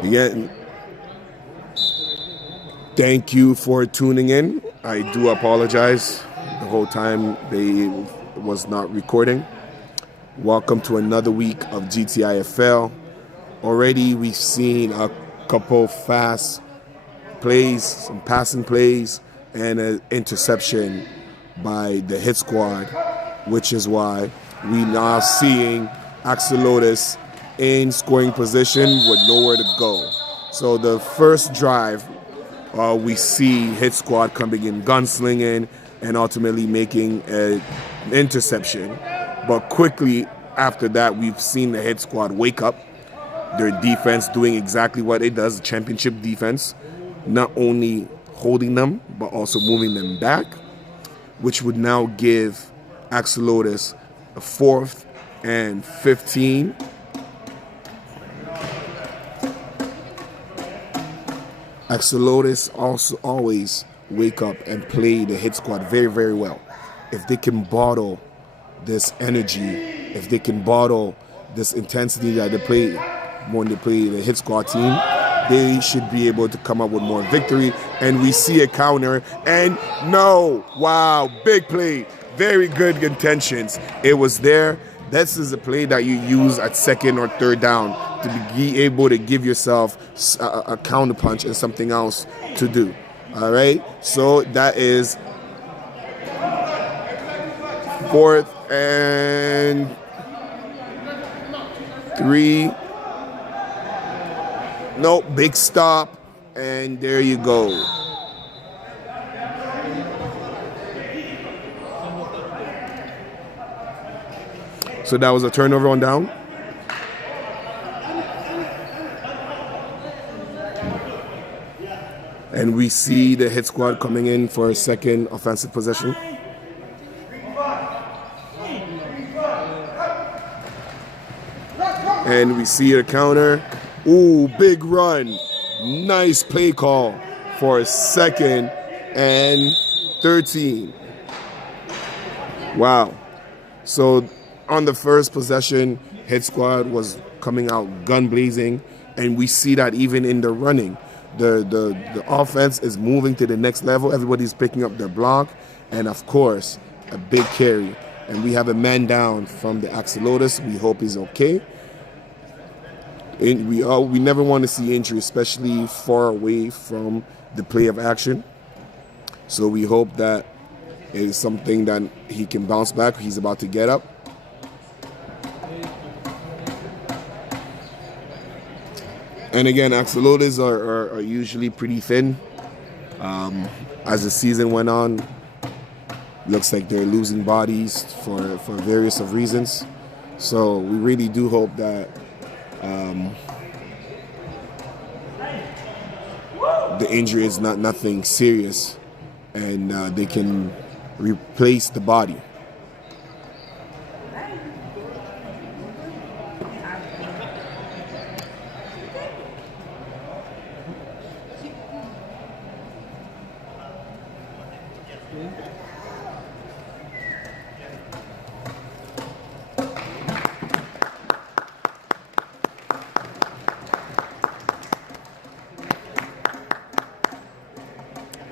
Again, thank you for tuning in. I do apologize. The whole time they was not recording. Welcome to another week of GTIFL. Already we've seen a couple fast plays, some passing plays, and an interception by the hit squad, which is why we now seeing Axolotls in scoring position with nowhere to go. So the first drive, we see hit squad coming in gunslinging and ultimately making an interception. But quickly after that, we've seen the hit squad wake up. Their defense doing exactly what it does, championship defense, not only holding them, but also moving them back, which would now give Axolotls a 4th and 15. Axolotls also always wake up and play the hit squad very, very well. If they can bottle this energy, if they can bottle this intensity that they play when they play the hit squad team, they should be able to come up with more victory. And we see a counter, and no, wow, big play, very good intentions. It was there. This is a play that you use at second or third down to be able to give yourself a counter punch and something else to do. All right, so that is 4th and 3. No, big stop, and there you go. So that was a turnover on down. And we see the hit squad coming in for a second offensive possession. And we see a counter. Ooh, big run. Nice play call for a 2nd and 13. Wow. So on the first possession, hit squad was coming out gun blazing, and we see that even in the running. The offense is moving to the next level. Everybody's picking up their block, and of course, a big carry. And we have a man down from the Axolotls. We hope he's okay. And we never want to see injury, especially far away from the play of action. So we hope that it is something that he can bounce back. He's about to get up. And again, Axolotls are usually pretty thin. As the season went on, looks like they're losing bodies for various of reasons. So we really do hope that the injury is nothing serious, and they can replace the body.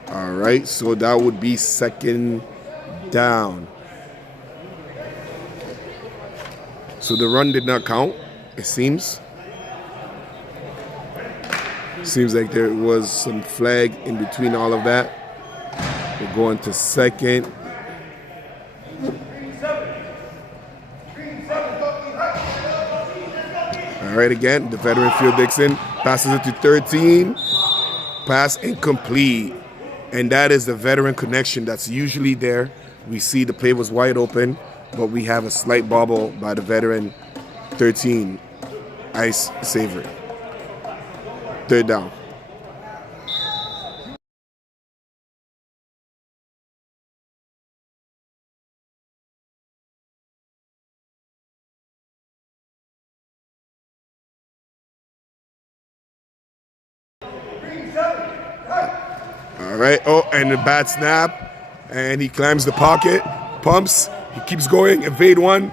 All right, so that would be 2nd down. So the run did not count, it seems. Seems like there was some flag in between all of that. We're going to 2nd. All right, again, the veteran Phil Dixon passes it to 13. Pass incomplete. And that is the veteran connection that's usually there. We see the play was wide open, but we have a slight bobble by the veteran 13, Ice Saver. 3rd down. All right. Oh, and the bad snap. And he climbs the pocket, pumps. He keeps going. Evade one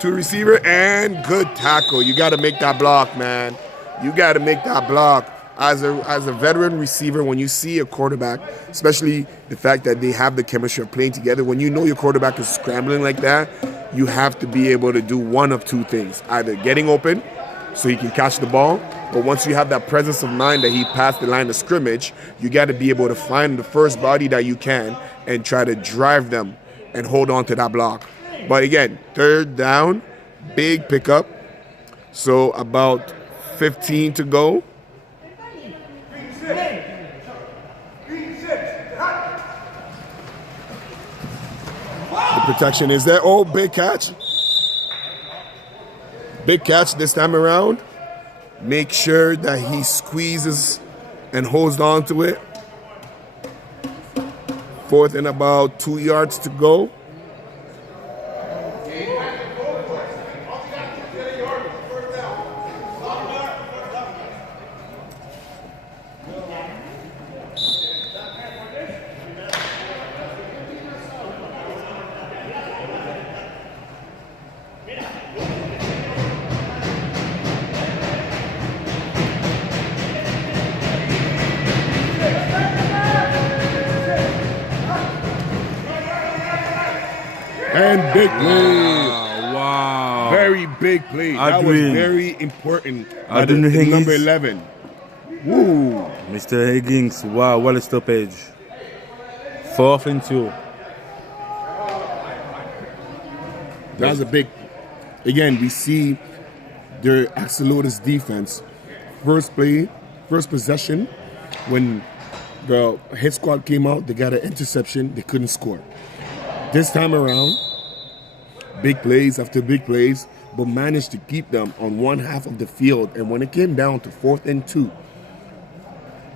to the receiver. And good tackle. You got to make that block, man. You got to make that block. As a veteran receiver, when you see a quarterback, especially the fact that they have the chemistry of playing together, when you know your quarterback is scrambling like that, you have to be able to do one of two things. Either getting open so he can catch the ball, but once you have that presence of mind that he passed the line of scrimmage, you got to be able to find the first body that you can and try to drive them and hold on to that block. But again, third down, big pickup. So about 15 to go. The protection is there. Oh, big catch. Big catch this time around. Make sure that he squeezes and holds on to it. 4th and about 2 yards to go. And big play. Wow. Very big play. That was very important. The number 11. Woo. Mr. Higgins, wow, what a stoppage. 4th and 2. That was a big. Again, we see their Axolotls defense. First play, first possession, when the hit squad came out, they got an interception. They couldn't score. This time around, big plays after big plays, but managed to keep them on one half of the field. And when it came down to 4th and 2,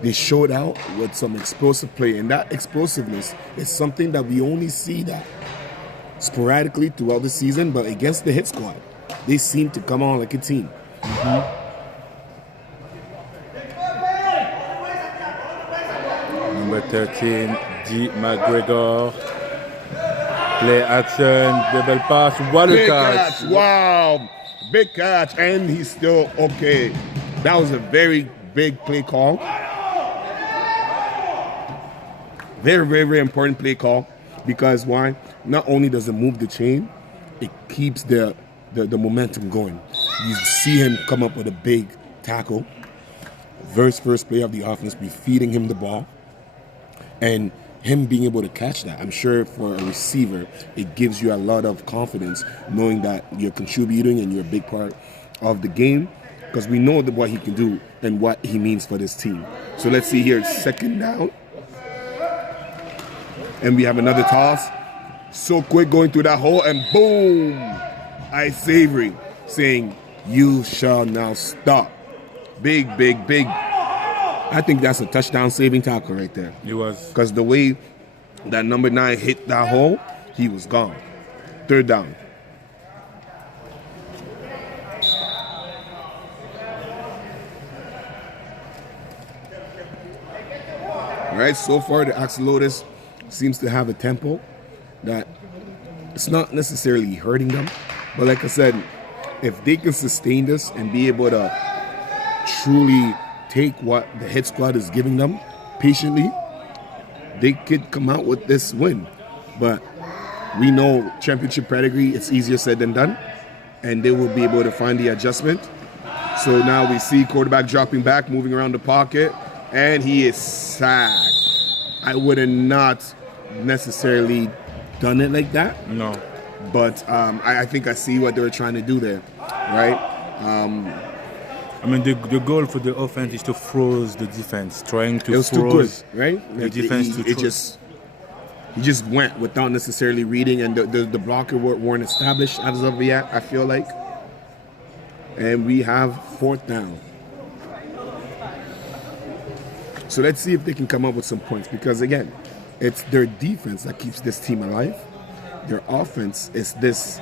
they showed out with some explosive play. And that explosiveness is something that we only see that sporadically throughout the season, but against the hit squad, they seem to come on like a team. Number 13, G. McGregor. Play action, double pass, what a catch. Wow, big catch, and he's still okay. That was a very big play call. Very, very, very important play call, because why? Not only does it move the chain, it keeps the momentum going. You see him come up with a big tackle. First play of the offense, be feeding him the ball. And him being able to catch that, I'm sure for a receiver, it gives you a lot of confidence knowing that you're contributing and you're a big part of the game, because we know what he can do and what he means for this team. So let's see here, 2nd down. And we have another toss. So quick going through that hole, and boom! Ice Savory saying, "You shall now stop." Big, big, big. I think that's a touchdown saving tackle right there. He was. Because the way that number 9 hit that hole, he was gone. 3rd down. All right, so far the Axolotls seems to have a tempo that it's not necessarily hurting them. But like I said, if they can sustain this and be able to truly take what the hit squad is giving them patiently, they could come out with this win. But we know championship pedigree, it's easier said than done, and they will be able to find the adjustment. So now we see quarterback dropping back, moving around the pocket, and he is sacked. I would have not necessarily done it like that. No. But I think I see what they were trying to do there, right? I mean, the goal for the offense is to froze the defense, trying to froze. It was too good, right? The defense he just went without necessarily reading, and the blocker weren't established as of yet, I feel like. And we have 4th down. So let's see if they can come up with some points, because again, it's their defense that keeps this team alive. Their offense is this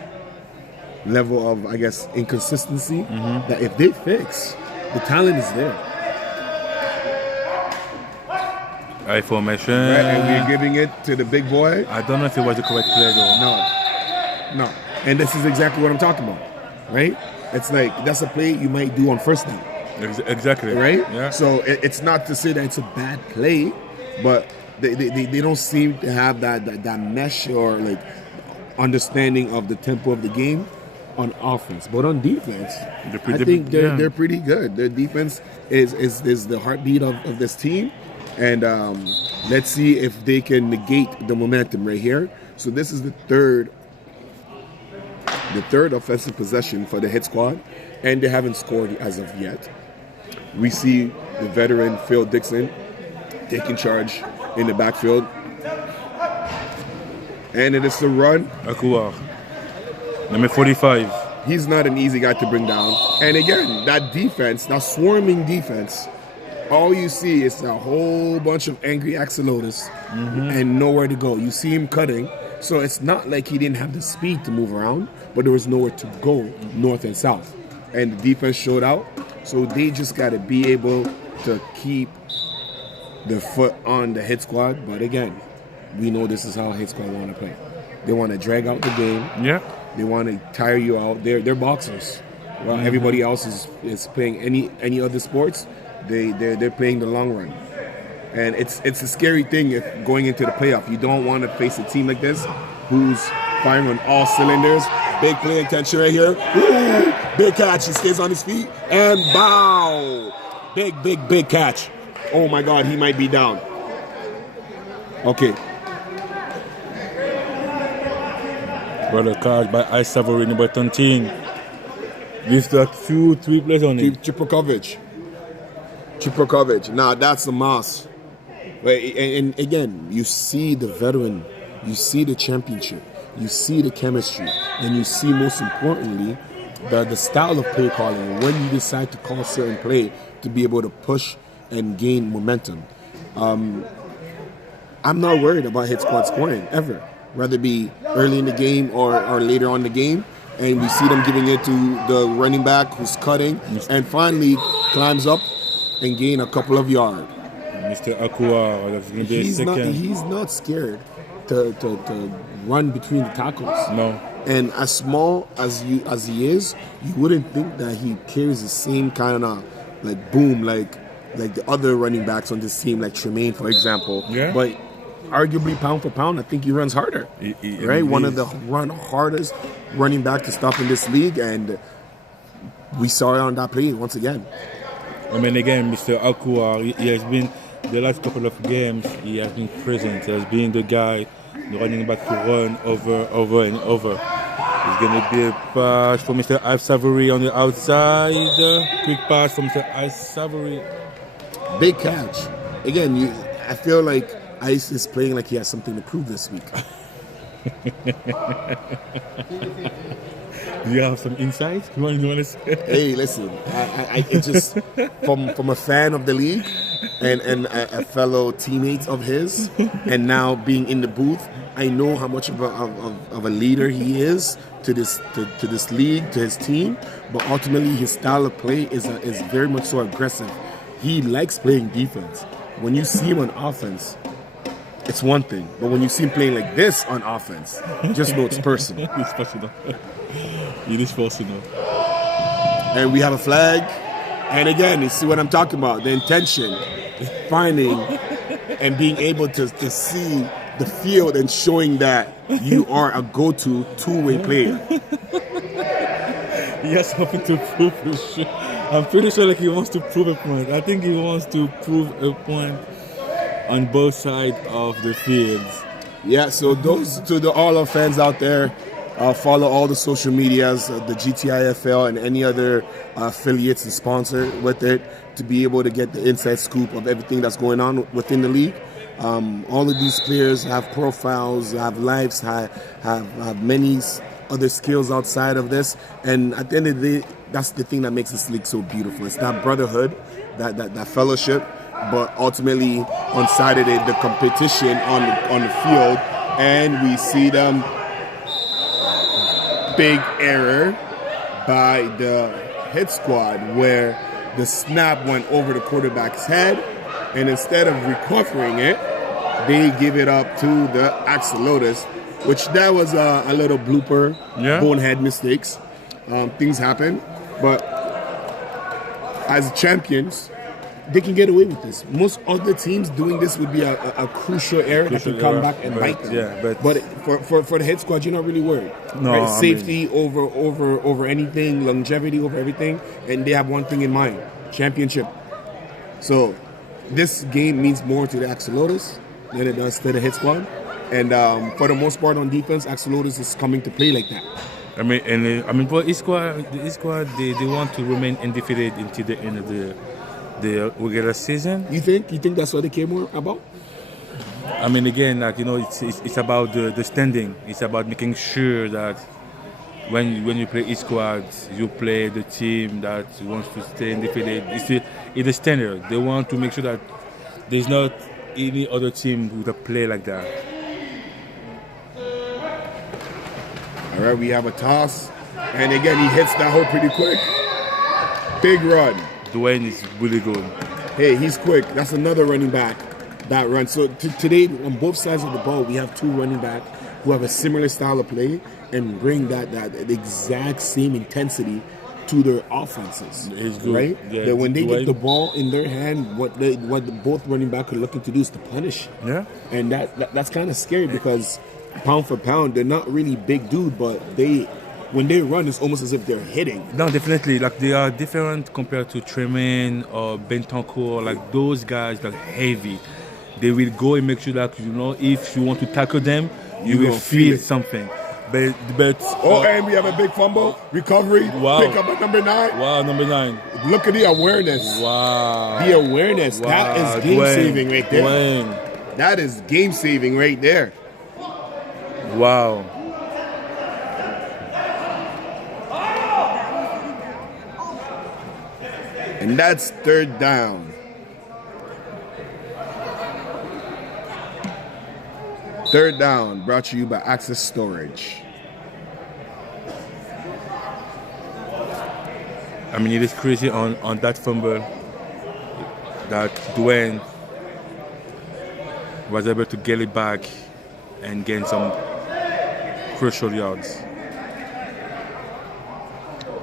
level of, I guess, inconsistency that if they fix, the talent is there. High formation. Right, and we're giving it to the big boy. I don't know if it was the correct play though. No. And this is exactly what I'm talking about, right? It's like, that's a play you might do on 1st down. Exactly. Right? Yeah. So it's not to say that it's a bad play, but they don't seem to have that mesh or like understanding of the tempo of the game on offense. But on defense, I think they're pretty good. Their defense is the heartbeat of this team. And let's see if they can negate the momentum right here. So this is the third offensive possession for the hit squad, and they haven't scored as of yet. We see the veteran Phil Dixon taking charge in the backfield. And it is the run. Akuar, number 45. He's not an easy guy to bring down. And again, that defense, that swarming defense, all you see is a whole bunch of angry Axolotls and nowhere to go. You see him cutting. So it's not like he didn't have the speed to move around, but there was nowhere to go north and south. And the defense showed out. So they just got to be able to keep the foot on the hit squad. But again, we know this is how hit squad want to play. They want to drag out the game. Yeah. They want to tire you out. They're boxers. Well, everybody else is playing any other sports. They're playing the long run. And it's a scary thing if going into the playoff. You don't want to face a team like this who's firing on all cylinders. Big play attention right here. Ooh, big catch. He stays on his feet. And bow. Big catch. Oh my God, he might be down. Okay. Well, catch by Ice Savory, number 13. These are 2-3 plays on him. Triple coverage. Now that's the mass. And again, you see the veteran, you see the championship, you see the chemistry, and you see most importantly the style of play calling when you decide to call certain play to be able to push and gain momentum. I'm not worried about hit squad scoring ever, whether it be early in the game or later on in the game. And we see them giving it to the running back who's cutting and finally climbs up and gain a couple of yards. Mr. Akua, that's going to be a second. He's not scared to run between the tackles. No. And as small as he is, you wouldn't think that he carries the same kind of like boom like the other running backs on this team, like Tremaine, for example. Yeah. But arguably pound for pound, I think he runs harder. Right? One of the hardest running back to stop in this league, and we saw it on that play once again. I mean, again, Mr. Akua, he has been, the last couple of games, he has been present. He has been the guy, the running back to run over and over. It's going to be a pass for Mr. Ice Savory on the outside. Quick pass from Mr. Ice Savory. Big catch. Again, I feel like Ice is playing like he has something to prove this week. Do you have some insights? You want to say? Hey, listen, I it's just from a fan of the league and a fellow teammate of his, and now being in the booth, I know how much of a leader he is to this league, to his team. But ultimately, his style of play is very much so aggressive. He likes playing defense. When you see him on offense, it's one thing, but when you see him playing like this on offense, just know it's personal. It's personal. It is personal. And we have a flag. And again, you see what I'm talking about. The intention, finding and being able to see the field and showing that you are a go-to two-way player. He has something to prove for sure. I'm pretty sure like he wants to prove a point. I think he wants to prove a point on both sides of the fields. Yeah, so those to all our fans out there, follow all the social medias, the GTIFL and any other affiliates and sponsor with it to be able to get the inside scoop of everything that's going on within the league. All of these players have profiles, have lives, have many other skills outside of this. And at the end of the day, that's the thing that makes this league so beautiful. It's that brotherhood, that fellowship. But ultimately, on Saturday, the competition on the field, and we see them. Big error by the hit squad where the snap went over the quarterback's head, and instead of recovering it, they give it up to the Axolotls, which that was a little blooper, bonehead mistakes. Things happen, but as champions, they can get away with this. Most other teams doing this would be a crucial error that can come back and bite them. Yeah, but for the hit squad, you're not really worried. No, right? Safety over anything, longevity over everything, and they have one thing in mind: championship. So this game means more to the Axolotls than it does to the hit squad. And for the most part on defense, Axolotls is coming to play like that. I mean, for the squad, they want to remain undefeated until the end of the regular season. You think that's what they came more about? I mean, again, like, it's about the standing. It's about making sure that when you play each squad, you play the team that wants to stay undefeated. It's the standard. They want to make sure that there's not any other team who play like that. All right, we have a toss, and again he hits that hole pretty quick. Big run. Dwayne is really good. Hey, he's quick. That's another running back that runs. So today, on both sides of the ball, we have two running back who have a similar style of play and bring that exact same intensity to their offenses. He's good. Right? Yeah, that when they get the ball in their hand, what both running back are looking to do is to punish. Yeah. And that's kind of scary because pound for pound, they're not really big dude, but when they run, it's almost as if they're hitting. No, definitely. Like, they are different compared to Tremaine or Bentancur. Like, those guys that are heavy. They will go and make sure that, if you want to tackle them, you will feel something. But and we have a big fumble. Recovery. Wow. Pick up at number 9. Wow, number 9. Look at the awareness. Wow. The awareness. Wow. That is game-saving right there. Dwayne. That is game-saving right there. Wow. And that's third down. Third down brought to you by Access Storage. I mean, it is crazy on that fumble that Dwayne was able to get it back and gain some crucial yards.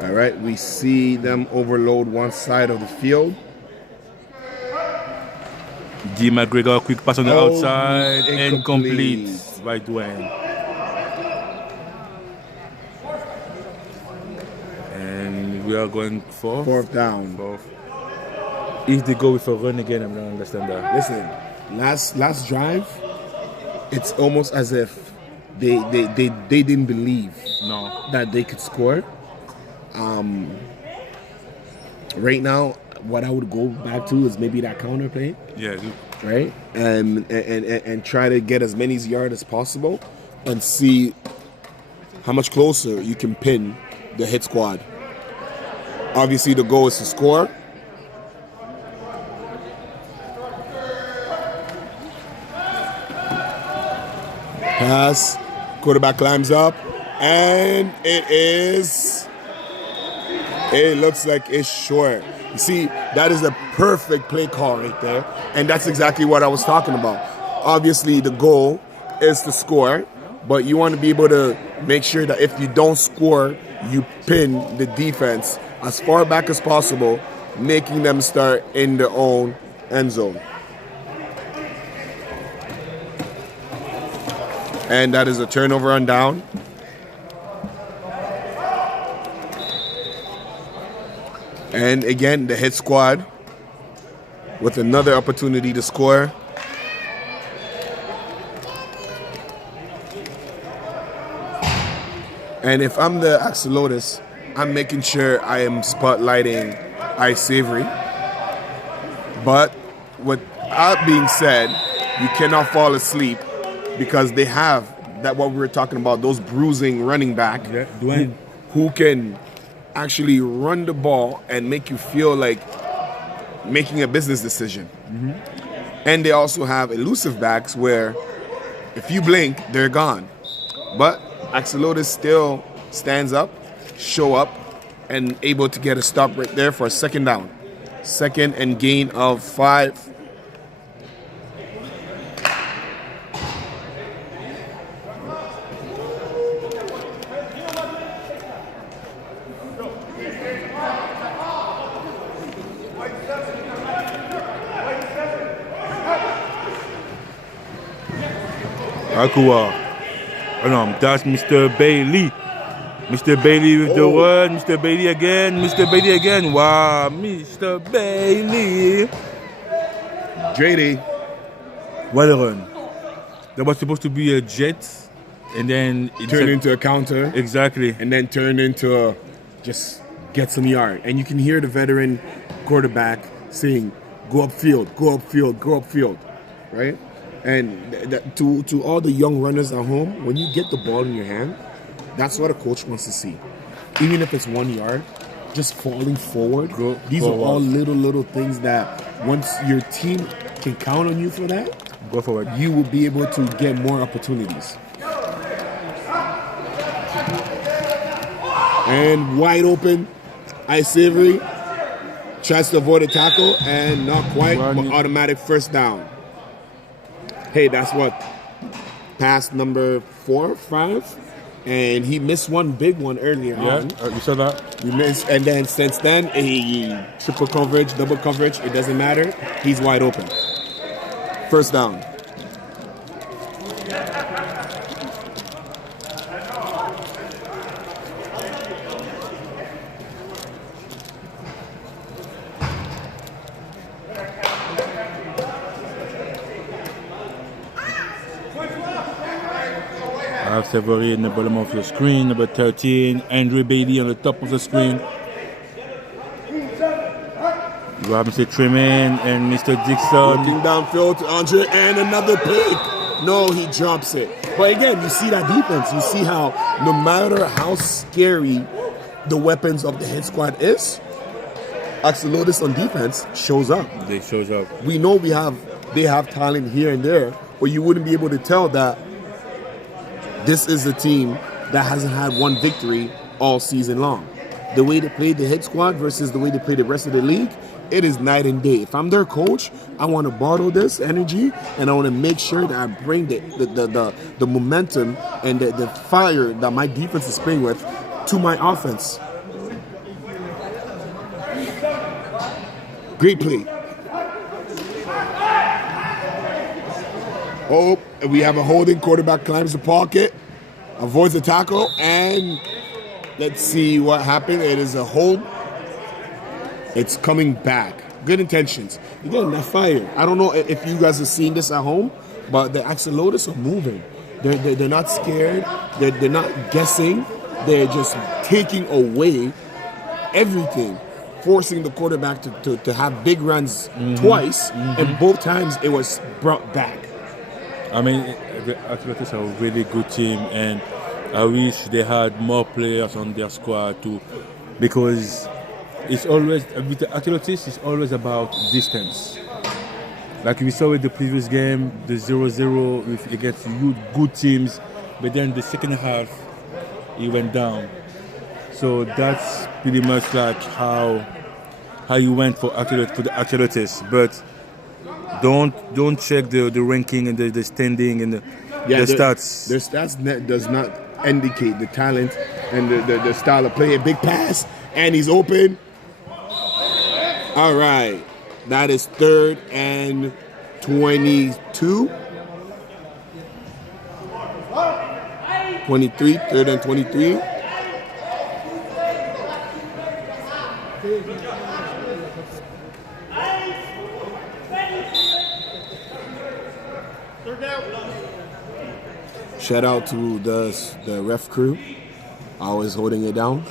All right, we see them overload one side of the field. D. McGregor, quick pass on the outside, incomplete by Dwayne. And we are going fourth down. If they go with a run again, I don't understand that. Listen, last drive, it's almost as if they didn't believe that they could score. Right now, what I would go back to is maybe that counter play. Yeah. Right? And try to get as many yards as possible and see how much closer you can pin the hit squad. Obviously, the goal is to score. Pass. Quarterback climbs up. And it looks like it's short. You see, that is a perfect play call right there. And that's exactly what I was talking about. Obviously, the goal is to score, but you want to be able to make sure that if you don't score, you pin the defense as far back as possible, making them start in their own end zone. And that is a turnover on down. And again, the hit squad with another opportunity to score. And if I'm the Axolotls, I'm making sure I am spotlighting Ice Savory. But with that being said, you cannot fall asleep because they have that what we were talking about, those bruising running back Dwayne, who can actually run the ball and make you feel like making a business decision. Mm-hmm. And they also have elusive backs where if you blink, they're gone. But Axolotls still stands up, show up, and able to get a stop right there for a second down. Second and gain of 5. Akua. Oh no, that's Mr. Bailey. Mr. Bailey with the run. Mr. Bailey again. Mr. Bailey again. Wow, Mr. Bailey. JD. What a run. That was supposed to be a jet. And then it turned into a counter. Exactly. And then turned into a just get some yard. And you can hear the veteran quarterback saying, go upfield, go upfield, go upfield. Right? And to all the young runners at home, when you get the ball in your hand, that's what a coach wants to see. Even if it's 1 yard, just falling forward. These are all little things that once your team can count on you for that, go forward. You will be able to get more opportunities. And wide open, Savory tries to avoid a tackle and not quite, but automatic first down. Hey, that's what? Pass number 4, 5? And he missed one big one earlier on. You saw that? He missed, and then since then, he triple coverage, double coverage, it doesn't matter. He's wide open. First down. Savory in the bottom of the screen, number 13, Andrew Bailey on the top of the screen. You have Mr. Tremaine and Mr. Dixon. Looking downfield to Andre and another pick. No, he jumps it. But again, you see that defense. You see how no matter how scary the weapons of the head squad is, Axolotls on defense shows up. They shows up. We know they have talent here and there, but you wouldn't be able to tell that this is a team that hasn't had one victory all season long. The way they played the head squad versus the way they play the rest of the league, it is night and day. If I'm their coach, I want to bottle this energy and I want to make sure that I bring the momentum and the fire that my defense is playing with to my offense. Great play. Oh, we have a holding. Quarterback climbs the pocket, avoids the tackle, and let's see what happened. It is a hold. It's coming back. Good intentions. Again, that fire. I don't know if you guys are seeing this at home, but the Axolotls are moving. They're not scared. They're not guessing. They're just taking away everything, forcing the quarterback to have big runs twice, and both times it was brought back. I mean, the Axolotls are a really good team, and I wish they had more players on their squad too, because it's always with the Axolotls, it's always about distance. Like we saw with the previous game, the 0-0 against good teams, but then the second half, it went down. So that's pretty much like how you went for the Axolotls, but. Don't check the ranking and the standing and the stats. The stats does not indicate the talent and the style of play. A big pass, and he's open. All right. That is 3rd and 22. 23, 3rd and 23. Shout out to the ref crew, always holding it down.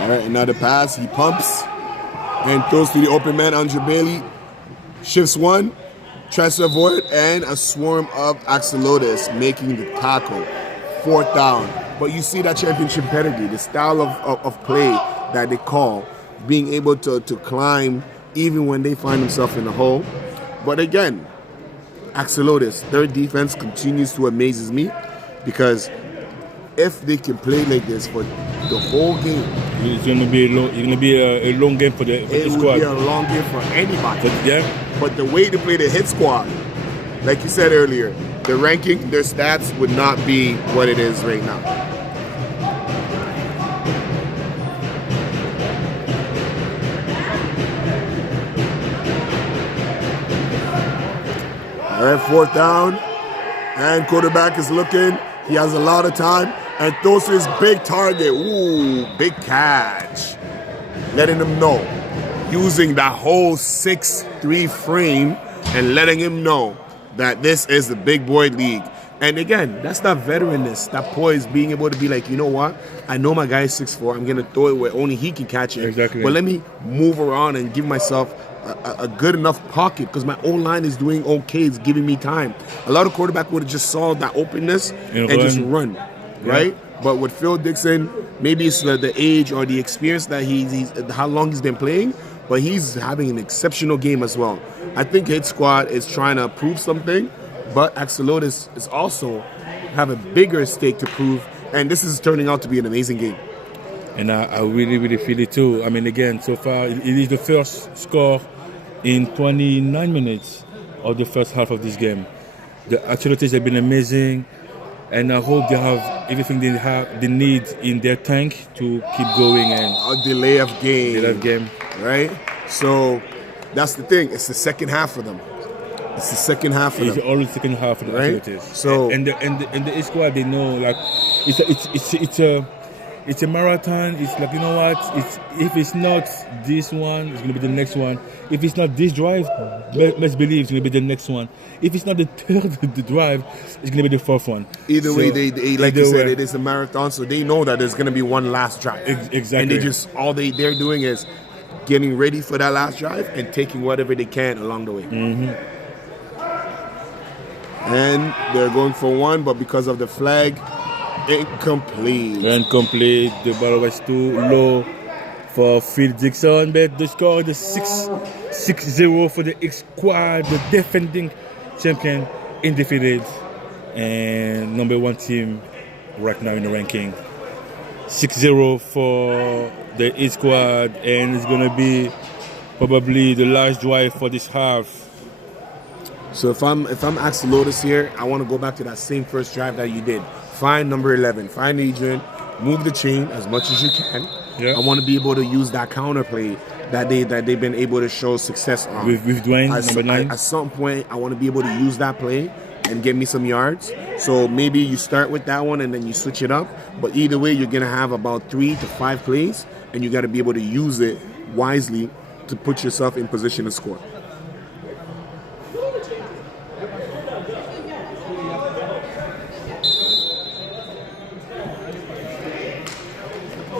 All right, another pass. He pumps and throws to the open man, Andre Bailey. Shifts one, tries to avoid, and a swarm of Axolotls making the tackle. 4th down. But you see that championship pedigree, the style of play that they call, being able to climb even when they find themselves in the hole. But again, Axolotls, their defense continues to amaze me, because if they can play like this for the whole game. It's going to be a long game for the It squad. would be a long game for anybody. But, yeah. But the way to play the hit squad, like you said earlier, the ranking, their stats would not be what it is right now. All right, 4th down, and quarterback is looking. He has a lot of time, and throws to his big target. Ooh, big catch. Letting him know. Using that whole 6'3" frame and letting him know that this is the big boy league. And again, that's that veteranness, that poise, being able to be like, you know what? I know my guy is 6'4". I'm going to throw it where only he can catch it. Exactly. But let me move around and give myself a good enough pocket because my own line is doing okay. It's giving me time. A lot of quarterback would have just saw that openness and just run, right? But with Phil Dixon, maybe it's the age or the experience that he's how long he's been playing, but he's having an exceptional game as well. I think Hit Squad is trying to prove something, but Axolotls is also have a bigger stake to prove, and this is turning out to be an amazing game. And I really, really feel it too. I mean, again, so far, it is the first score in 29 minutes of the first half of this game. The Axolotls have been amazing, and I hope they have everything they need in their tank to keep going. And a delay of game. Right? So that's the thing. It's the second half for them. It's the second half for them. It's always the second half for the Axolotls. So and the squad, they know, like, it's a marathon. It's like, you know what? If it's not this one, it's gonna be the next one. If it's not this drive, let's believe it's gonna be the next one. If it's not the third drive, it's gonna be the fourth one. Either way, they like you said, it is a marathon, so they know that there's gonna be one last drive. Exactly. And they just they're doing is getting ready for that last drive and taking whatever they can along the way. Mm-hmm. And they're going for one, but because of the flag, incomplete. The ball was too low for Phil Dixon, but the score is 6-0 for the X Squad, the defending champion, undefeated, and number one team right now in the ranking. 6-0 for the X Squad, and it's gonna be probably the last drive for this half. So if I'm Axolotls here, I want to go back to that same first drive that you did. Find number 11, find Adrian, move the chain as much as you can. Yeah. I want to be able to use that counter play that they've been able to show success on. With Dwayne, number 9. At some point, I want to be able to use that play and get me some yards. So maybe you start with that one and then you switch it up. But either way, you're going to have about 3 to 5 plays, and you got to be able to use it wisely to put yourself in position to score.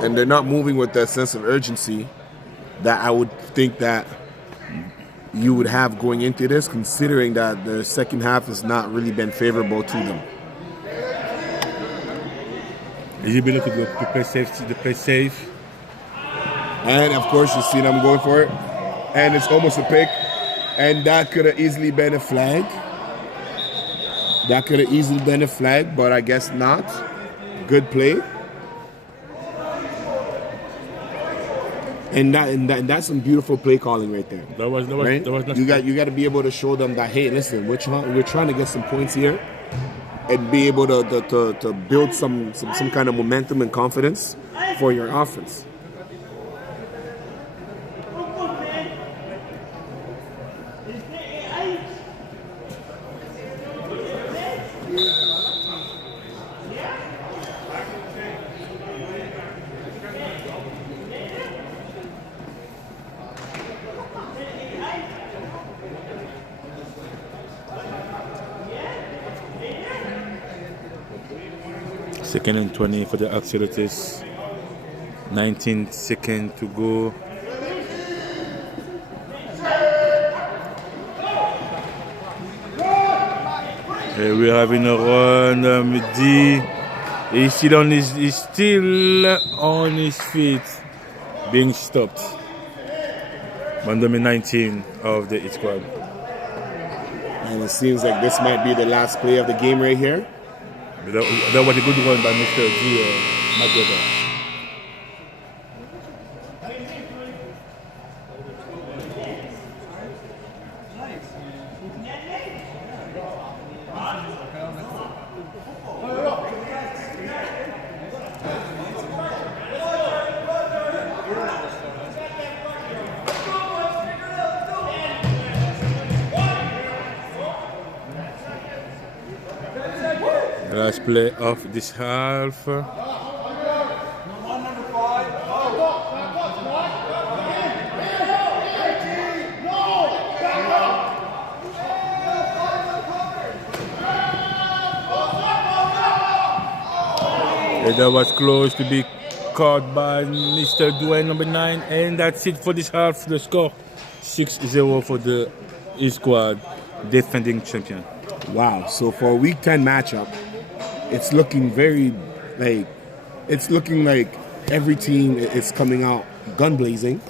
And they're not moving with that sense of urgency that I would think that you would have going into this, considering that the second half has not really been favorable to them. Is he able to play safe? And of course, you see them going for it, and it's almost a pick, and that could have easily been a flag. But I guess not. Good play. And that's some beautiful play calling right there. That was not. You got to be able to show them that, hey, listen, we're trying to get some points here, and be able to build some kind of momentum and confidence for your offense. Second and 20 for the Axolotls. 19 seconds to go. We're having a run. D. He's still on his feet, being stopped. On number 19 of the X Squad. And it seems like this might be the last play of the game right here. That was a good one by Mr. G. McGregor. last play of this half. And that was close to be caught by Mr. Dwayne, number 9. And that's it for this half. The score 6-0 for the East Squad, defending champion. Wow. So for a Week 10 matchup, it's looking like every team is coming out gun blazing,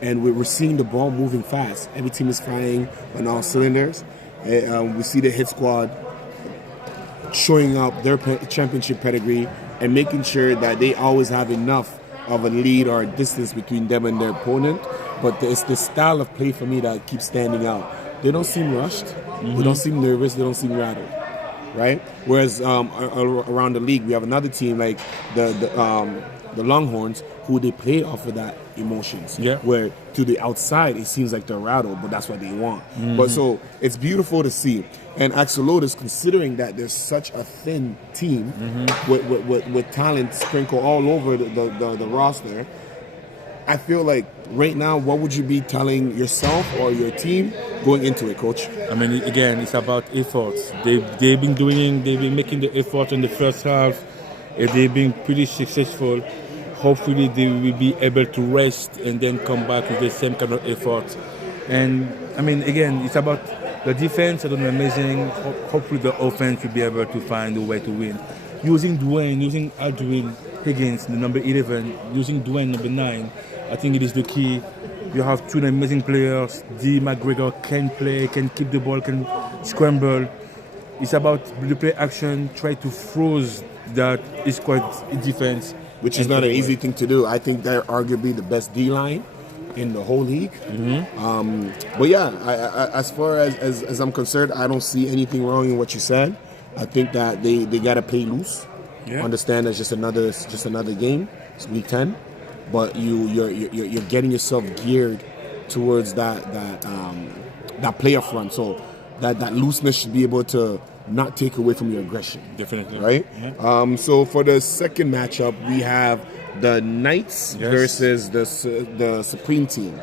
and we're seeing the ball moving fast. Every team is firing on all cylinders. We see the Hit Squad showing up their championship pedigree and making sure that they always have enough of a lead or a distance between them and their opponent. But it's the style of play for me that keeps standing out. They don't seem rushed. They don't seem nervous. They don't seem rattled, right? Whereas around the league, we have another team like the Longhorns, who they play off of that emotions. Yeah. Where to the outside, it seems like they're rattled, but that's what they want. But so it's beautiful to see. And Axolotls, considering that there's such a thin team with talent sprinkled all over the roster, I feel like right now, what would you be telling yourself or your team going into it, Coach? I mean, again, it's about efforts. They've been making the effort in the first half. They've been pretty successful. Hopefully, they will be able to rest and then come back with the same kind of effort. And I mean, again, it's about the defense. Are doing amazing. Hopefully, the offense will be able to find a way to win. Using Dwayne, using Aldrin Higgins, the number 11, using Dwayne, number 9. I think it is the key. You have two amazing players. D. McGregor can play, can keep the ball, can scramble. It's about the play action, try to freeze that East Squad defense. Which is not an easy thing to do. I think they're arguably the best D-line in the whole league. But yeah, as far as I'm concerned, I don't see anything wrong in what you said. I think that they got to play loose. Yeah. Understand it's just another game. It's Week 10. But you're getting yourself geared towards that playoff run. So that looseness should be able to not take away from your aggression. Definitely. Right? Yeah. So for the second matchup, we have the Knights versus the Supreme team.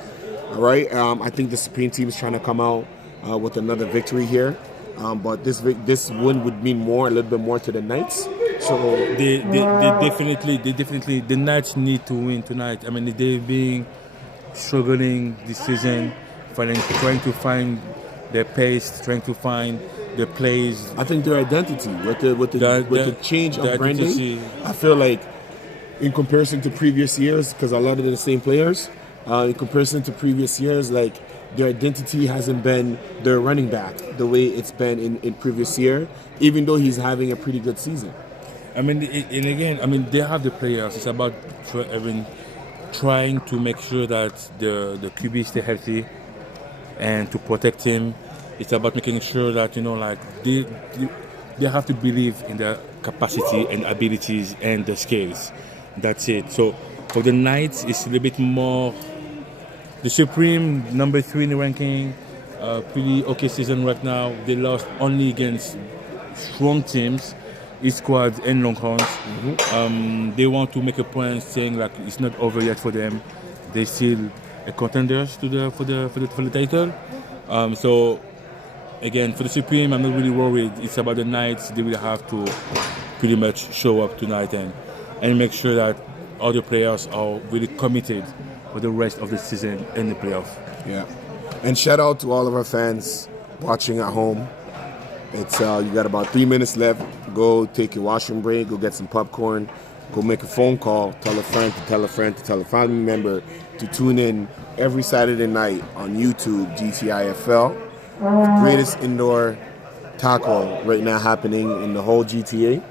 All right? I think the Supreme team is trying to come out with another victory here. But this win would mean a little bit more to the Knights. So they definitely the Knights need to win tonight. I mean, they've been struggling this season, trying to find their pace, trying to find the plays. I think their identity with the change of branding. I feel like in comparison to previous years, because a lot of the same players, in comparison to previous years, like their identity hasn't been their running back the way it's been in previous year, even though he's having a pretty good season. I mean, and again, I mean, they have the players. It's about trying to make sure that the QB stay healthy and to protect him. It's about making sure that, they have to believe in their capacity and abilities and the skills. That's it. So for the Knights, it's a little bit more. The Supreme, number 3 in the ranking, pretty okay season right now. They lost only against strong teams, East Squad and Longhorns. They want to make a point saying like it's not over yet for them. They still contenders for the title. So again, for the Supreme, I'm not really worried. It's about the Knights. They will have to pretty much show up tonight and make sure that all the players are really committed for the rest of the season and the playoff. Yeah, and shout out to all of our fans watching at home. It's you got about 3 minutes left. Go take your washroom break. Go get some popcorn. Go make a phone call. Tell a friend to tell a friend to tell a family member to tune in every Saturday night on YouTube, GTIFL. Greatest indoor tackle right now happening in the whole GTA.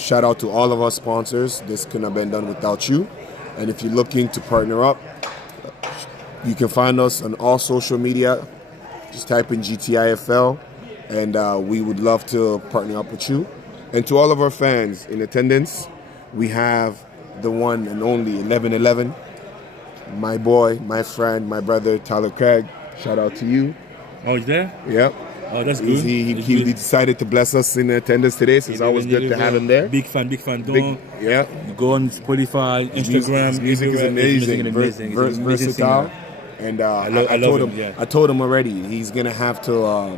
Shout out to all of our sponsors. This couldn't have been done without you. And if you're looking to partner up, you can find us on all social media. Just type in GTIFL, and we would love to partner up with you. And to all of our fans in attendance, we have the one and only 1111, my boy, my friend, my brother, Tyler Craig. Shout out to you. Oh, he's there? Yep. Oh, that's good. He decided to bless us in attendance today, so it's always good to have him there. Big fan. Don't Yeah. go on Spotify, Instagram. His music is amazing. He's an amazing Versatile. singer. And I love him, yeah. I told him already he's gonna have to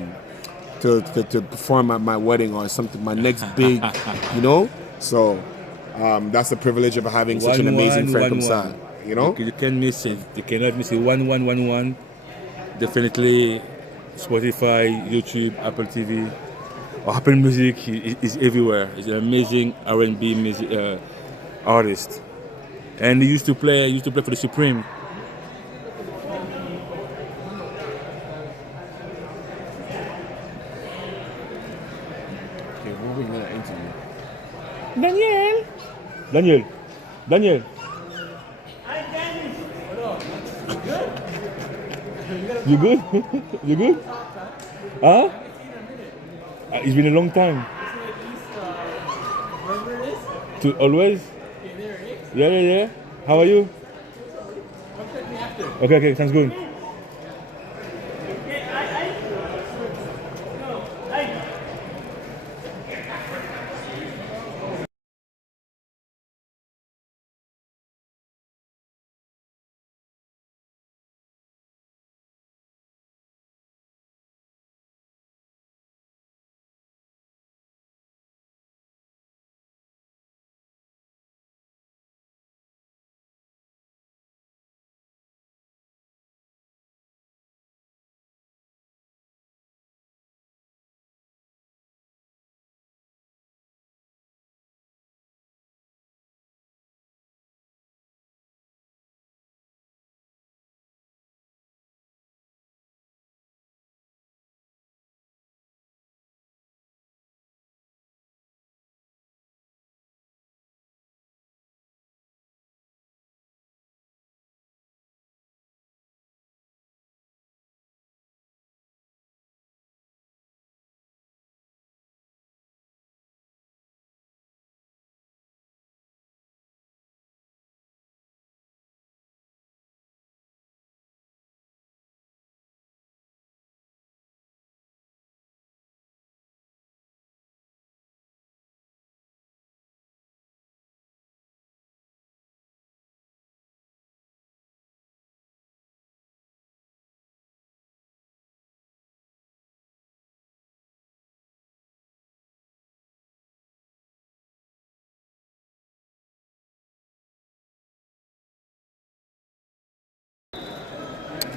perform at my wedding or something, my next big, you know. So that's the privilege of having such an amazing friend come side. You know, you can't miss it. You cannot miss it. 1-1-1-1. Definitely Spotify, YouTube, Apple TV, or Apple Music is everywhere. He's an amazing R&B music artist, and he used to play for the Supreme. okay, what are we gonna interview? Daniel. You good? You good? Huh? It's been a long time. To always? Yeah. How are you? Okay, sounds good.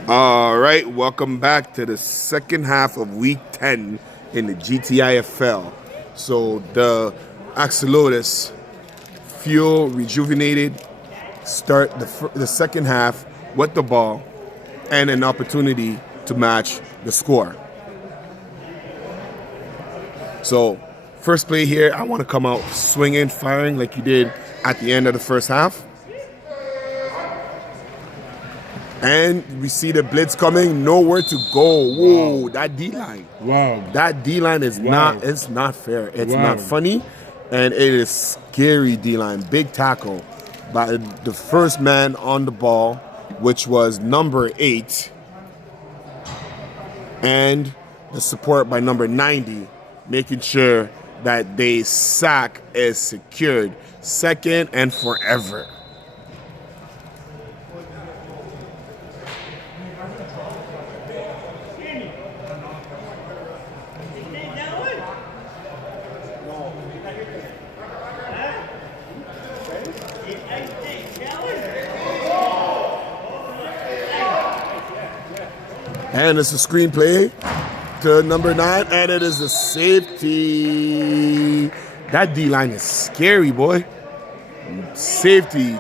All right, welcome back to the second half of Week 10 in the GTIFL. So the Axolotls feel rejuvenated, start the second half with the ball and an opportunity to match the score. So first play here, I want to come out swinging, firing like you did at the end of the first half. And we see the blitz coming, nowhere to go. Whoa, wow. That D-line. Wow. That D-line is it's not fair. It's not funny. And it is scary D-line. Big tackle by the first man on the ball, which was number 8. And the support by number 90, making sure that the sack is secured. Second and forever. And it's a screenplay to number 9, and it is a safety. That D-line is scary, boy. Safety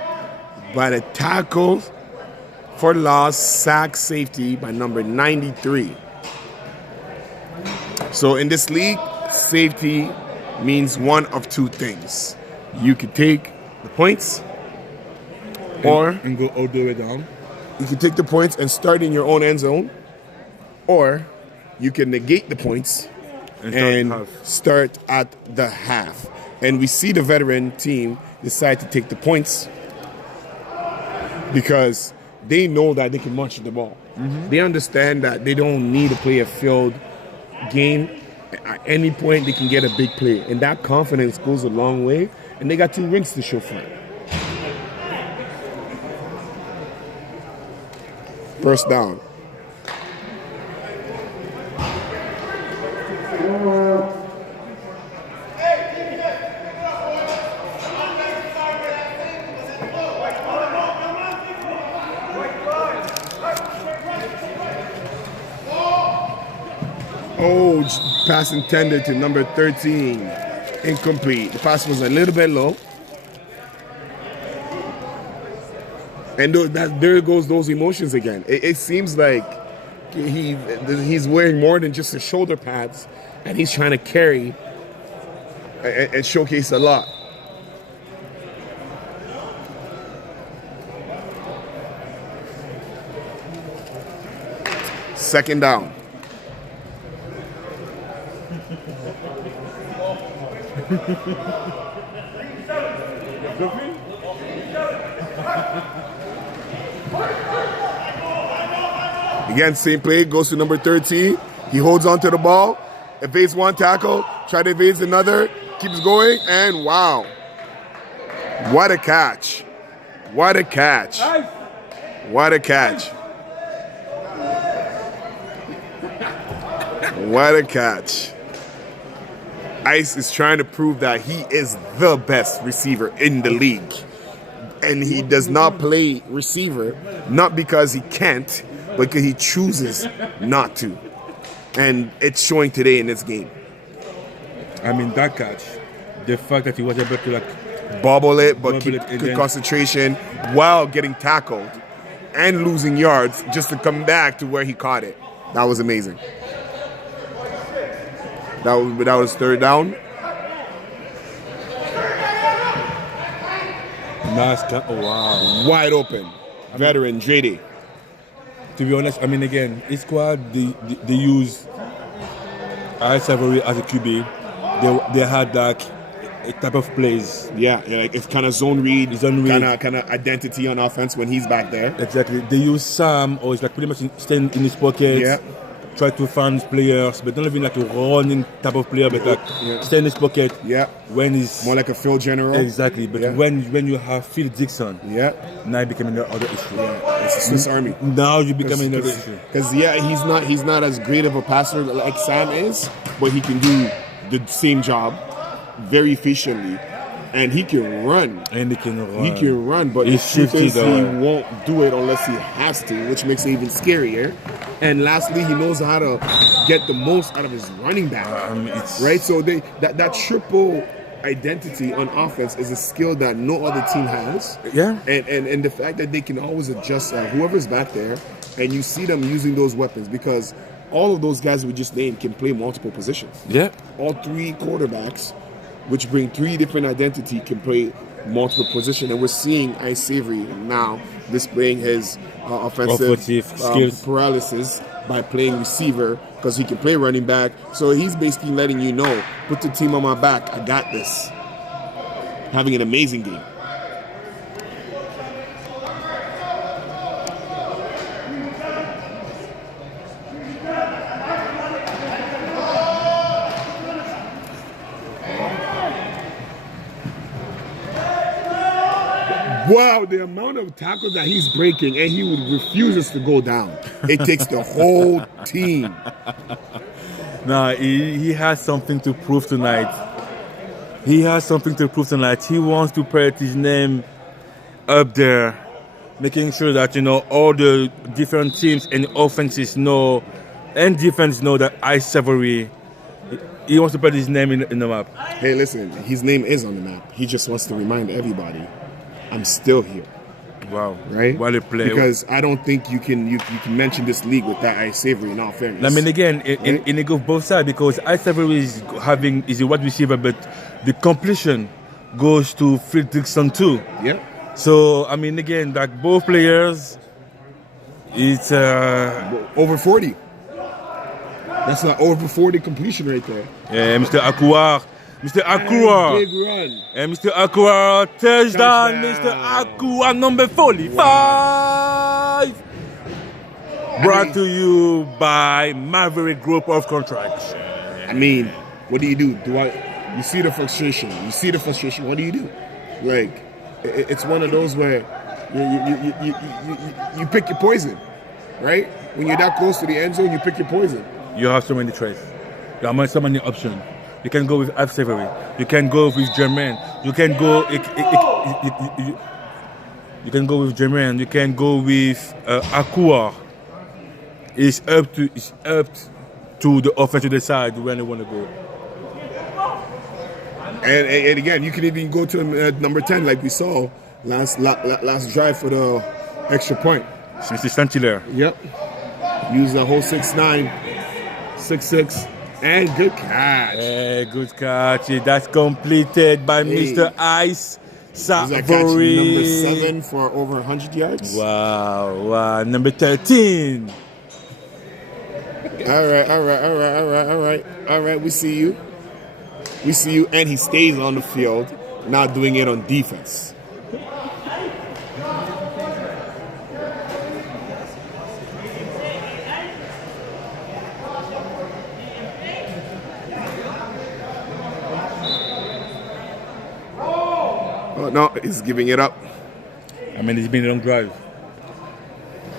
by the tackle for loss, sack safety by number 93. So in this league, safety means one of two things. You can take the points and go all the way down. You can take the points and start in your own end zone. Or you can negate the points and start at the half. And we see the veteran team decide to take the points because they know that they can march the ball. Mm-hmm. They understand that they don't need to play a field game, at any point they can get a big play. And that confidence goes a long way. And they got 2 rings to show for it. First down. Oh, pass intended to number 13. Incomplete. The pass was a little bit low. And there goes those emotions again. It seems like he's wearing more than just his shoulder pads, and he's trying to carry and showcase a lot. Second down. Again, same play, goes to number 13. He holds on to the ball, evades one tackle, try to evade another, keeps going, and wow. What a catch. What a catch. What a catch. What a catch. Ice is trying to prove that he is the best receiver in the league. And he does not play receiver, not because he can't, but because he chooses not to. And it's showing today in this game. I mean, that catch, the fact that he was able to bobble it, but keep good concentration while getting tackled and losing yards just to come back to where he caught it. That was amazing. That was third down. Nice catch. Oh, wow. Wide open. Veteran, JD. To be honest, I mean, again, his squad, they use Savory as a QB. They had like a type of plays. Yeah, like it's kind of zone read, kind of identity on offense when he's back there. Exactly. They use Sam, or it's like pretty much staying in his pocket. Yeah. Try to find players, but not even like a running type of player, but like stay in his pocket. Yeah. When he's more like a field general. Exactly. But when you have Phil Dixon, now it becoming another issue. Yeah. It's a Swiss Army. Now you becoming another issue. Because he's not as great of a passer like Sam is, but he can do the same job very efficiently. And he can run. He can run, but the truth is he won't do it unless he has to, which makes it even scarier. And lastly, he knows how to get the most out of his running back. Right? So that triple identity on offense is a skill that no other team has. Yeah. And the fact that they can always adjust whoever's back there, and you see them using those weapons, because all of those guys we just named can play multiple positions. Yeah. All 3 quarterbacks, which bring 3 different identity, can play multiple positions. And we're seeing Ice Savory now displaying his offensive skills paralysis by playing receiver, because he can play running back. So he's basically letting you know, put the team on my back, I got this. Having an amazing game. Wow, the amount of tackles that he's breaking, and he refuses to go down. It takes the whole team. Nah, he has something to prove tonight. He has something to prove tonight. He wants to put his name up there, making sure that, all the different teams and offenses know, and defense know that Ice Savory, he wants to put his name in the map. Hey, listen, his name is on the map. He just wants to remind everybody, I'm still here. Wow. Right? What a play. Because I don't think you can mention this league with that Ice Savory, in all fairness. I mean, again, it goes both sides, because Ice Savory is a wide receiver, but the completion goes to Phil Dixon too. Yeah. So, I mean, again, like both players, it's over 40. That's not over 40 completion right there. Yeah, Mr. Akouar. Mr. Akouar. Big run. And Mr. Akouar, touchdown. Mr. Akouar, number 45. Brought to you by Maverick Group of Contracts. I mean, what do? You see the frustration. What do you do? Like, it's one of those where you pick your poison, right? When you're that close to the end zone, you pick your poison. You have so many choices. You have so many options. You can go with Avery. You can go with Jermaine. You can go. You can go with Jermaine. You can go with Akua. It's up to the offense to decide when they want to go. And again, you can even go to number 10 like we saw last drive for the extra point. Mr. Saint-Hilaire. Yep. Use the whole 6'9", 6'6", and good catch. Hey, good catch. That's completed by Mr. Ice Savory. Number 7 for over 100 yards. Wow. Number 13. All right. We see you. And he stays on the field, not doing it on defense. Oh no, he's giving it up. I mean, it's been a long drive.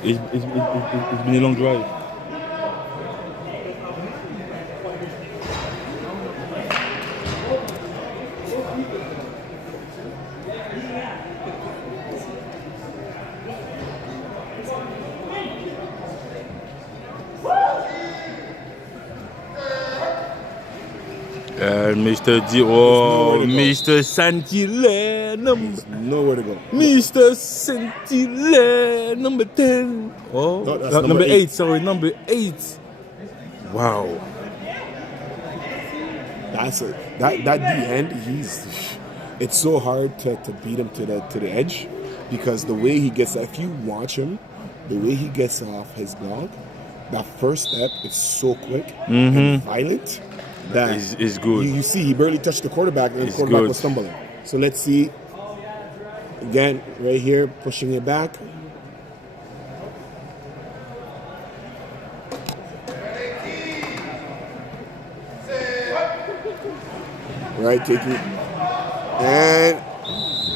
It's been a long drive. Mr. Saint-Hilaire, nowhere to go. Mr. Saint-Hilaire, number 10. Oh, no, that's number 8. Sorry, number 8. Wow. That D end. It's so hard to beat him to the edge because the way he gets. If you watch him, the way he gets off his block, that first step is so quick and violent. That is good. You see, he barely touched the quarterback, and the quarterback was stumbling. So let's see. Again, right here, pushing it back. Right, taking and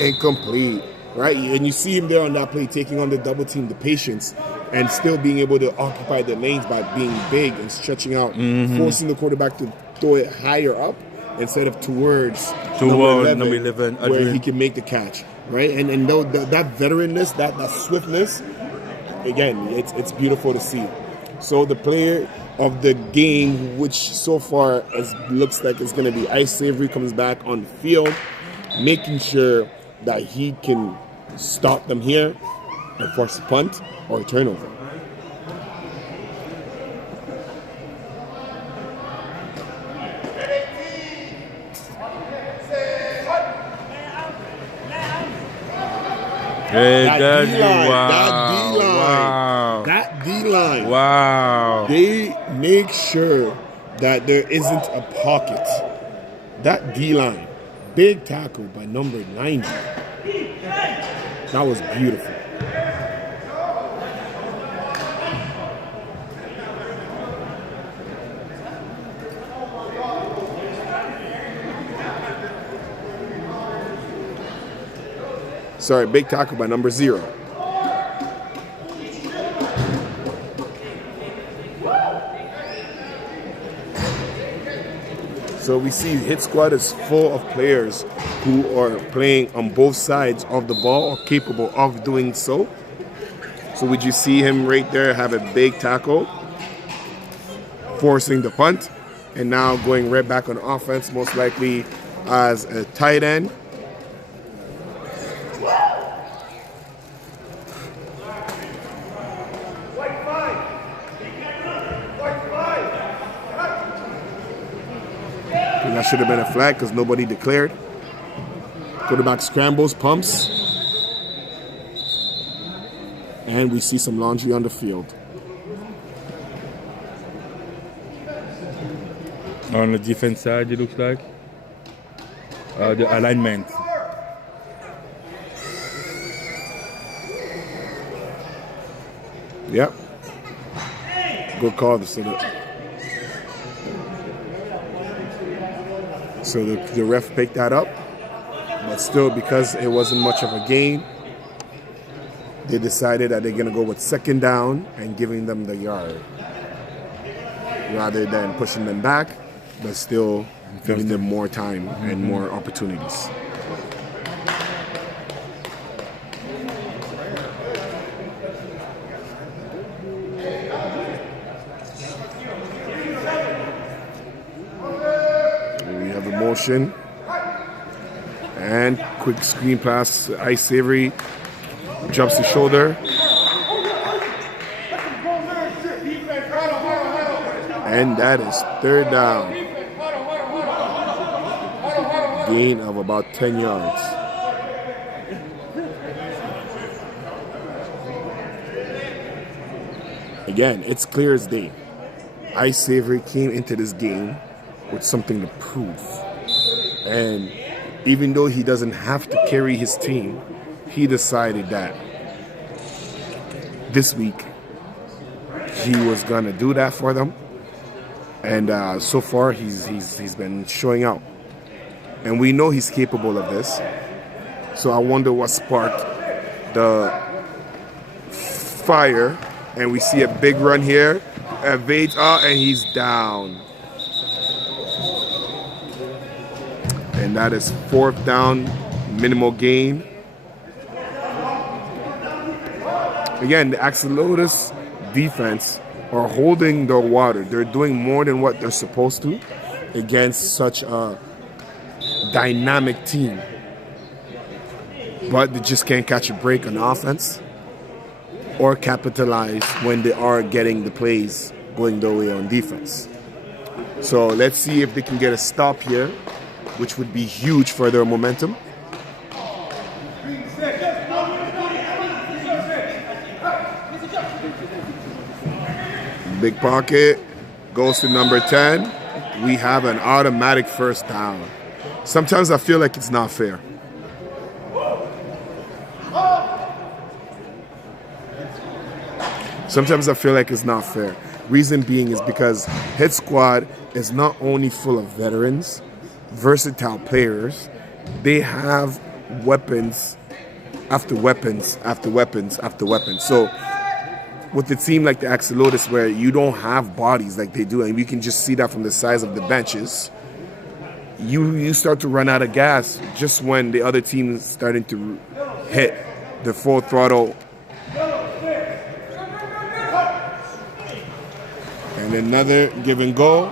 incomplete. Right, and you see him there on that play, taking on the double team, the patience, and still being able to occupy the lanes by being big and stretching out, forcing the quarterback to throw it higher up instead of towards number 11 where he can make the catch, right? And that veteranness, that swiftness, again, it's beautiful to see. So the player of the game, which so far looks like it's going to be Ice Savory, comes back on the field, making sure that he can stop them here and force a punt or a turnover. That D-line. Wow. They make sure that there isn't a pocket. That D-line. Big tackle by number 90. That was beautiful. Sorry, big tackle by number 0. So we see hit squad is full of players who are playing on both sides of the ball or capable of doing so. So would you see him right there have a big tackle, forcing the punt, and now going right back on offense, most likely as a tight end. That should have been a flag because nobody declared. Quarterback scrambles, pumps. And we see some laundry on the field. On the defense side, it looks like. The alignment. Yep. Good call. So the ref picked that up, but still, because it wasn't much of a gain, they decided that they're going to go with second down and giving them the yard rather than pushing them back, but still giving them more time and more opportunities. We have a motion and quick screen pass. Ice Savory jumps the shoulder. And that is third down. Gain of about 10 yards. Again, it's clear as day. Ice Savory came into this game with something to prove. And even though he doesn't have to carry his team, he decided that this week he was gonna do that for them. And so far he's been showing out. And we know he's capable of this. So I wonder what sparked the fire. And we see a big run here. Evades, and he's down. And that is fourth down, minimal gain. Again, the Axolotls defense are holding their water. They're doing more than what they're supposed to against such a dynamic team. But they just can't catch a break on offense or capitalize when they are getting the plays going their way on defense. So let's see if they can get a stop here, which would be huge for their momentum. Big pocket goes to number 10. We have an automatic first down. Sometimes I feel like it's not fair. Sometimes I feel like it's not fair. Reason being is because Hit Squad is not only full of veterans, versatile players, they have weapons after weapons after weapons after weapons. So with a team like the Axolotls where you don't have bodies like they do, and you can just see that from the size of the benches, you start to run out of gas just when the other team is starting to hit the full throttle. And another give and go.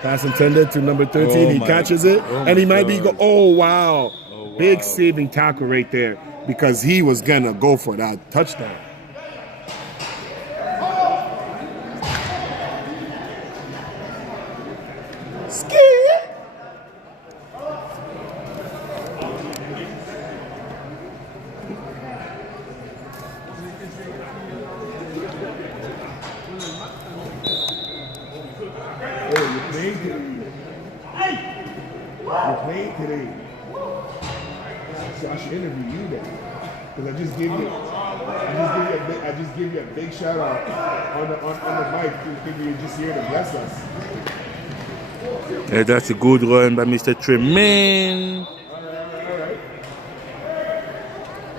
Pass intended to number 13. He catches it. And he might be oh wow. Big saving tackle right there because he was going to go for that touchdown. So I should interview you then, because I just gave you a big shout out on the mic. Because you're just here to bless us. Yeah, that's a good run by Mr. Tremaine. All right.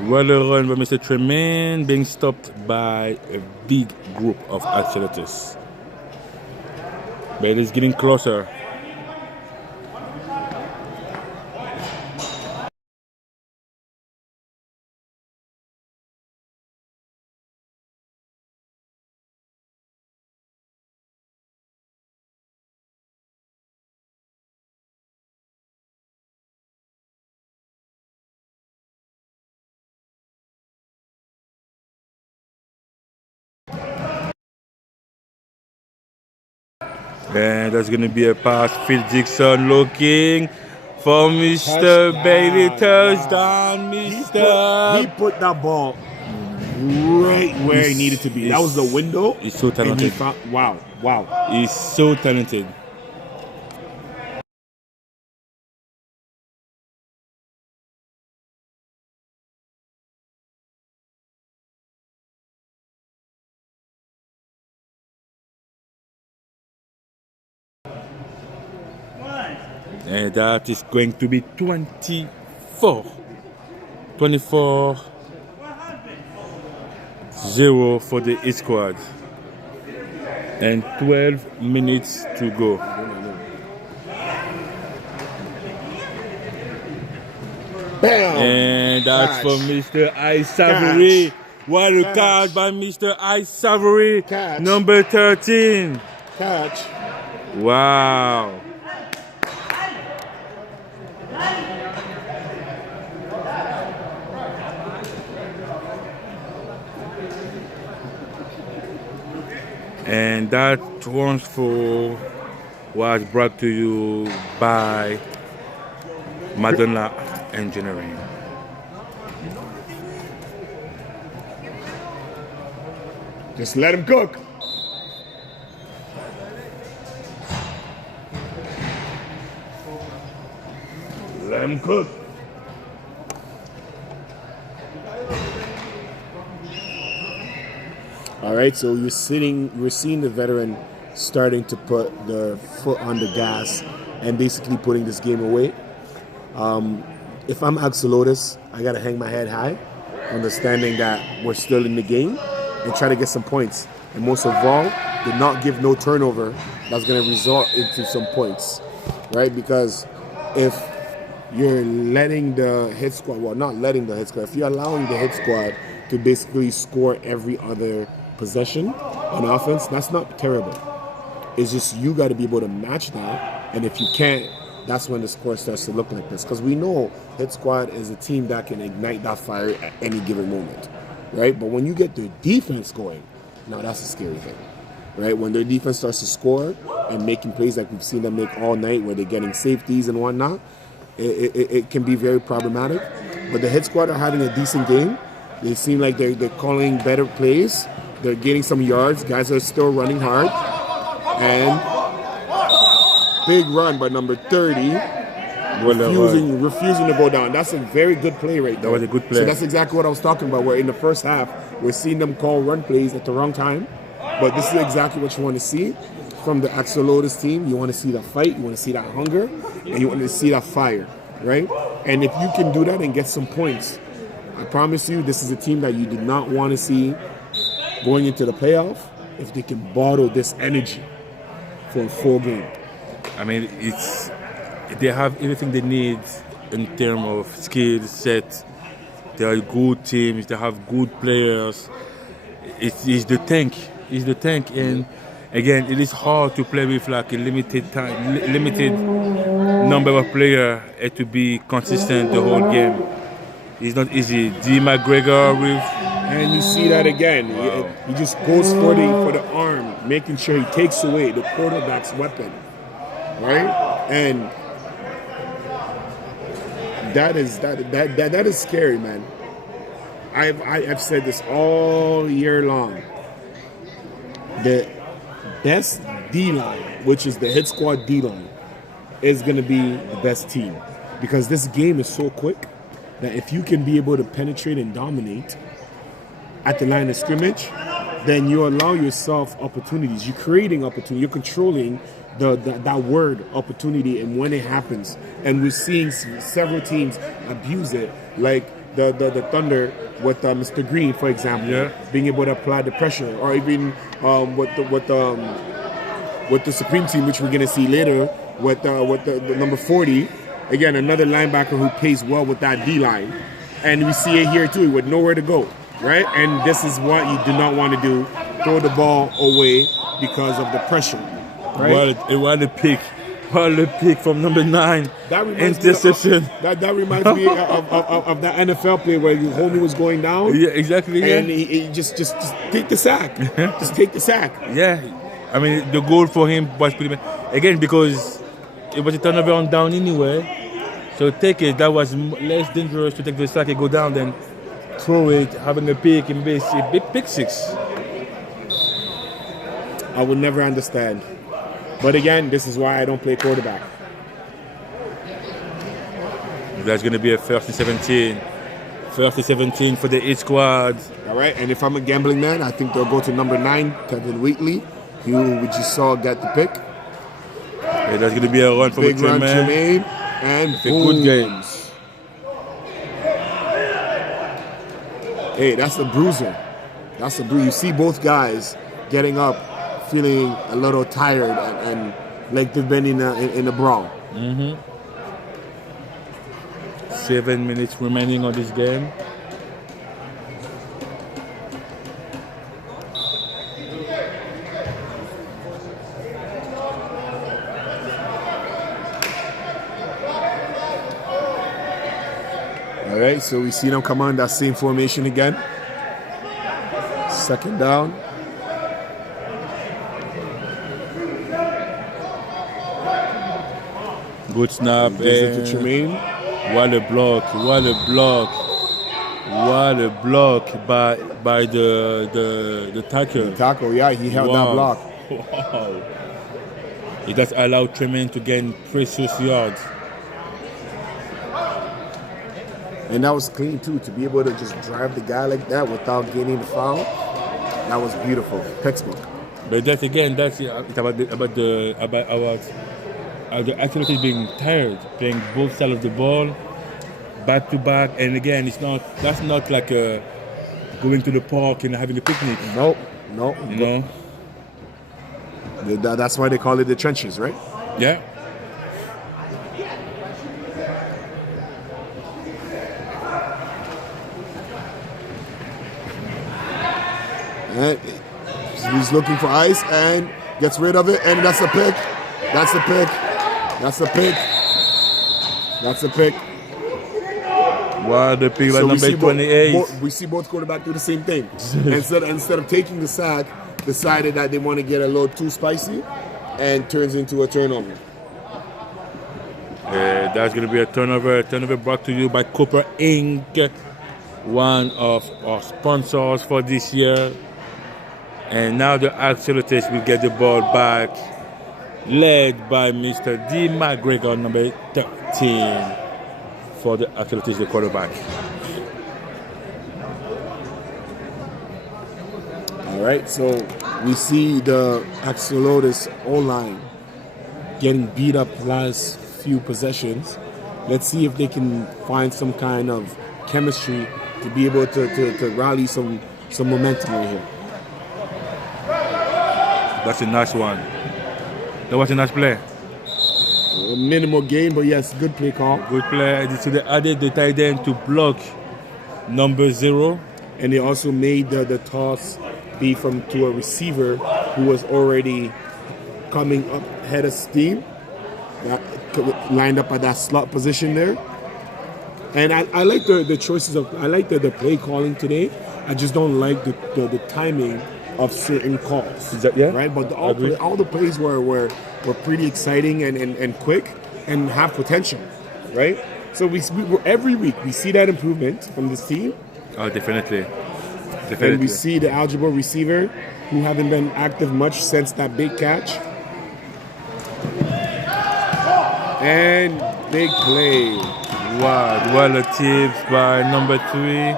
Well run by Mr. Tremaine, being stopped by a big group of Axolotls. But it's getting closer. And that's going to be a pass. Phil Dixon looking for Mr. Bailey. Touchdown, Mr. He put that ball right where he needed to be. That was the window. He's so talented. Wow. He's so talented. And that is going to be 24-0 for the East squad. And 12 minutes to go. Bam! And that's Catch. for Mr. Ice Savory. What a catch by Mr. Ice Savory. Catch. Number 13. Catch. Wow. And that transfer was brought to you by Madonna Engineering. Just let him cook. Let him cook. All right, so we're seeing the veteran starting to put the foot on the gas and basically putting this game away. If I'm Axolotls, I gotta hang my head high, understanding that we're still in the game and try to get some points. And most of all, do not give no turnover that's gonna result into some points, right? Because if you're letting the hit squad, well, not letting the hit squad, if you're allowing the hit squad to basically score every other possession on offense, that's not terrible. It's just you got to be able to match that, and if you can't, that's when the score starts to look like this. Because we know hit squad is a team that can ignite that fire at any given moment, right? But when you get their defense going, now that's a scary thing, right? When their defense starts to score and making plays like we've seen them make all night, where they're getting safeties and whatnot, it can be very problematic. But the hit squad are having a decent game. They seem like they're calling better plays. They're getting some yards. Guys are still running hard. And big run by number 30. Refusing to go down. That's a very good play right there. That was a good play. So that's exactly what I was talking about, where in the first half, we're seeing them call run plays at the wrong time. But this is exactly what you want to see from the Axolotls team. You want to see that fight. You want to see that hunger. And you want to see that fire, right? And if you can do that and get some points, I promise you, this is a team that you do not want to see going into the playoff if they can bottle this energy for a full game. I mean, they have everything they need in terms of skill set. They are good teams. They have good players. It's the tank. It's the tank, and again, it is hard to play with like a limited number of players and to be consistent the whole game. It's not easy. D. McGregor with. And you see that again. Wow. He just goes for the arm, making sure he takes away the quarterback's weapon, right? And that is scary, man. I've said this all year long. The best D-line, which is the hit squad D-line, is going to be the best team, because this game is so quick that if you can be able to penetrate and dominate at the line of scrimmage, then you allow yourself opportunities. You're creating opportunity. You're controlling that word opportunity, and when it happens, and we're seeing several teams abuse it, like the Thunder with Mr. Green, for example, being able to apply the pressure, or even with the Supreme team, which we're gonna see later, with the number 40, again another linebacker who plays well with that D line, and we see it here too with nowhere to go. Right? And this is what you do not want to do. Throw the ball away because of the pressure. Right? What a pick. What a pick from number 9. Interception. That reminds me of that NFL play where your homie was going down. Yeah, exactly. And he just take the sack. Just take the sack. Yeah. I mean, the goal for him was pretty much, again, because it was a turnover on down anyway. So take it. That was less dangerous to take the sack and go down than throw it, having a pick and base a big pick six. I would never understand. But again, this is why I don't play quarterback. That's going to be a 1st and 17. 1st and 17 for the East squad. All right, and if I'm a gambling man, I think they'll go to number 9, Kevin Wheatley, who we just saw get the pick. Yeah, there's going to be a run from Big run, Tremaine. Tremaine. And It's a good game. Hey, that's the bruiser. That's the bruiser. You see both guys getting up, feeling a little tired and like they've been in a brawl. 7 minutes remaining on this game. All right, so we see them come on that same formation again. Second down. Good snap. Gives it to Tremaine. What a block. What a block. What a block by the tackle. The tackle, yeah, he held that block. Wow. It does allow Tremaine to gain precious yards. And that was clean too, to be able to just drive the guy like that without getting the foul. That was beautiful, textbook. But that's again, it's about the Axolotls being tired, playing both sides of the ball, back to back, and again, that's not like going to the park and having a picnic. Nope. You know. That's why they call it the trenches, right? Yeah. And he's looking for ice and gets rid of it, and that's the pick. That's the pick. That's the pick. That's the pick. Wow, the pick by So number 28. we see both quarterbacks do the same thing. instead of taking the sack, decided that they want to get a little too spicy, and turns into a turnover. That's going to be a turnover. A turnover brought to you by Cooper Inc., one of our sponsors for this year. And now the Axolotls will get the ball back, led by Mr. D. McGregor, number 13, for the Axolotls, the quarterback. All right, so we see the Axolotls O-line getting beat up last few possessions. Let's see if they can find some kind of chemistry to be able to rally some momentum right here. That's a nice one. That was a nice play. A minimal gain, but yes, good play call. Good play. So they added the tight end to block number 0. And they also made the toss be to a receiver who was already coming up head of steam, lined up at that slot position there. And I like the choices I like the play calling today. I just don't like the timing of certain calls. Is that, yeah? Right? But all the plays were pretty exciting and quick and have potential, right? So every week we see that improvement from this team. Oh, definitely. And we see the eligible receiver who haven't been active much since that big catch. And big play. Wow, well a tips by number 3.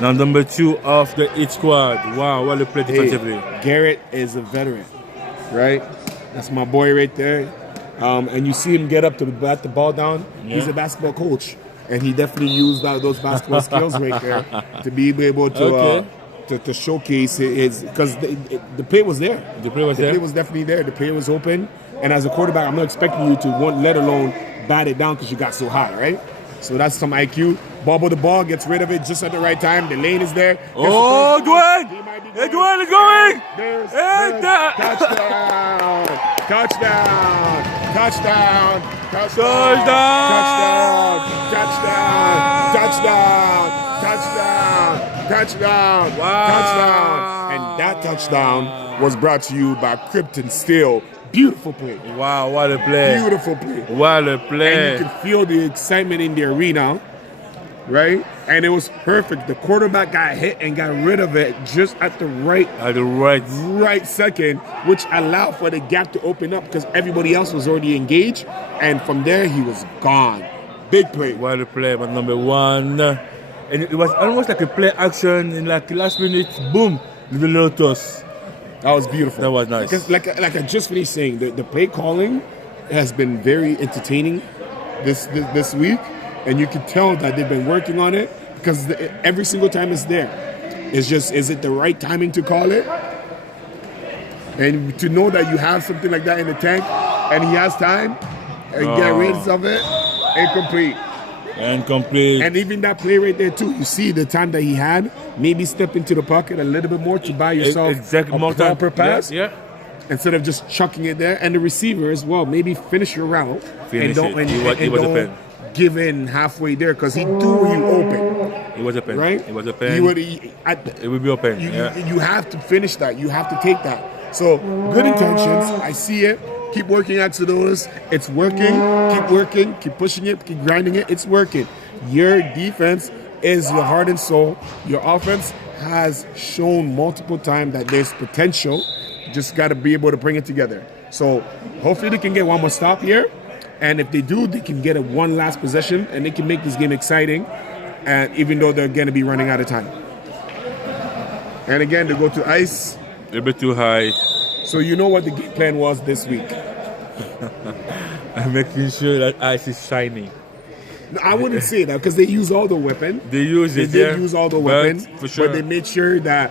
Now number 2 of the hit squad. Wow, what a play defensively. Garrett is a veteran, right? That's my boy right there. And you see him get up to bat the ball down. Yeah. He's a basketball coach, and he definitely used those basketball skills right there to be able to showcase his, because the play was there. The play was there. The play was definitely there. The play was open. And as a quarterback, I'm not expecting you to let alone bat it down because you got so high, right? So that's some IQ. Bobble the ball, gets rid of it just at the right time. The lane is there. Oh, Dwayne! Hey, Dwayne is going! There's Touchdown! Touchdown! Touchdown! Touchdown! Touchdown! Touchdown! Touchdown! Touchdown! Wow. Touchdown! And that touchdown was brought to you by Krypton Steel. Beautiful play. Wow, what a play. Beautiful play. What a play. And you can feel the excitement in the arena, right? And it was perfect. The quarterback got hit and got rid of it just at the right second, which allowed for the gap to open up because everybody else was already engaged. And from there, he was gone. Big play. What a play by number 1. And it was almost like a play action in like the last minute. Boom, little toss. That was beautiful. That was nice. Because like I just finished saying, the play calling has been very entertaining this week, and you can tell that they've been working on it because every single time it's there. It's just, is it the right timing to call it? And to know that you have something like that in the tank, and he has time, and get rid of it, incomplete. And even that play right there too, you see the time that he had, maybe step into the pocket a little bit more to buy yourself a proper pass. Yeah. Instead of just chucking it there. And the receiver as well, maybe finish your route and don't give in halfway there, because he threw you open. It was open. Right? It was open. It would be open. You have to finish that. You have to take that. So, good intentions. I see it. Keep working at Axolotls. It's working. Keep working. Keep pushing it. Keep grinding it. It's working. Your defense is your heart and soul. Your offense has shown multiple times that there's potential. Just got to be able to bring it together. So hopefully they can get one more stop here. And if they do, they can get one last possession and they can make this game exciting. And even though they're going to be running out of time. And again, they go to ice. A bit too high. So you know what the game plan was this week. I'm making sure that ice is shiny. No, I wouldn't say that because they use all the weapon. They did use all the weapon. For sure. But they made sure that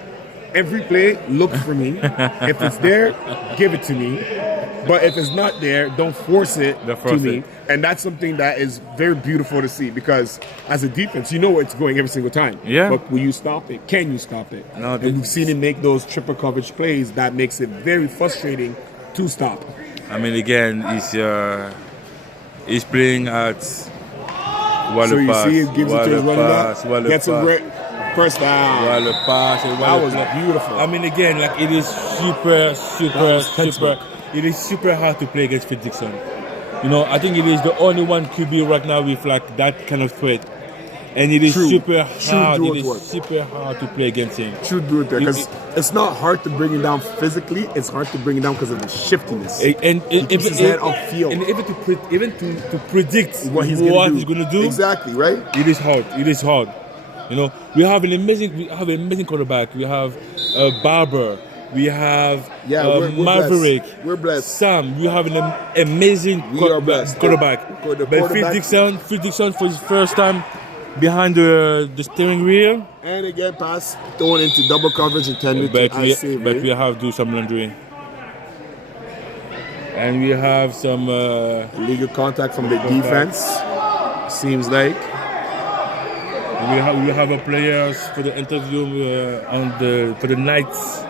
every play, look for me. If it's there, give it to me. But if it's not there, don't force it to me. And that's something that is very beautiful to see, because as a defense, you know where it's going every single time. Yeah. But will you stop it? Can you stop it? No, and we've seen him make those triple coverage plays that makes it very frustrating to stop. I mean, again, he's playing at So you see it gives it to his running back. Gets a great first down. That was beautiful. I mean, again, like it is super. It is super hard to play against Phil Dixon. You know, I think it is the only one QB right now with like that kind of threat. And it is super hard. It is super hard to play against him. True brute there, because it's not hard to bring him down physically. It's hard to bring him down because of the shiftiness. And he keeps his head upfield. And even to predict what he's going to do. Exactly, right? It is hard. It is hard. You know, we have an amazing quarterback. We have Barber. We have Maverick. We're blessed. Sam, we have an amazing quarterback. But Phil Dixon for his first time behind the steering wheel. And again, pass thrown into double coverage intended to but we have to do some laundry. And we have some illegal contact from the defense. Seems like. We have a players for the interview for the Knights.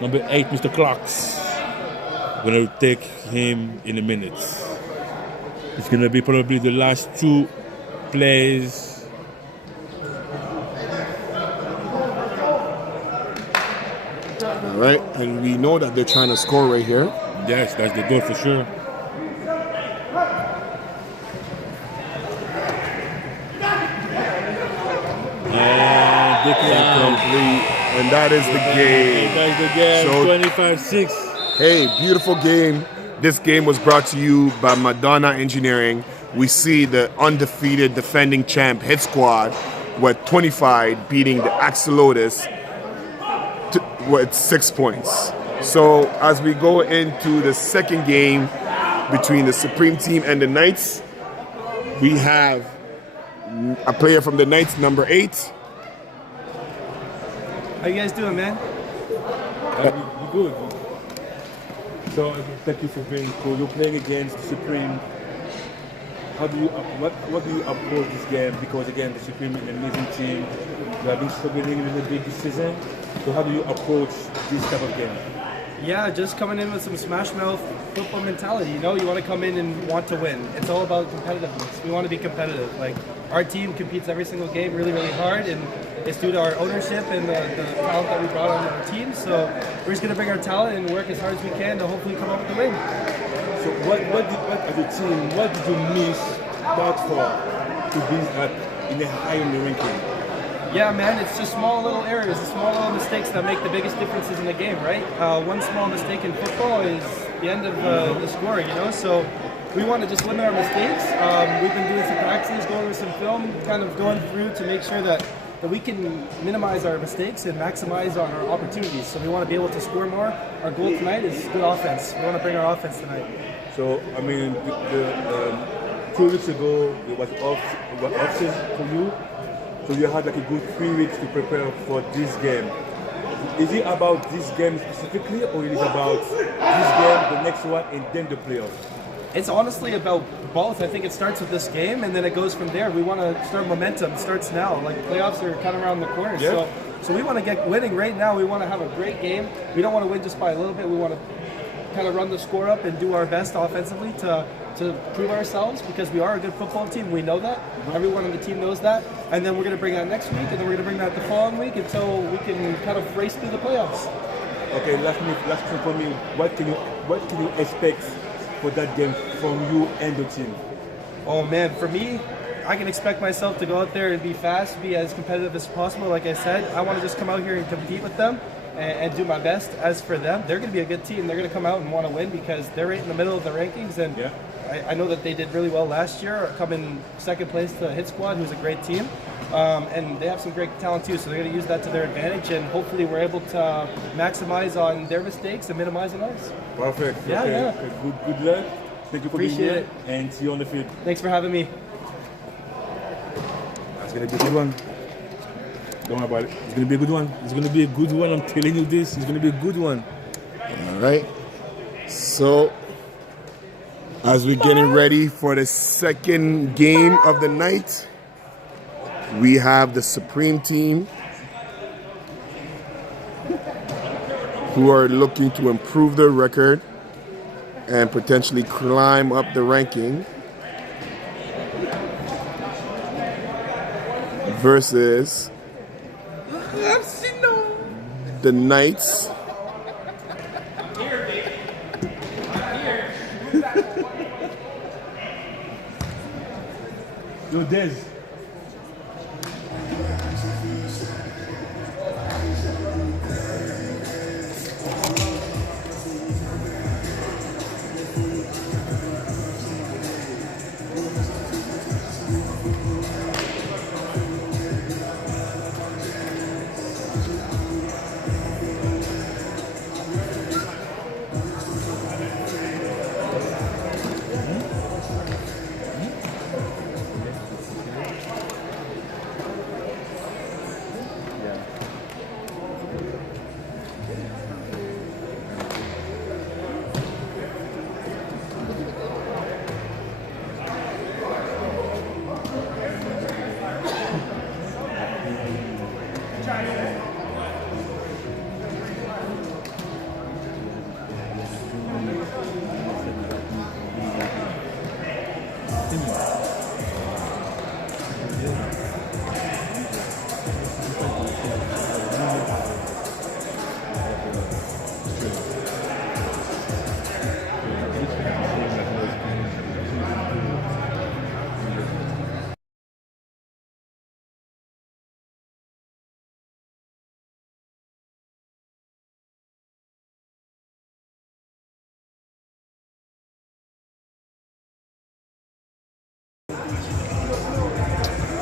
Number 8, Mr. Clarks. We're going to take him in a minute. It's going to be probably the last 2 plays. All right, and we know that they're trying to score right here. Yes, that's the goal for sure. And they can complete. And that is the game. That is the game. So, 25-6. Hey, beautiful game. This game was brought to you by Madonna Engineering. We see the undefeated defending champ Hit Squad with 25 beating the Axolotls with 6 points. So as we go into the second game between the Supreme Team and the Knights, we have a player from the Knights, number 8. How you guys doing, man? Good. So thank you for being cool. You're playing against the Supreme. How do you what do you approach this game? Because again, the Supreme is an amazing team. You have been struggling in the big season. So how do you approach this type of game? Yeah, just coming in with some smash mouth football mentality. You know, you want to come in and want to win. It's all about competitiveness. We want to be competitive. Like, our team competes every single game really, really hard, and it's due to our ownership and the talent that we brought on our team. So we're just going to bring our talent and work as hard as we can to hopefully come up with the win. So what as a team, what did you miss that for to be in a high in the ranking? Yeah, man, it's just small little errors, the small little mistakes that make the biggest differences in the game, right? One small mistake in football is the end of the scoring, you know? So we want to just limit our mistakes. We've been doing some practices, going over some film, kind of going through to make sure that that we can minimize our mistakes and maximize on our opportunities. So we want to be able to score more. Our goal tonight is good offense. We want to bring our offense tonight. So, I mean, 2 weeks ago, it was off-season for you. So you had like a good 3 weeks to prepare for this game. Is it about this game specifically, or it is about this game, the next one, and then the playoffs? It's honestly about both. I think it starts with this game, and then it goes from there. We want to start momentum. It starts now. Like, playoffs are kind of around the corner. Yeah. So we want to get winning right now. We want to have a great game. We don't want to win just by a little bit. We want to kind of run the score up and do our best offensively to prove ourselves, because we are a good football team. We know that. Everyone on the team knows that. And then we're going to bring that next week, and then we're going to bring that the following week until we can kind of race through the playoffs. Okay, last question for me. What can you expect for that game from you and the team? Oh man, for me, I can expect myself to go out there and be fast, be as competitive as possible. Like I said, I want to just come out here and compete with them and do my best. As for them, they're going to be a good team. They're going to come out and want to win because they're right in the middle of the rankings, and yeah. I know that they did really well last year, coming second place to Hit Squad, who's a great team. And they have some great talent too, so they're going to use that to their advantage, and hopefully we're able to maximize on their mistakes and minimize on ours. Perfect. Yeah, okay. yeah. Okay. Good luck. Thank you for Appreciate being here, it. and see you on the field. Thanks for having me. That's going to be a good one. Don't worry about it. It's going to be a good one. It's going to be a good one. I'm telling you this. It's going to be a good one. All right. So, as we're getting ready for the second game of the night, we have the Supreme team who are looking to improve their record and potentially climb up the ranking versus the Knights. Yo, Des.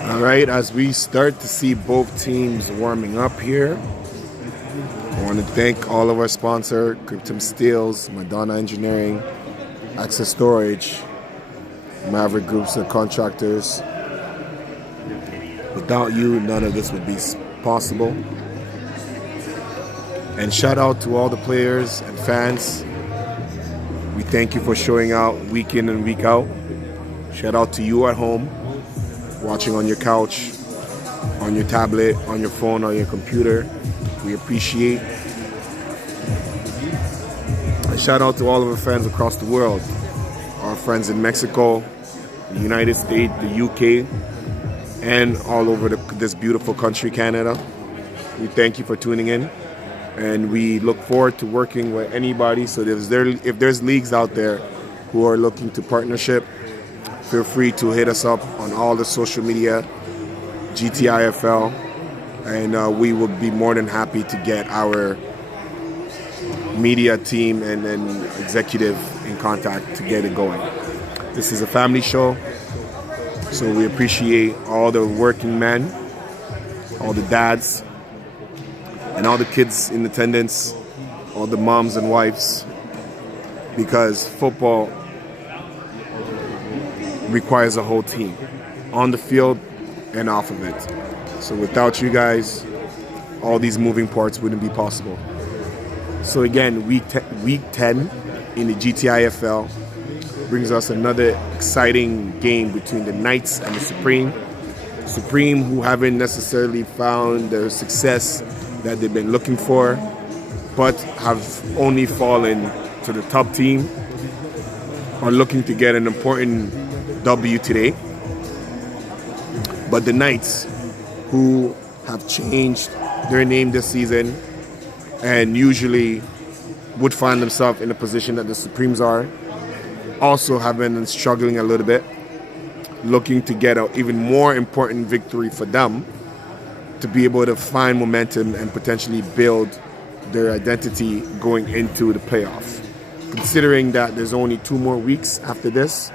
All right, as we start to see both teams warming up here, I want to thank all of our sponsor, Cryptum Steels, Madonna Engineering, Access Storage, Maverick Groups of Contractors. Without you, none of this would be possible. And shout out to all the players and fans. We thank you for showing out week in and week out. Shout out to you at home, watching on your couch, on your tablet, on your phone, on your computer. We appreciate. And shout out to all of our fans across the world. Our friends in Mexico, the United States, the UK, and all over this beautiful country, Canada. We thank you for tuning in. And we look forward to working with anybody. So if there's leagues out there who are looking to partnership, feel free to hit us up on all the social media, GTIFL, and we will be more than happy to get our media team and executive in contact to get it going. This is a family show, so we appreciate all the working men all the dads, and all the kids in attendance, all the moms and wives, because football requires a whole team on the field and off of it. So without you guys, all these moving parts wouldn't be possible. So again, week 10 in the GTIFL brings us another exciting game between the Knights and the Supreme. Supreme, who haven't necessarily found the success that they've been looking for, but have only fallen to the top team, are looking to get an important W today. But the Knights, who have changed their name this season and usually would find themselves in a position that the Supremes are, also have been struggling a little bit, looking to get an even more important victory for them to be able to find momentum and potentially build their identity going into the playoffs. Considering that there's only 2 more weeks after this,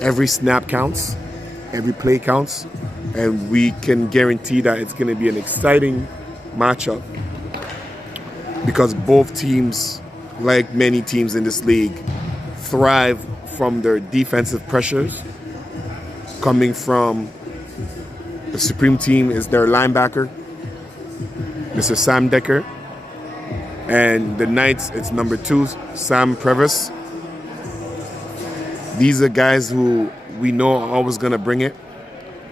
every snap counts, every play counts, and we can guarantee that it's going to be an exciting matchup because both teams, like many teams in this league, thrive from their defensive pressures. Coming from the Supreme team is their linebacker, Mr. Sam Decker. And the Knights, it's number 2, Sam Previs. These are guys who we know are always going to bring it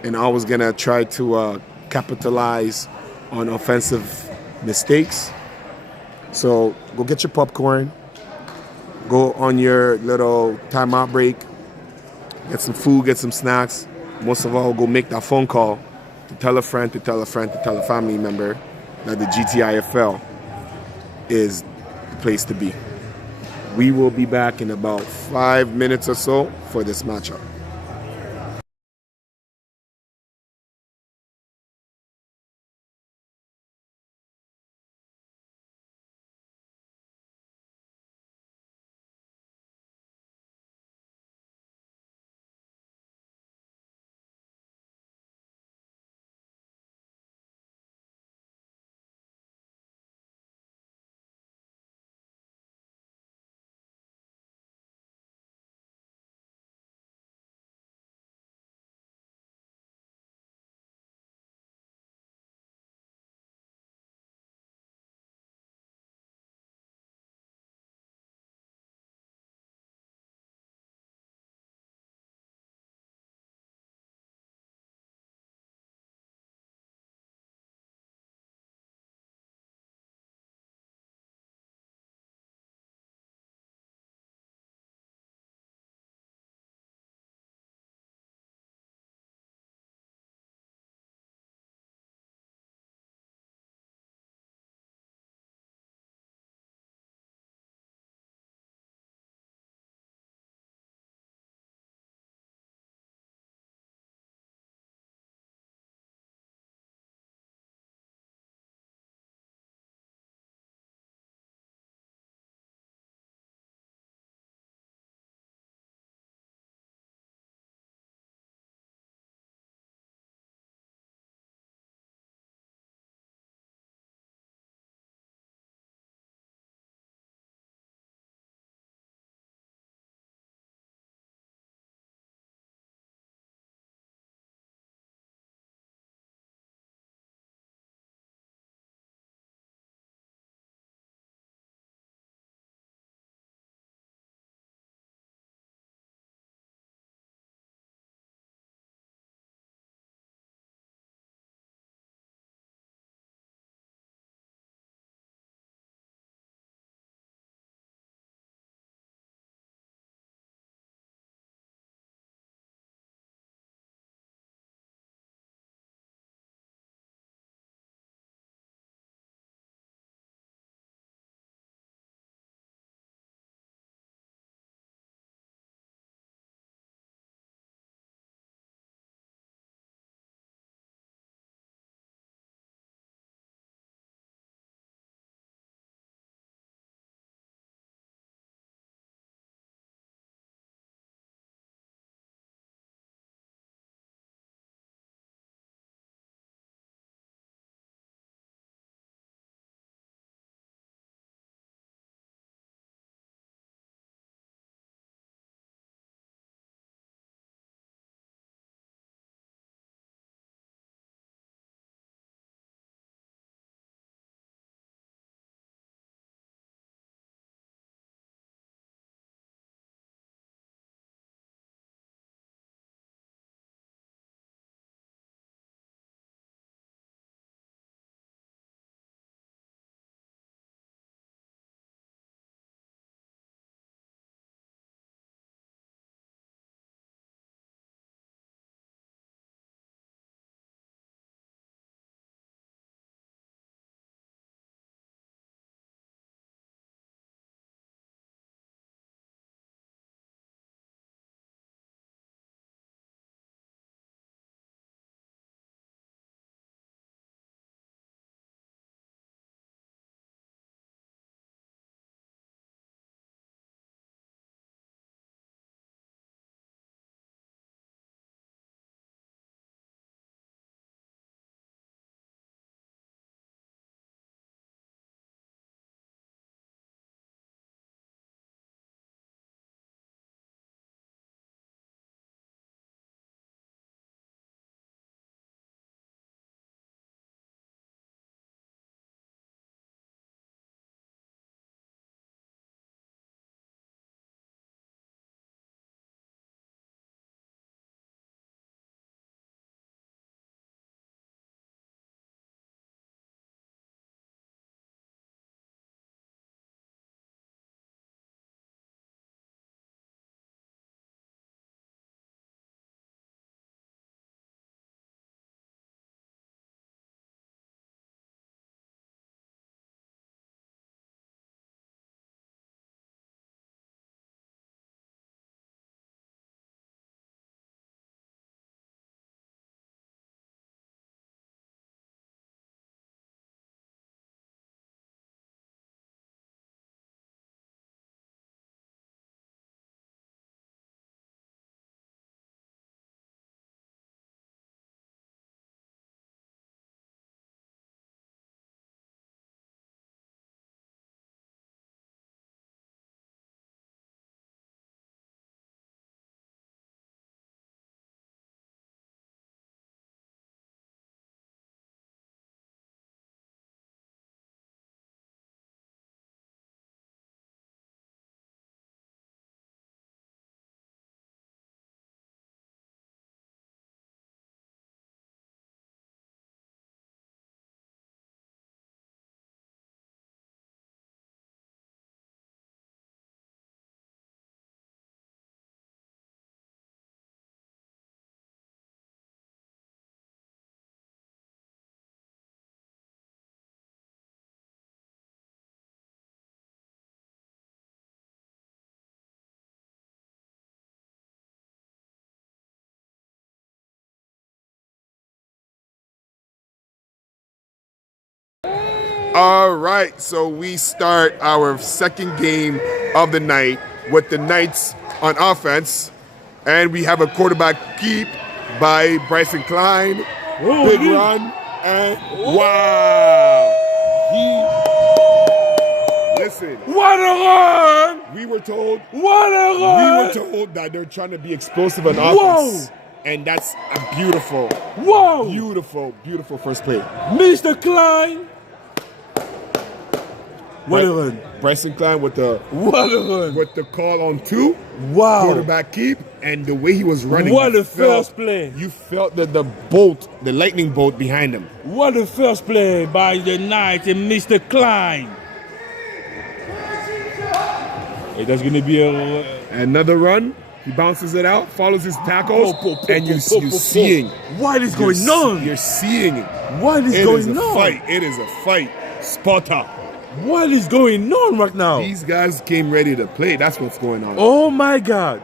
and always going to try to capitalize on offensive mistakes. So go get your popcorn. Go on your little timeout break. Get some food, get some snacks. Most of all, go make that phone call to tell a friend, to tell a friend, to tell a family member that the GTIFL is the place to be. We will be back in about 5 minutes or so for this matchup. All right, so we start our second game of the night with the Knights on offense, and we have a quarterback keep by Bryson Klein. Oh, Big run, and wow! Listen, What a run! we were told What a run! that they're trying to be explosive on offense, and that's a beautiful first play. Mr. Klein! What a run! Bryson Klein with the call on 2. Wow! Quarterback keep, and the way he was running. What a first play! You felt the lightning bolt behind him. What a first play by the Knights and Mr. Klein! Hey, that's gonna be Another run. He bounces it out, follows his tackles, and you're seeing. What is going on? You're seeing it. What is going on? It is a fight. Sparta. What is going on right now? These guys came ready to play. That's what's going on. Oh my God.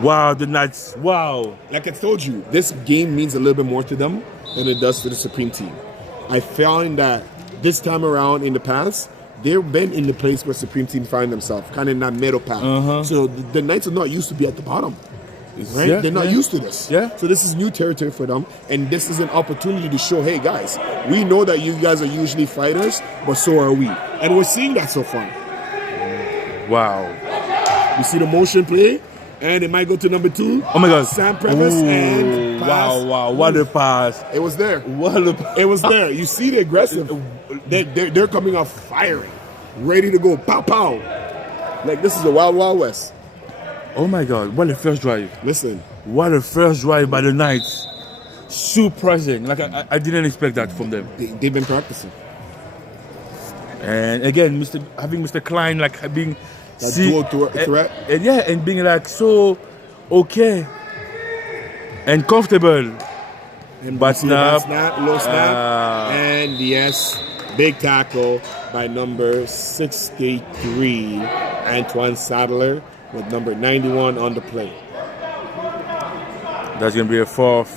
Wow, the Knights. Wow. Like I told you, this game means a little bit more to them than it does to the Supreme team. I found that this time around in the past, they've been in the place where Supreme team find themselves, kind of in that middle path. So the Knights are not used to be at the bottom. Right? Yeah, They're not used to this. Yeah. So this is new territory for them, and this is an opportunity to show, hey guys, we know that you guys are usually fighters, but so are we. And we're seeing that so far. Wow. You see the motion play, and it might go to number 2. Oh my God. Sam Previs and pass. Wow. What a pass. It was there. What a pass. It was there. You see the aggressive. They're coming off firing, ready to go. Pow, pow. Like this is the Wild Wild West. Oh my God, what a first drive. Listen. What a first drive by the Knights. Surprising. Like I didn't expect that from them. They've been practicing. And again, having Mr. Klein like being dual threat. And being like so okay and comfortable. And But snap, low snap, and yes, big tackle by number 63, Antoine Sadler, with number 91 on the play. That's going to be a fourth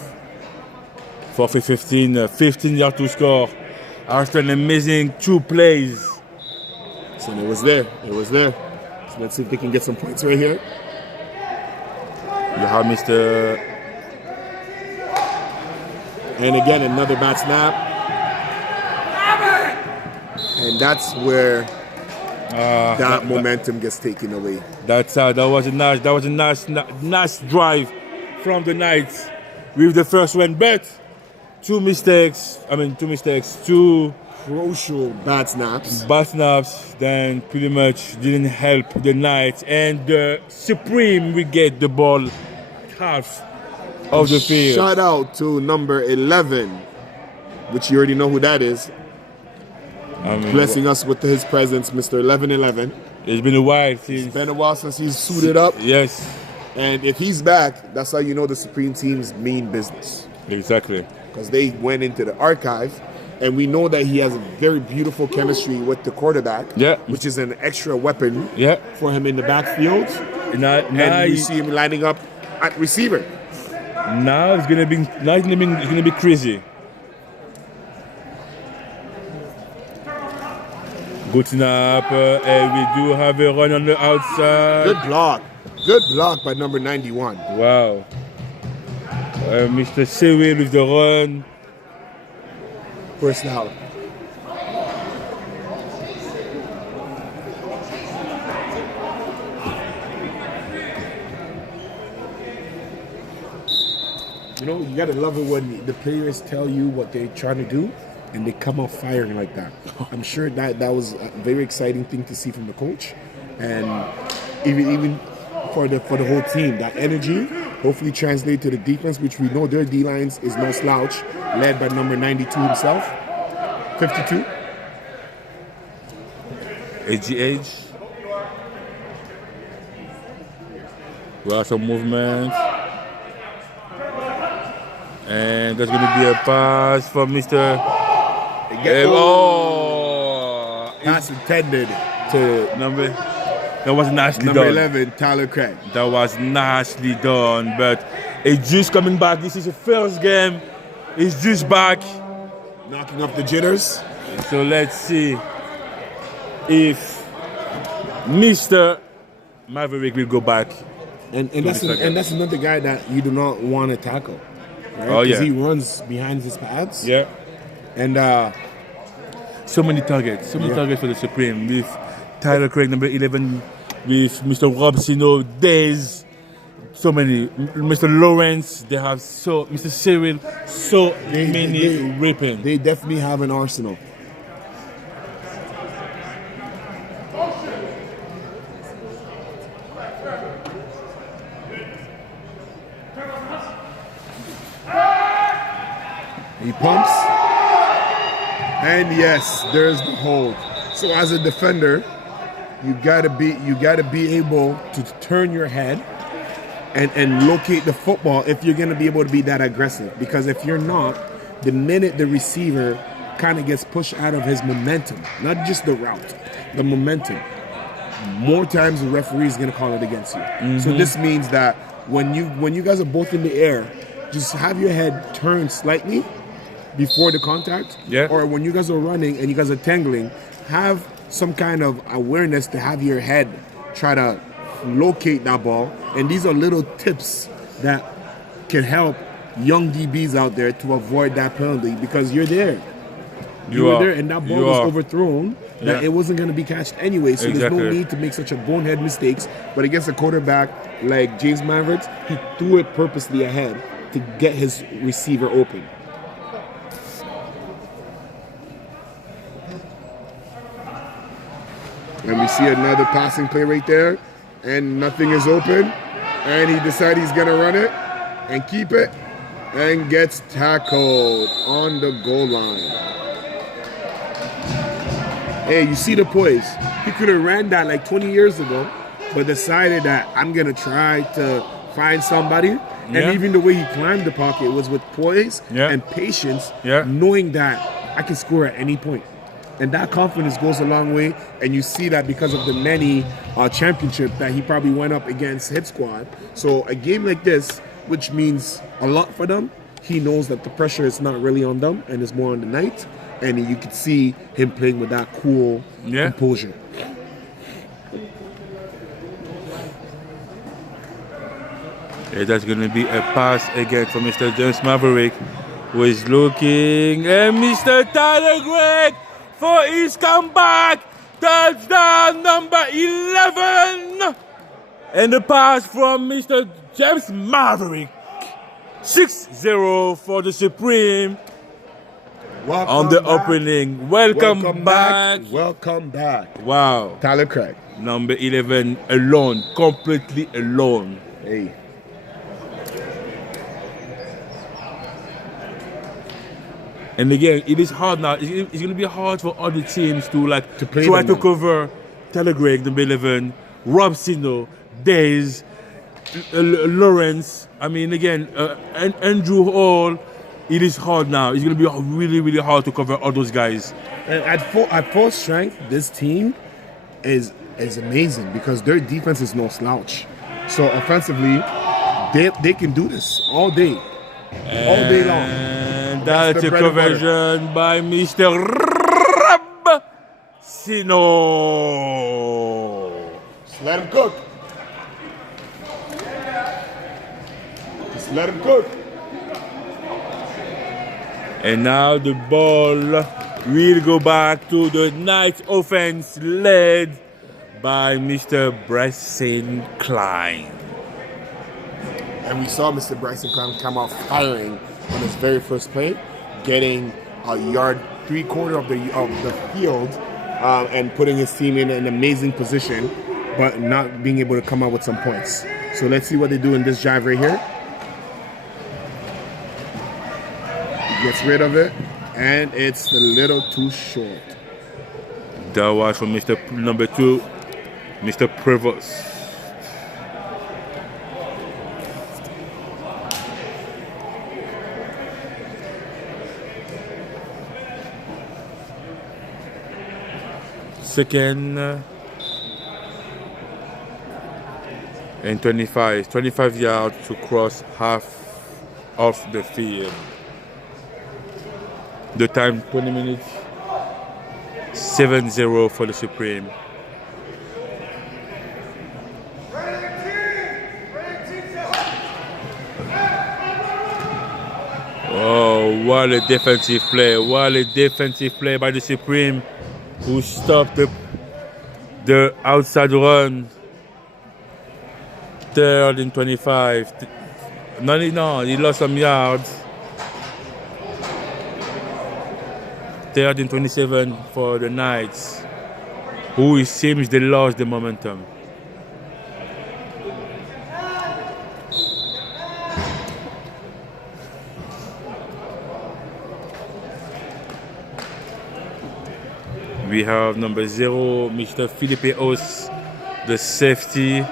and 15, 15 yards to score after an amazing 2 plays. So it was there. So let's see if they can get some points right here. You have Mr. And again, another bad snap. And that's where that momentum gets taken away. That was a nice drive from the Knights with the first one, but two crucial bad snaps. Then pretty much didn't help the Knights, and the Supreme will get the ball half of the field. Shout out to number 11, which you already know who that is. Blessing us with his presence, Mr. 1111. It's been a while since he's suited up. Yes. And if he's back, that's how you know the Supreme team's mean business. Exactly. Because they went into the archive, and we know that he has a very beautiful chemistry with the quarterback, which is an extra weapon for him in the backfield. And you see him lining up at receiver. Now it's gonna be crazy. Good snap, and we do have a run on the outside. Good block by number 91. Wow. Mr. Sewell with the run. First down. You know, you gotta love it when the players tell you what they're trying to do, and they come out firing like that. I'm sure that was a very exciting thing to see from the coach, and even for the whole team. That energy hopefully translate to the defense, which we know their D-lines is no slouch, led by number 92 himself, 52. AGH. We have some movement. And there's going to be a pass for Mr. Pass intended to number. That was nicely number done. 11, Tyler Craig. That was nicely done, but it's just coming back. This is the first game. It's just back. Knocking off the jitters. So let's see if Mr. Maverick will go back. And that's another guy that you do not want to tackle. Right? Oh, yeah. He runs behind his pads. Yeah. And so many targets. So many targets for the Supreme. With Tyler Craig, number 11. With Mr. Robsino, Days. So many. Mr. Lawrence. They have Mr. Cyril. So many ripping. They definitely have an arsenal. He pumps, and yes, there's the hold. So as a defender, you gotta be able to turn your head and locate the football if you're gonna be able to be that aggressive. Because if you're not, the minute the receiver kind of gets pushed out of his momentum, not just the route, the momentum, more times the referee is gonna call it against you. Mm-hmm. So this means that when you guys are both in the air, just have your head turned slightly before the contact, or when you guys are running and you guys are tangling, have some kind of awareness to have your head try to locate that ball. And these are little tips that can help young DBs out there to avoid that penalty, because you're there. You were there, and that ball was overthrown. That it wasn't going to be catched anyway, so there's no need to make such a bonehead mistakes. But against a quarterback like James Mavericks, he threw it purposely ahead to get his receiver open. And we see another passing play right there, and nothing is open, and he decided he's gonna run it and keep it, and gets tackled on the goal line. Hey, you see the poise. He could have ran that like 20 years ago, but decided that I'm gonna try to find somebody. And even the way he climbed the pocket was with poise and patience, knowing that I can score at any point. And that confidence goes a long way, and you see that because of the many championships that he probably went up against Hit Squad. So a game like this, which means a lot for them, he knows that the pressure is not really on them and is more on the night. And you can see him playing with that cool composure. Yeah, that's going to be a pass again for Mr. James Maverick, who is looking, and Mr. Tyler Gregg for his comeback. Touchdown number 11. And the pass from Mr. James Maverick. 6-0 for the Supreme. On the opening. Welcome back. Welcome back. Wow. Tyler Craig. Number 11 alone. Completely alone. Hey. And again, it is hard now. It's going to be hard for other teams to try to cover Tyler Gregg, number 11, Rob Sino, Days, Lawrence. I mean, again, Andrew Hall. It is hard now. It's going to be really, really hard to cover all those guys. And at full strength, this team is amazing because their defense is no slouch. So offensively, they can do this all day long. And that's a conversion by Mr. Rob Sino. Just let him cook. Just let him cook. And now the ball will go back to the Knights offense led by Mr. Bryson Klein. And we saw Mr. Bryson Klein come out firing on his very first play, getting a yard, 3/4 of the field, and putting his team in an amazing position, but not being able to come out with some points. So let's see what they do in this drive right here. Gets rid of it, and it's a little too short. That was from Mr. number 2, Mr. Prevost. Second and 25 yards to cross half of the field. The time 20 minutes 7-0 for the Supreme. Oh, what a defensive play. What a defensive play by the Supreme, who stopped the outside run. 3rd and 25. No, he lost some yards. 3rd and 27 for the Knights, who it seems they lost the momentum. We have number 0, Mr. Felipe Os, the safety.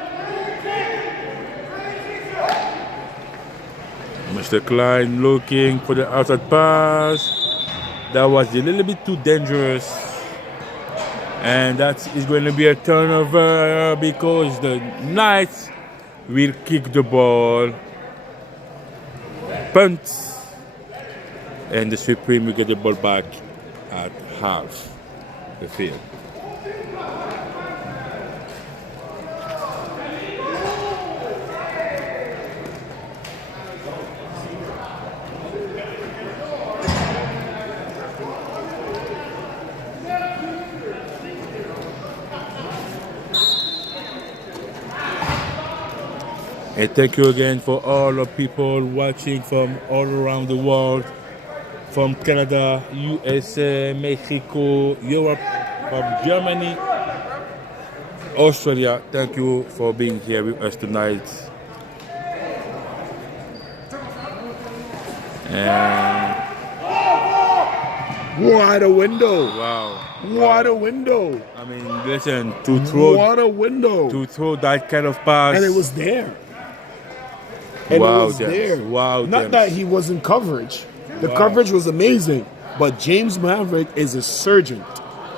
Mr. Klein looking for the outside pass. That was a little bit too dangerous. And that is going to be a turnover because the Knights will kick the ball. Punt. And the Supreme will get the ball back at half the field. And thank you again for all the people watching from all around the world, from Canada, USA, Mexico, Europe, from Germany, Australia. Thank you for being here with us tonight. And What a window! wow. What a window! I mean, listen, to throw that kind of pass. And it was there. And Wow, it was James. there. Wow, Not James. that he was in coverage. The Wow. coverage was amazing. But James Maverick is a surgeon.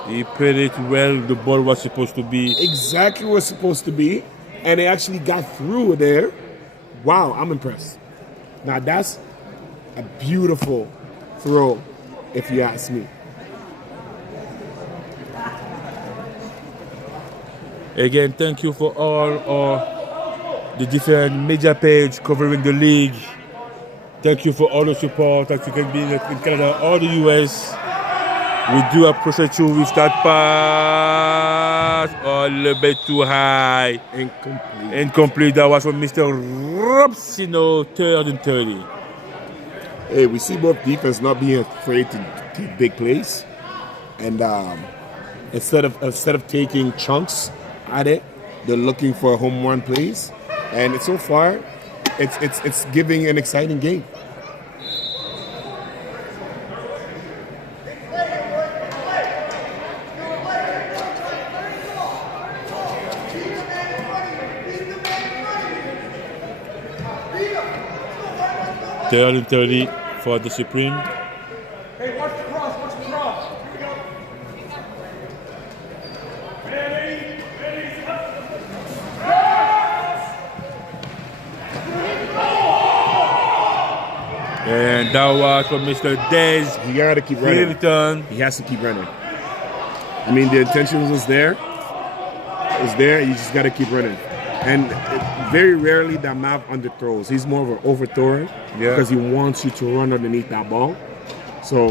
He played it well. The ball was supposed to be. Exactly where it's supposed to be. And they actually got through there. Wow, I'm impressed. Now that's a beautiful throw, if you ask me. Again, thank you for all the different media page covering the league. Thank you for all the support that you can be in Canada or the US. We do appreciate you with that pass. A little bit too high. Incomplete. That was from Mr. Robsino, 3rd and 30. Hey, we see both defense not being afraid to take big plays. And instead of taking chunks at it, they're looking for home run plays. And so far, it's giving an exciting game. Third and 30 for the Supreme. Hey, watch the cross, watch the cross. And that was from Mr. Dez. You gotta keep running. Hilton. He has to keep running. I mean, the intention was there. It was there. You just gotta keep running. And very rarely that Mav underthrows. He's more of an overthrower because he wants you to run underneath that ball. So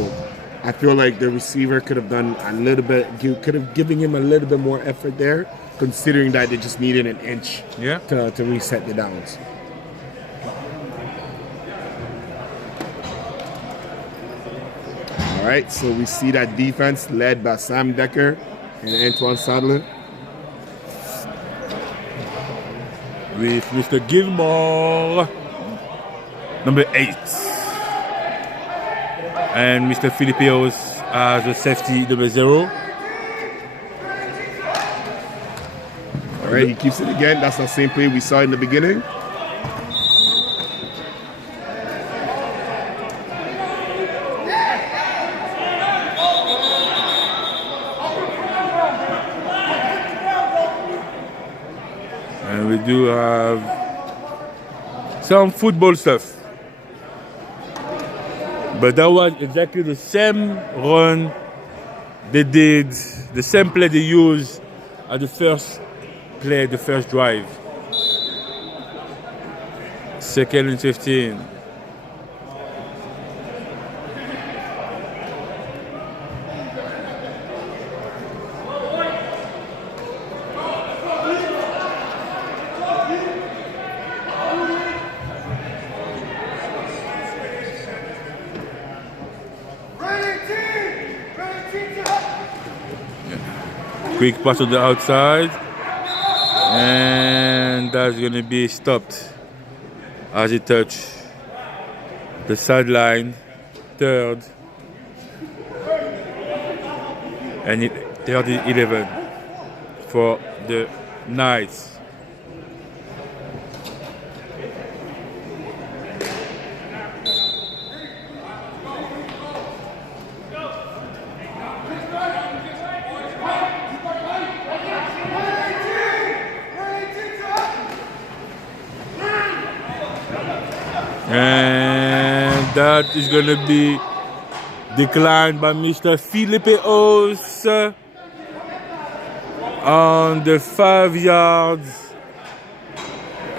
I feel like the receiver could have done a little bit, could have given him a little bit more effort there, considering that they just needed an inch to reset the downs. All right, so we see that defense led by Sam Decker and Antoine Sadler. With Mr. Gilmore, number 8. And Mr. Filipios as the safety, number 0. All right, he keeps it again. That's the same play we saw in the beginning. And we do have some football stuff. But that was exactly the same run They did the same play they used at the first play, the first drive. 2nd and 15. Quick pass to the outside, and that's going to be stopped as he touched the sideline. 3rd and 3rd and 11 for the Knights. And that is going to be declined by Mr. Felipe Os on the 5 yards.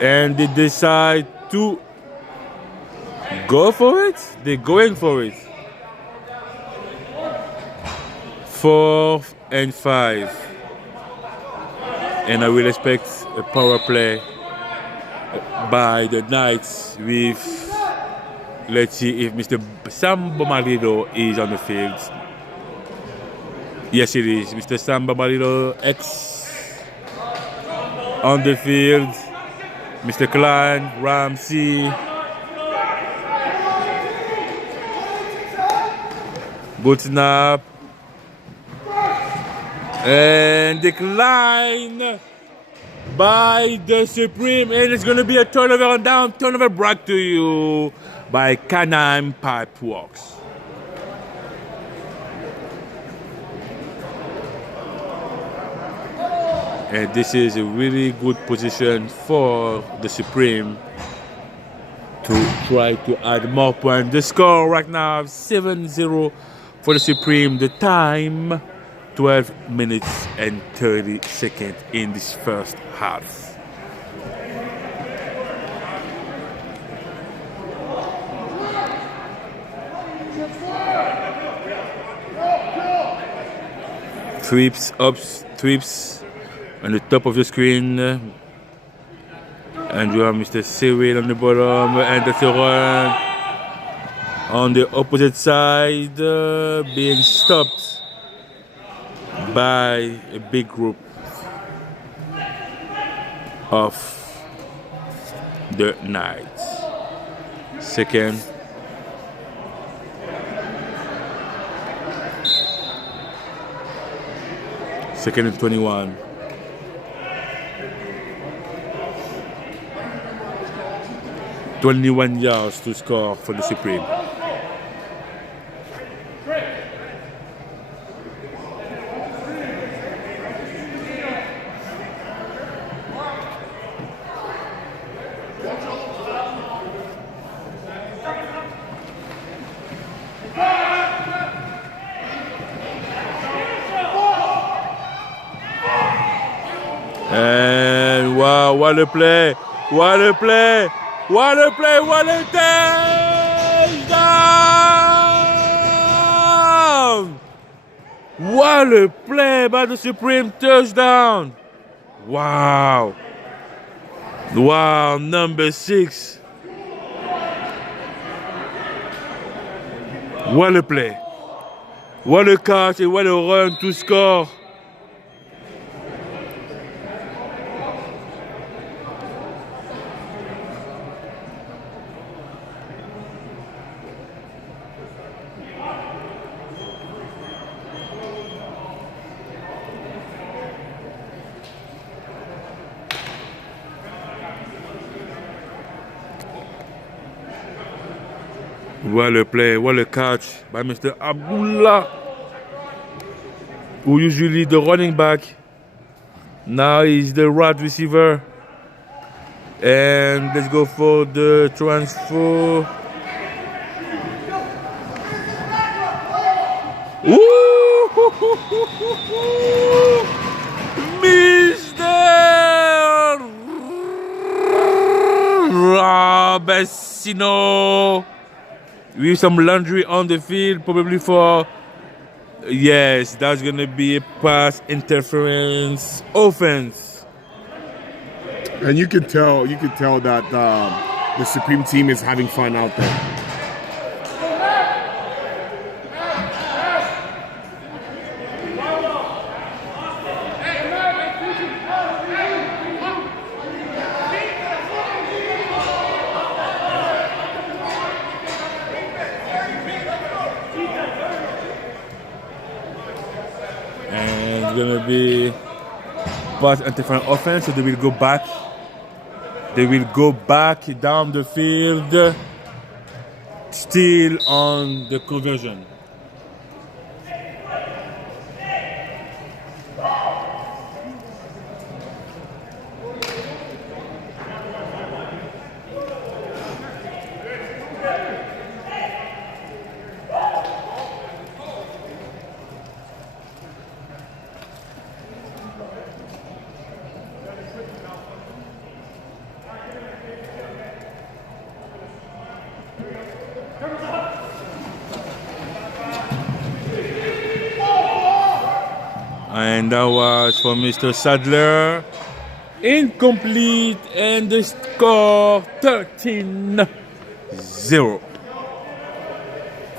And they decide to go for it. They're going for it. 4th and 5. And I will expect a power play by the Knights with, let's see if Mr. Samba Marido is on the field. Yes, it is. Mr. Samba Marido X on the field. Mr. Klein, Ramsey. Good snap. And decline by the Supreme, and it's going to be a turnover on down, turnover brought to you by Canine Pipeworks. And this is a really good position for the Supreme to try to add more points. The score right now 7-0 for the Supreme. The time 12 minutes and 30 seconds in this first half. Sweeps on the top of the screen. And you have Mr. Cyril on the bottom, and that's a run on the opposite side, being stopped by a big group of the Knights. 2nd and 21. "21 yards to score for the Supreme." And wow, what a play! What a play! What a play! What a touchdown! What a play by the Supreme, touchdown! Wow! Wow, number 6. What a play! What a catch and what a run to score! What a play, what a catch by Mr. Abdullah, who usually the running back. Now he's the wide receiver. And let's go for the transfer. Woo! Mr. Robesino with some laundry on the field, probably for, yes, that's going to be a pass interference offense. And you can tell that the Supreme team is having fun out there. And it's going to be pass interference offense, so they will go back. They will go back down the field, still on the conversion. And that was for Mr. Sadler. Incomplete, and the score 13-0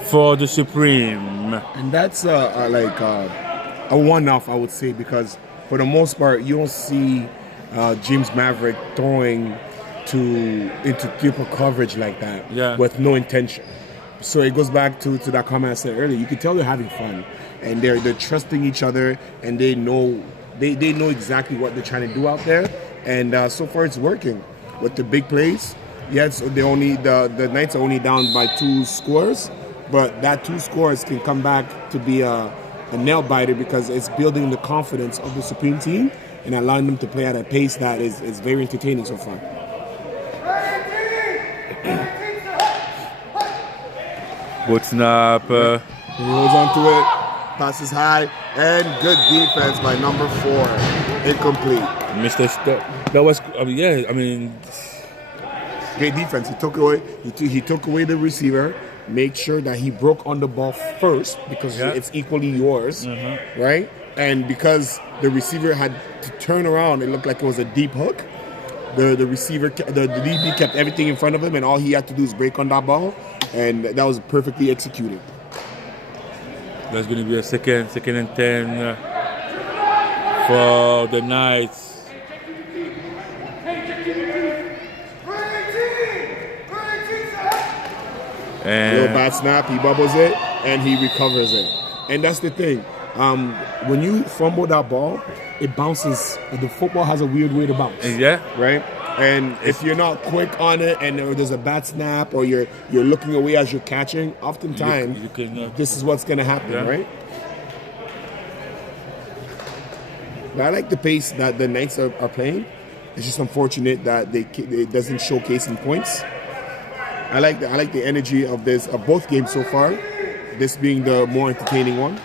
for the Supreme. And that's a one-off, I would say, because for the most part, you don't see James Maverick throwing into triple coverage like that with no intention. So it goes back to that comment I said earlier. You can tell they're having fun, and they're trusting each other, and they know exactly what they're trying to do out there. And so far, it's working with the big plays. Yes, the Knights are only down by 2 scores, but that 2 scores can come back to be a nail biter because it's building the confidence of the Supreme team and allowing them to play at a pace that is very entertaining so far. Good snap. He holds on to it, passes high, and good defense by number 4. Incomplete. Mr. That was, great defense. He took away the receiver, made sure that he broke on the ball first because it's equally yours, right? And because the receiver had to turn around, it looked like it was a deep hook. The receiver, the DB kept everything in front of him, and all he had to do is break on that ball, and that was perfectly executed. That's going to be a second and 10 for the Knights. And little bad snap, he bubbles it, and he recovers it. And that's the thing. When you fumble that ball, it bounces. The football has a weird way to bounce. Yeah. Right? And if you're not quick on it and there's a bad snap or you're looking away as you're catching, oftentimes this is what's going to happen, right? But I like the pace that the Knights are playing. It's just unfortunate that it doesn't showcase in points. I like the energy of both games so far. This being the more entertaining one.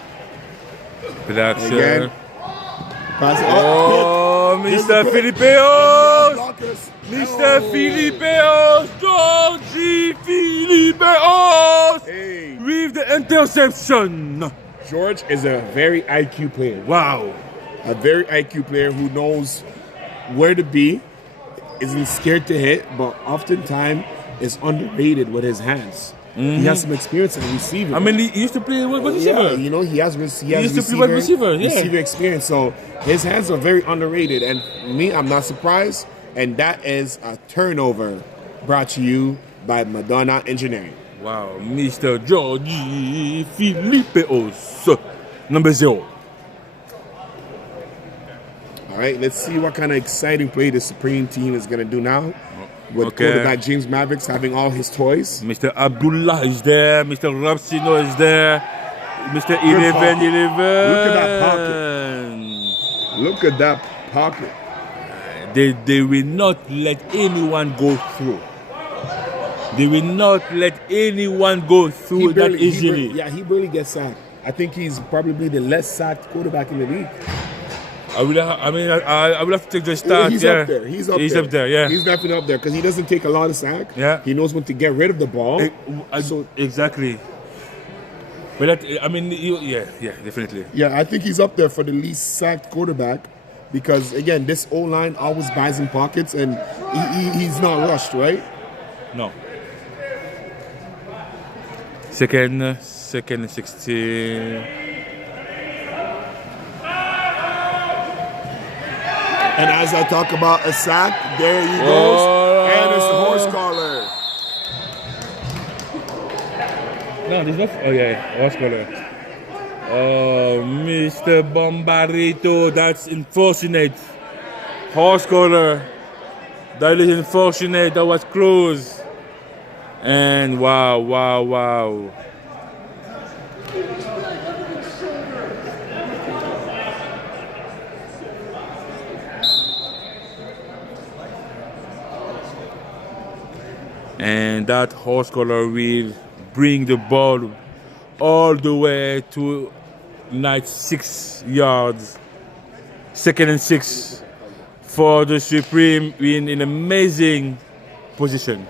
Again, Mr. Filipeos! Mr. Filipeos! Georgie Filipeos! Hey. With the interception. George is a very IQ player. Wow. A very IQ player who knows where to be, isn't scared to hit, but oftentimes is underrated with his hands. He has some experience in receiving. I mean, he used to play with receiver. Yeah, he has receiver experience. So his hands are very underrated. And me, I'm not surprised. And that is a turnover brought to you by Madonna Engineering. Wow, Mr. Georgie Filipeos, number 0. All right, let's see what kind of exciting play the Supreme team is going to do now. With quarterback James Mavericks having all his toys. Mr. Abdullah is there. Mr. Robsino is there. Mr. 11. Look at that pocket. They will not let anyone go through. They will not let anyone go through that easily. He barely gets sacked. I think he's probably the less sacked quarterback in the league. I would have to take the start. He's yeah. up there. He's up there. Yeah. He's definitely up there because he doesn't take a lot of sack. Yeah. He knows when to get rid of the ball. Exactly. But definitely. Yeah, I think he's up there for the least sacked quarterback because, again, this O-line always buys in pockets and he's not rushed, right? No. Second and 16. And as I talk about a sack, there he goes, and it's the horse collar. No, there's no. Oh yeah, horse collar. Oh, Mr. Bombarito, that's unfortunate. Horse collar. That is unfortunate. That was close. And wow. And that horse collar will bring the ball all the way to 6 yards. 2nd and 6 for the Supreme in an amazing position.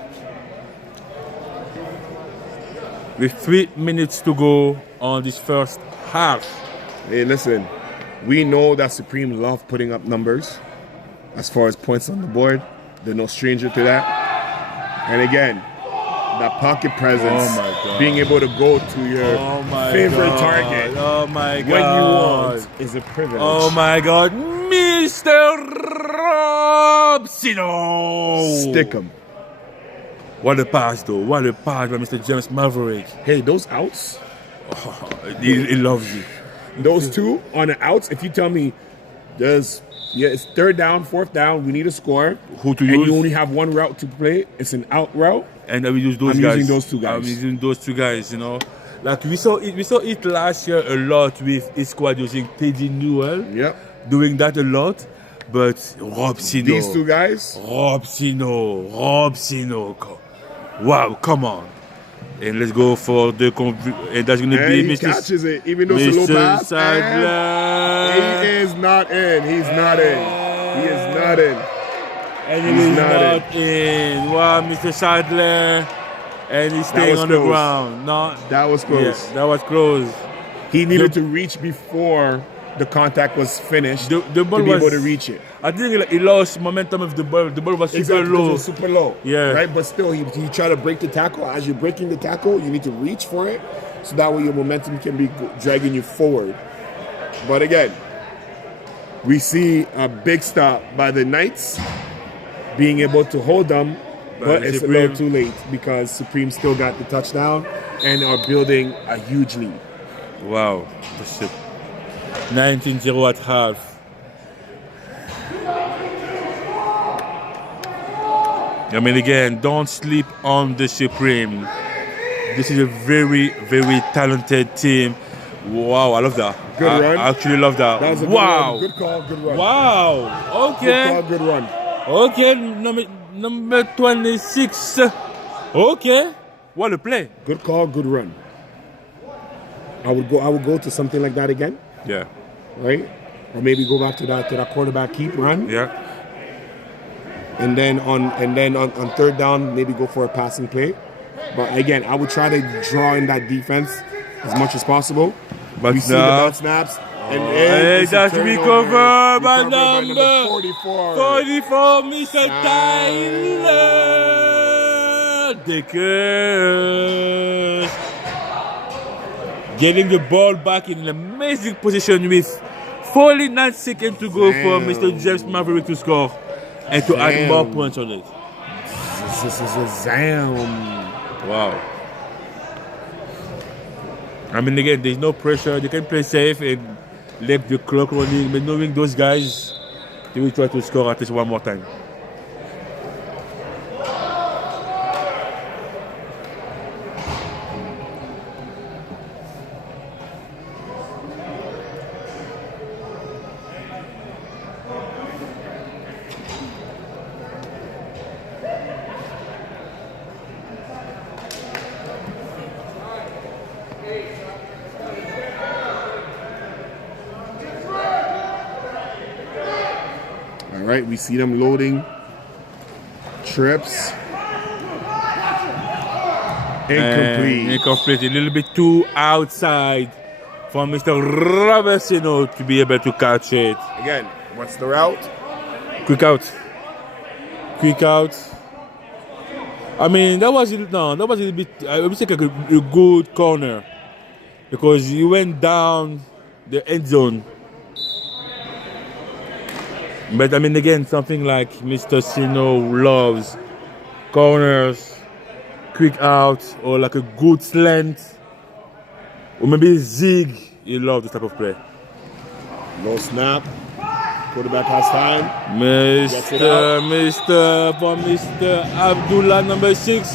With 3 minutes to go on this first half. Hey, listen, we know that Supreme love putting up numbers as far as points on the board. They're no stranger to that. And again, that pocket presence, being able to go to your favorite target when you want is a privilege. Oh my God, Mr. Robsino! Stick him. What a pass though, what a pass by Mr. James Maverick. Hey, those outs, he loves you. Those two on the outs, if you tell me it's 3rd down, 4th down, we need a score. Who to and use? you only have one route to play, it's an out route. And I will use those I'm guys. using those two guys. I'm using those two guys, you know. Like we saw it last year a lot with his squad using Teddy Newell. Yep. Doing that a lot. But Robsino. These two guys? Robsino. Wow, come on. And let's go for the and that's gonna be he Mr. catches it, even though it's a low pass. Sadler. He is not in. He's not in. He is not in. And he is not in. Wow, Mr. Sadler. And he's staying on the ground. No, that was close. Yeah, that was close. He needed to reach before the contact was finished the ball to be able to reach it. I think he lost momentum of the ball. The ball was super low. It was super low. Yeah. Right, but still, he tried to break the tackle. As you're breaking the tackle, you need to reach for it, so that way your momentum can be dragging you forward. But again, we see a big stop by the Knights, being able to hold them, but it's a little too late because Supreme still got the touchdown and are building a huge lead. Wow. 19-0 at half. I mean, again, don't sleep on the Supreme. This is a very, very talented team. Wow, I love that. Good run. I actually love that. That was a wow. Good call, good run. Wow. Okay. Good call, good run. Okay, number 26. Okay. What a play. Good call, good run. I would go to something like that again. Yeah. Right? Or maybe go back to that quarterback keep run. Yeah. And then on 3rd down, maybe go for a passing play. But again, I would try to draw in that defense as much as possible. But we see the bounce snaps. And that's recovered by number 44. 44, Mr. Tyler Dickers. Getting the ball back in an amazing position with 49 seconds to go for Mr. James Maverick to score and to add more points on it. This is a zam. Wow. I mean, again, there's no pressure. They can play safe and let the clock running. But knowing those guys, they will try to score at least one more time. All right, we see them loading. Trips. Incomplete. Incomplete. A little bit too outside for Mr. Robertsino to be able to catch it. Again, what's the route? Quick out. Quick out. I mean, that was a little bit. I would say like a good corner because he went down the end zone. But I mean, again, something like Mr. Sino loves corners, quick out, or like a good slant, or maybe zig. He loves this type of play. No snap. Quarterback has time. Mr. Abdullah, number 6.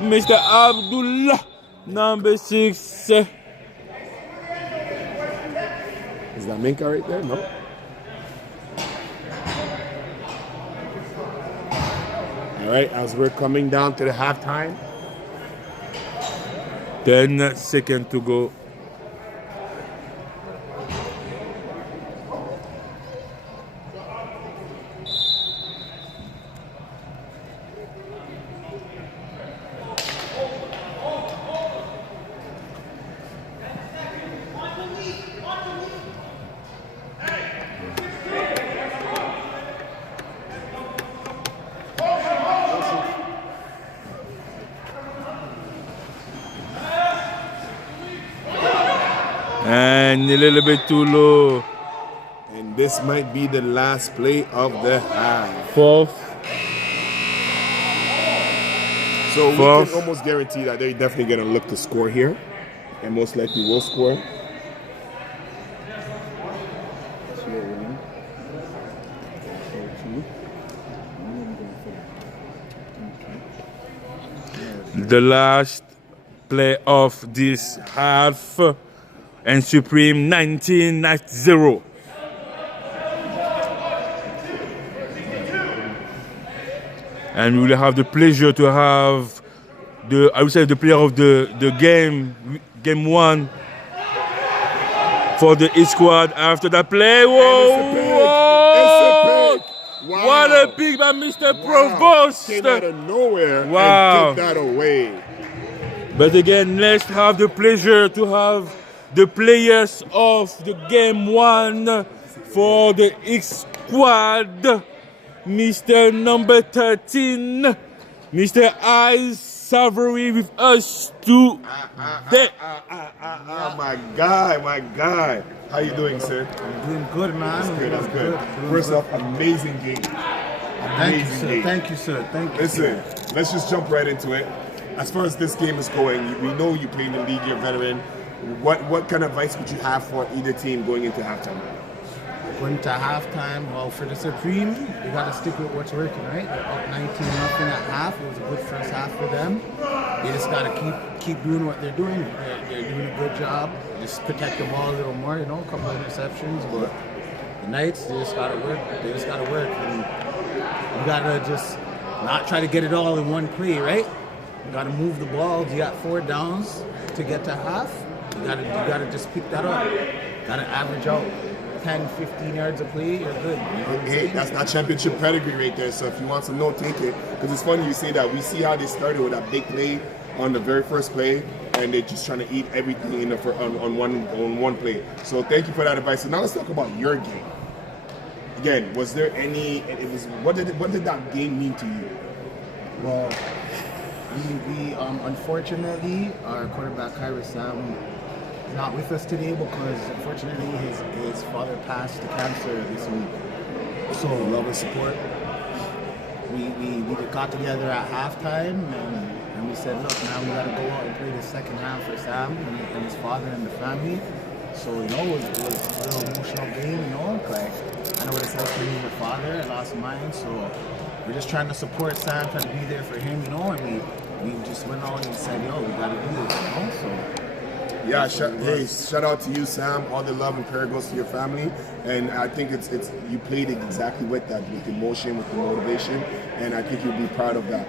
Mr. Abdullah, number 6. Is that Minka right there? No. All right, as we're coming down to the halftime. 10 seconds to go. And a little bit too low. And this might be the last play of the half. Fourth. So we can almost guarantee that they're definitely going to look to score here. And most likely will score. The last play of this half. And Supreme 19-0. And we will have the pleasure to have the player of the game 1 for the East squad after that play. Whoa! It's a pick. Wow. What a pick by Mr. Provost! Came out of nowhere and took that away. But again, let's have the pleasure to have the players of the game 1 for the X squad. Mr. number 13, Mr. I Savory with us today. My guy. How you doing, sir? I'm doing good, man. That's good. First off, amazing game. Thank you, sir. Listen, let's just jump right into it. As far as this game is going, we know you play in the league, you're a veteran. What kind of advice would you have for either team going into halftime? Going to halftime, well, for the Supreme, you got to stick with what's working, right? They're up 19-0 at half. It was a good first half for them. They just got to keep doing what they're doing. They're doing a good job. Just protect the ball a little more, a couple of interceptions. But the Knights, they just got to work. And you got to just not try to get it all in one play, right? You got to move the ball. You got 4 downs to get to half. You gotta just pick that up. Gotta average out 10, 15 yards a play, you're good. Hey, that's not championship pedigree right there. So if you want some note, take it. Because it's funny you say that. We see how they started with that big play on the very first play, and they're just trying to eat everything in on one play. So thank you for that advice. So now let's talk about your game. Again, was there any? What did that game mean to you? Well, we unfortunately our quarterback Kyrie Sam not with us today because unfortunately his father passed to cancer this week. So love and support. We got together at halftime and we said, look, now we gotta go out and play the second half for Sam and his father and the family. So it was a real emotional game, like I know what it's like for me and my father. I lost mine, so we're just trying to support Sam, trying to be there for him, and we just went on and said, yo, we gotta do this, So yeah, shout out to you, Sam. All the love and prayer goes to your family, and I think it's you played it exactly with that, with emotion, with the motivation, and I think you'll be proud of that.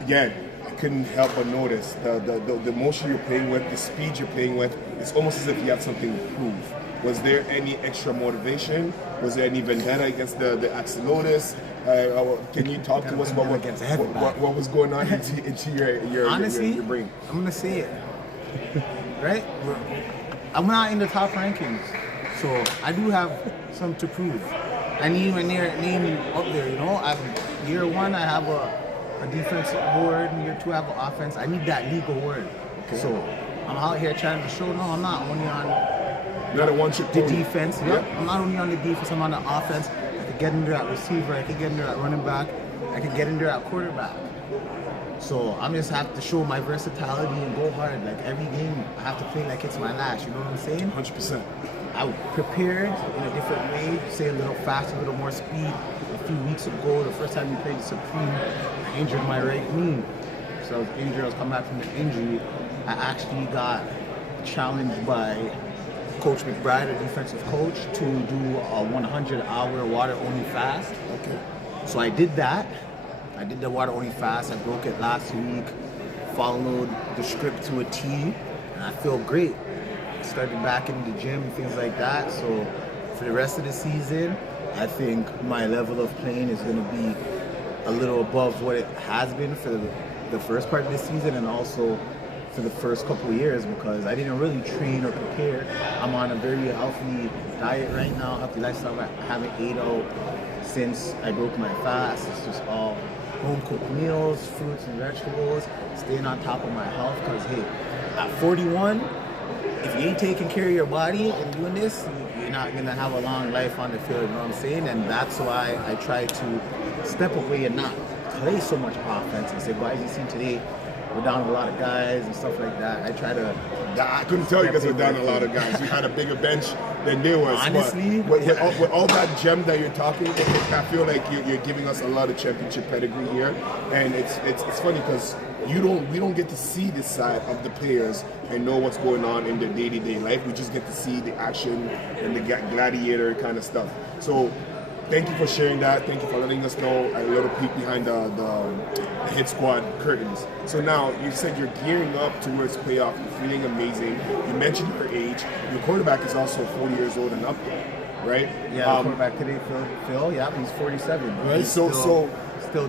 Again, couldn't help but notice the motion you're playing with, the speed you're playing with. It's almost as if you have something to prove. Was there any extra motivation? Was there any vendetta against the Axolotls? Can you talk to us about what was going on into your Honestly, your brain? I'm gonna say it. Right? I'm not in the top rankings, so I do have some to prove. I need my name up there, you know. Year 1, I have a defensive award, and year 2, I have an offense. I need that league award. Okay. So I'm out here trying to show. No, I'm not only on the defense. Yeah. I'm not only on the defense. I'm on the offense. I could get into that receiver. I could get into that running back. I could get into that quarterback. So I'm just have to show my versatility and go hard. Like every game, I have to play like it's my last. You know what I'm saying? 100%. I prepared in a different way, say a little faster, a little more speed. A few weeks ago, the first time we played the Supreme, I injured my right knee. So I was injured, I was coming back from the injury. I actually got challenged by Coach McBride, a defensive coach, to do a 100-hour water-only fast. Okay. So I did that. I did the water-only fast. I broke it last week, followed the script to a T, and I feel great. Started back in the gym and things like that. So for the rest of the season, I think my level of playing is going to be a little above what it has been for the first part of the season, and also for the first couple of years, because I didn't really train or prepare. I'm on a very healthy diet right now, healthy lifestyle. I haven't ate out since I broke my fast. It's just all home cooked meals, fruits and vegetables, staying on top of my health, because hey, at 41, if you ain't taking care of your body and doing this, you're not gonna have a long life on the field, you know what I'm saying? And that's why I try to step away and not play so much offense and say, well, as you see today, we're down a lot of guys and stuff like that. I try to... I couldn't tell you guys we're down a lot of guys. We had a bigger bench than there was. Honestly, with all that gem that you're talking, I feel like you're giving us a lot of championship pedigree here, and it's funny because we don't get to see this side of the players and know what's going on in their day-to-day life. We just get to see the action and the gladiator kind of stuff. So thank you for sharing that. Thank you for letting us know a little peek behind the hit squad curtains. So now you said you're gearing up towards playoff. You're feeling amazing. You mentioned your age. Your quarterback is also 40 years old and up there, right? Yeah, quarterback today, Phil. Yeah, he's 47. Right. He's still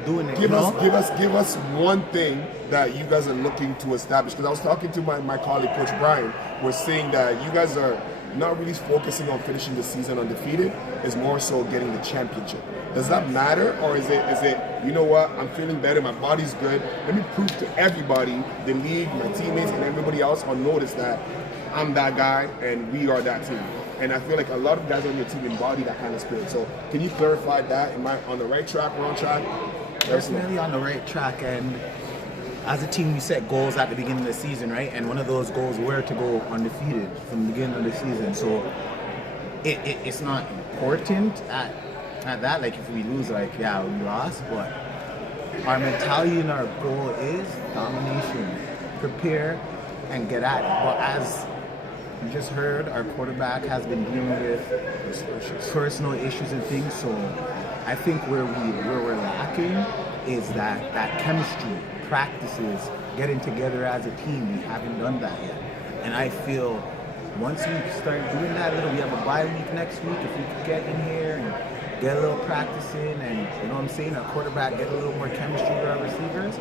doing it. Give us one thing that you guys are looking to establish. Because I was talking to my colleague, Coach Brian, was saying that you guys are not really focusing on finishing the season undefeated, is more so getting the championship. Does that matter, or is it you know what, I'm feeling better, my body's good, let me prove to everybody, the league, my teammates, and everybody else on notice that I'm that guy and we are that team. And I feel like a lot of guys on your team embody that kind of spirit. So can you clarify that? Am I on the right track, wrong track? Personally on the right track, and as a team, we set goals at the beginning of the season, right? And one of those goals were to go undefeated from the beginning of the season. So it's not important at that. Like if we lose, like yeah, we lost. But our mentality and our goal is domination, prepare, and get at it. But as you just heard, our quarterback has been dealing with personal issues and things. So I think where we're lacking is that chemistry. Practices, getting together as a team. We haven't done that yet. And I feel once we start doing that, we have a bye week next week, if we could get in here and get a little practice in and, you know what I'm saying, our quarterback get a little more chemistry with our receivers,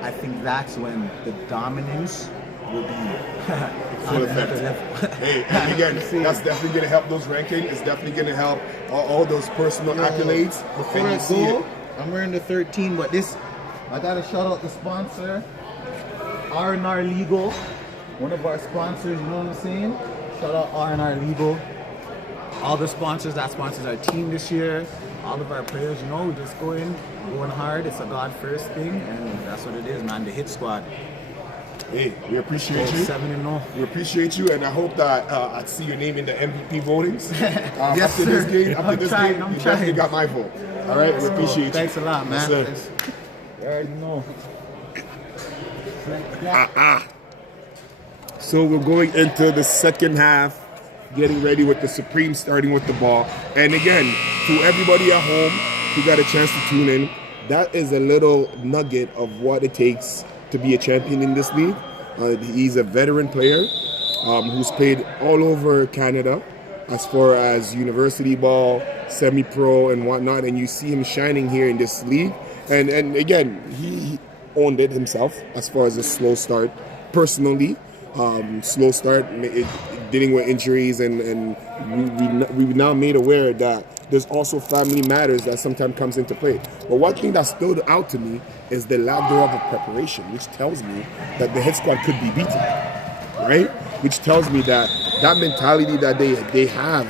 I think that's when the dominance will be full effect. Hey, and again, that's definitely going to help those rankings. It's definitely going to help all those personal accolades. Before I go, I'm wearing the 13, but this, I gotta shout out the sponsor, R&R Legal, one of our sponsors, you know what I'm saying? Shout out R&R Legal. All the sponsors that sponsors our team this year, all of our players, you know, we just going hard. It's a God first thing, and that's what it is, man. The hit squad. Hey, we appreciate you. 7-0. We appreciate you, and I hope that I see your name in the MVP votings. Yes, after sir. this game, you definitely got my vote. All right, we appreciate you. Thanks a lot, man. Yes, you already know. So we're going into the second half, getting ready with the Supreme starting with the ball. And again, to everybody at home who got a chance to tune in, that is a little nugget of what it takes to be a champion in this league. He's a veteran player who's played all over Canada as far as university ball, semi-pro and whatnot, and you see him shining here in this league. And again, he owned it himself as far as a slow start. Personally, slow start, dealing with injuries, and we've now made aware that there's also family matters that sometimes comes into play. But one thing that stood out to me is the lack thereof of preparation, which tells me that the head squad could be beaten, right? Which tells me that that mentality that they have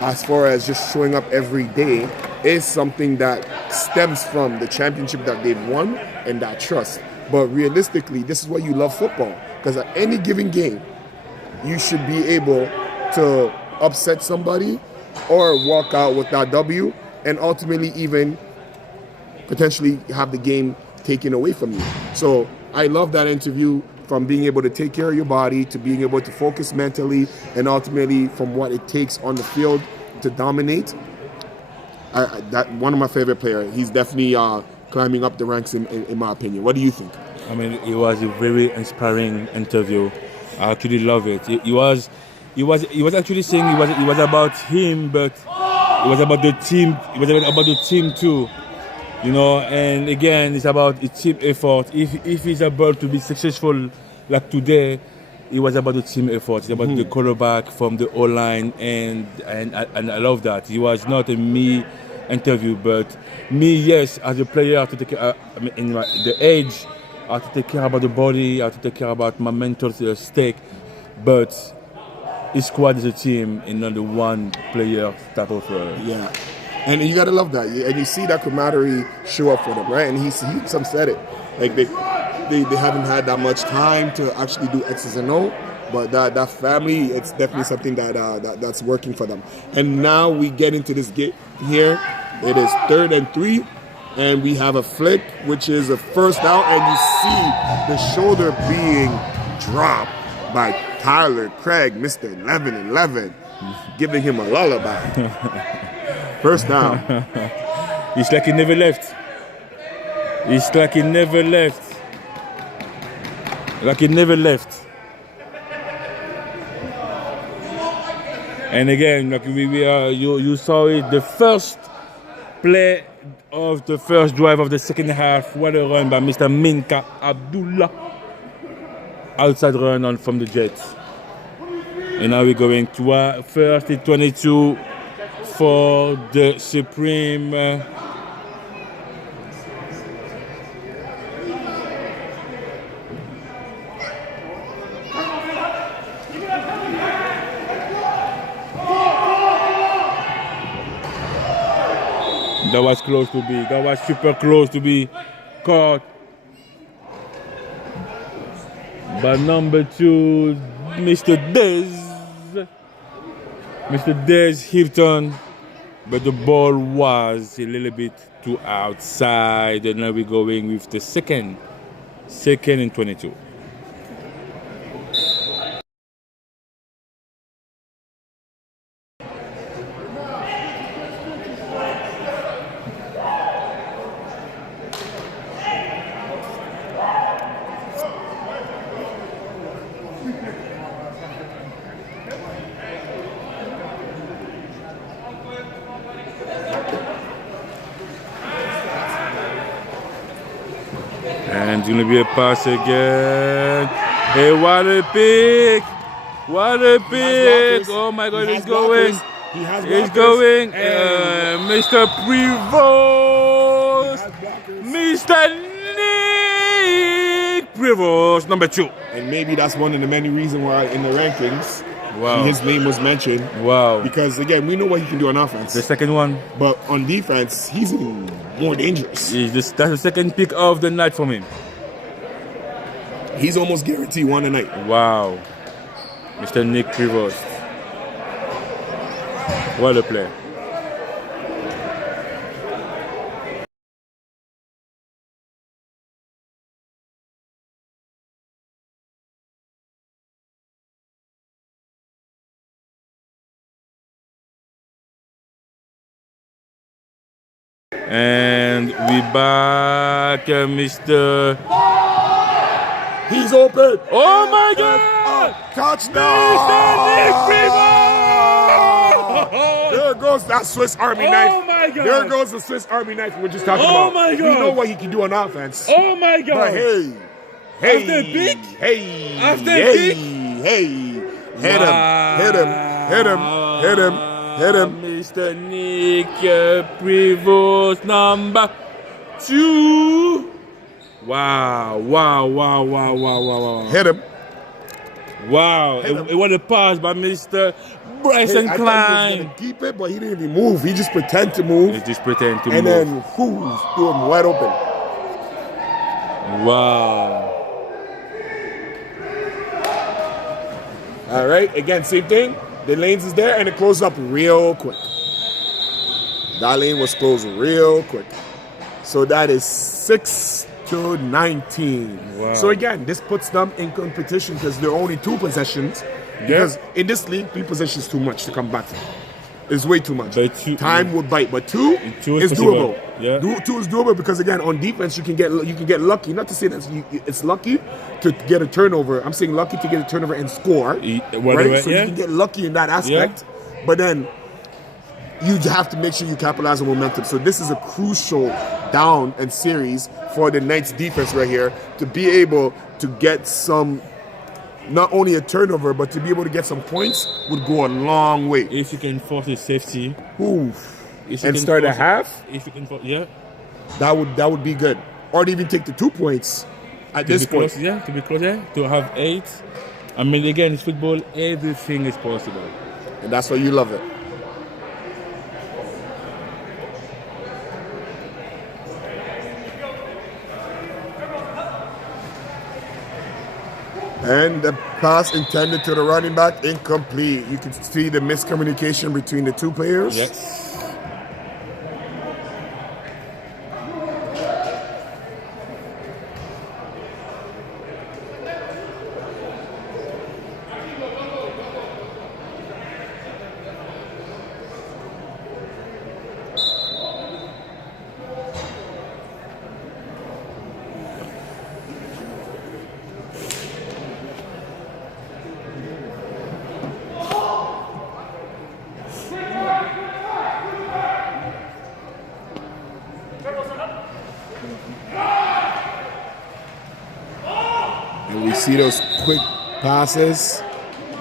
as far as just showing up every day is something that stems from the championship that they've won and that trust. But realistically, this is why you love football, because at any given game, you should be able to upset somebody or walk out with that W and ultimately even potentially have the game taken away from you. So I love that interview, from being able to take care of your body to being able to focus mentally and ultimately from what it takes on the field to dominate. That one of my favorite players. He's definitely climbing up the ranks in my opinion. What do you think? I mean, it was a very inspiring interview. I actually love it. He was actually saying it was about him, but it was about the team. It was about the team too, you know. And again, it's about a team effort. If he's able to be successful like today, it was about the team effort. It's about the quarterback from the O-line, and I love that. It was not a me interview, but me, yes, as a player, I have to take in the age, I have to take care about the body, I have to take care about my mental stake, but his squad is a team and not the one player type of. Yeah, and you gotta love that, and you see that camaraderie show up for them, right? And he some said it, like they haven't had that much time to actually do X's and O, but that family, it's definitely something that's working for them. And now we get into this game here. It is 3rd and 3, and we have a flick, which is a first down, and you see the shoulder being dropped by Tyler Craig, Mr. 11-11, giving him a lullaby. First down. It's like he never left. It's like he never left. Like he never left. And again, like you saw it, the first play of the first drive of the second half. What a run by Mr. Minka Abdullah. Outside run on from the Jets. And now we're going to first and 22 for the Supreme. That was close to be. That was super close to be caught. But number 2, Mr. Dez Hilton. But the ball was a little bit too outside. And now we're going with the second and 22. And it's going to be a pass again. Hey, what a pick! What a pick! Oh my God, he's going. He's going. Mr. Prevost. Mr. Nick Prevost, number 2. And maybe that's one of the many reasons why in the rankings, wow, his name was mentioned. Wow. Because again, we know what he can do on offense. The second one. But on defense, he's even more dangerous. That's the second pick of the night for him. He's almost guaranteed one a night. Wow. Mr. Nick Prevost. What a play. And we back, Mr. He's open. Oh my God! Touchdown! Mr. Nick Primo! There goes that Swiss Army knife. Oh my God! There goes the Swiss Army knife we were just talking about. Oh my God! We know what he can do on offense. Oh my God! But hey, After pick? hey, After hey, pick? hey, hit him. Mr. Nick Prevost number 2. Wow. Hit him. Wow. Hit him. It was a pass by Mr. Bryson I thought he was Klein. gonna keep it, but he didn't even move. He just pretended to move. He just pretend to And move. then threw him wide open. Wow. All right, again, same thing. The lanes is there and it closed up real quick. That lane was closed real quick. So that is 6-19. Wow. So again, this puts them in competition because there are only 2 possessions. Because in this league, 3 possessions is too much to come back from. It's way too much. But Time would bite, but 2 is possible. doable. Yeah. 2 is doable because again, on defense you can get lucky. Not to say that it's lucky to get a turnover. I'm saying lucky to get a turnover and score. Right? So you can get lucky in that aspect. Yeah. But then you have to make sure you capitalize on momentum. So this is a crucial down and series for the Knights defense right here to be able to get some. Not only a turnover, but to be able to get some points would go a long way. If you can force a safety. Oof. If you And can start a force- half, If you can force, yeah. that would be good. Or to even take the 2 points at To this be point. close, yeah, to be closer, to have 8. I mean, again, it's football, everything is possible. And that's why you love it. And the pass intended to the running back, incomplete. You can see the miscommunication between the 2 players. Yes. And we see those quick passes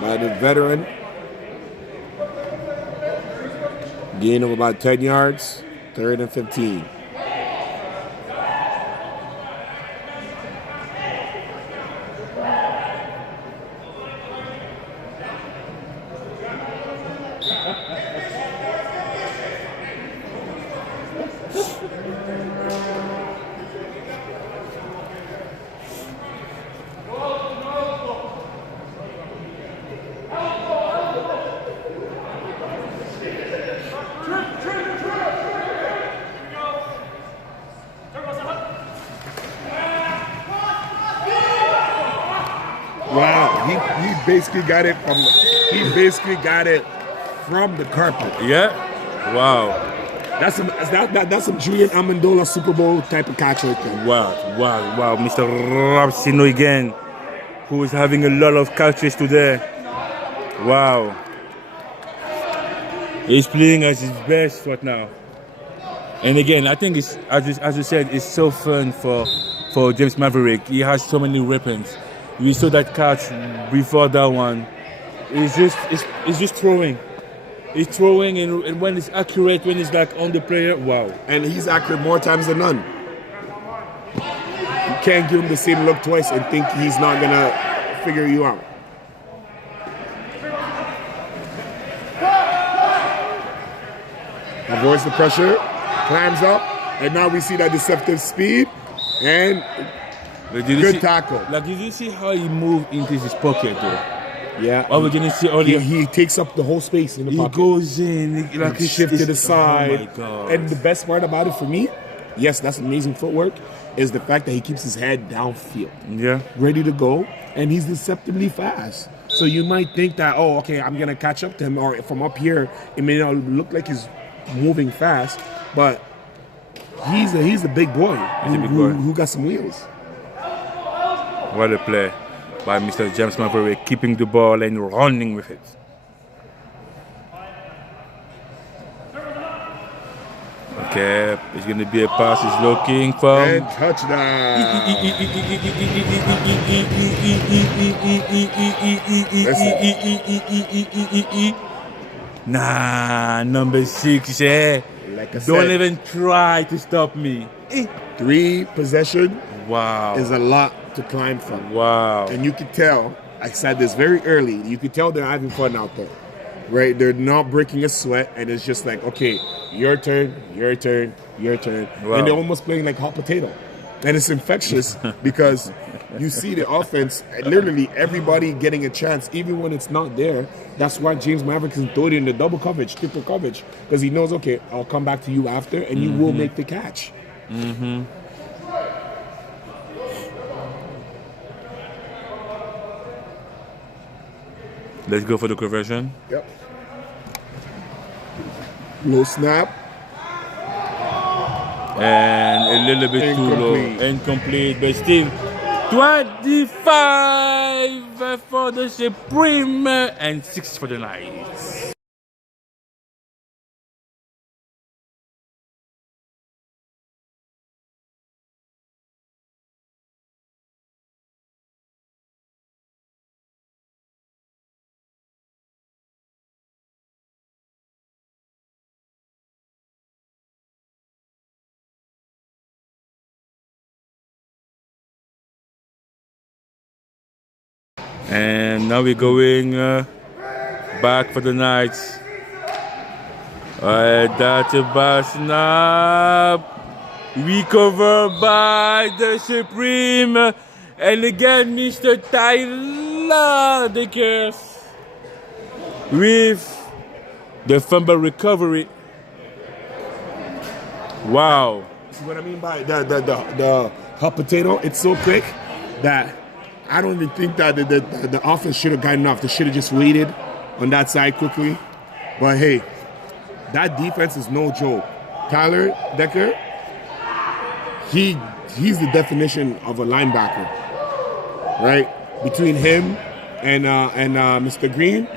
by the veteran. Gain of about 10 yards, 3rd and 15. Wow, he basically got it from the carpet. Yeah. Wow. That's some Julian Amendola Super Bowl type of catch right there. Wow. Mr. Rapsino again, who is having a lot of catches today. Wow. He's playing at his best right now. And again, I think it's, as you said, it's so fun for James Maverick. He has so many weapons. We saw that catch before that one. It's just throwing. He's throwing, and when it's accurate, when it's like on the player, wow. And he's accurate more times than none. You can't give him the same look twice and think he's not gonna figure you out. Avoids the pressure, climbs up, and now we see that deceptive speed and good tackle. Like, did you see how he moved into his pocket though? Yeah. What we're gonna see earlier. He takes up the whole space in the He pocket. goes in, like He shift to the side. Oh my God. And the best part about it for me, yes, that's amazing footwork, is the fact that he keeps his head downfield. Yeah. Ready to go, and he's deceptively fast. So you might think that, oh, okay, I'm gonna catch up to him, or from up here, it may not look like he's moving fast, but he's a big boy, He's a big boy. who got some wheels. What a play by Mr. James Maverick, keeping the ball and running with it. Okay, it's going to be a pass. He's looking for... And touchdown. Nah, number 6, yeah. Like I Don't said, even try to stop me. 3 possession Wow. is a lot to climb from. Wow. And you could tell, I said this very early, you could tell they're having fun out there, right? They're not breaking a sweat, and it's just like, okay, your turn, your turn, your turn. Wow. And they're almost playing like hot potato. And it's infectious because you see the offense, literally everybody getting a chance, even when it's not there. That's why James Maverick can throw it in the double coverage, triple coverage, because he knows, okay, I'll come back to you after, and you will make the catch. Mm-hmm. Let's go for the conversion. Yep. Low snap. And a little bit too low. Incomplete, but still 25 for the Supreme and 6 for the Knights. And now we're going back for the Knights. That's a bad snap. Recovered by the Supreme. And again, Mr. Tyler Dickers with the fumble recovery. Wow. See what I mean by the hot potato? It's so quick that I don't even think that the offense should have gotten off. They should have just waited on that side quickly. But hey, that defense is no joke. Tyler Decker, he's the definition of a linebacker, right? Between him and Mr. Green,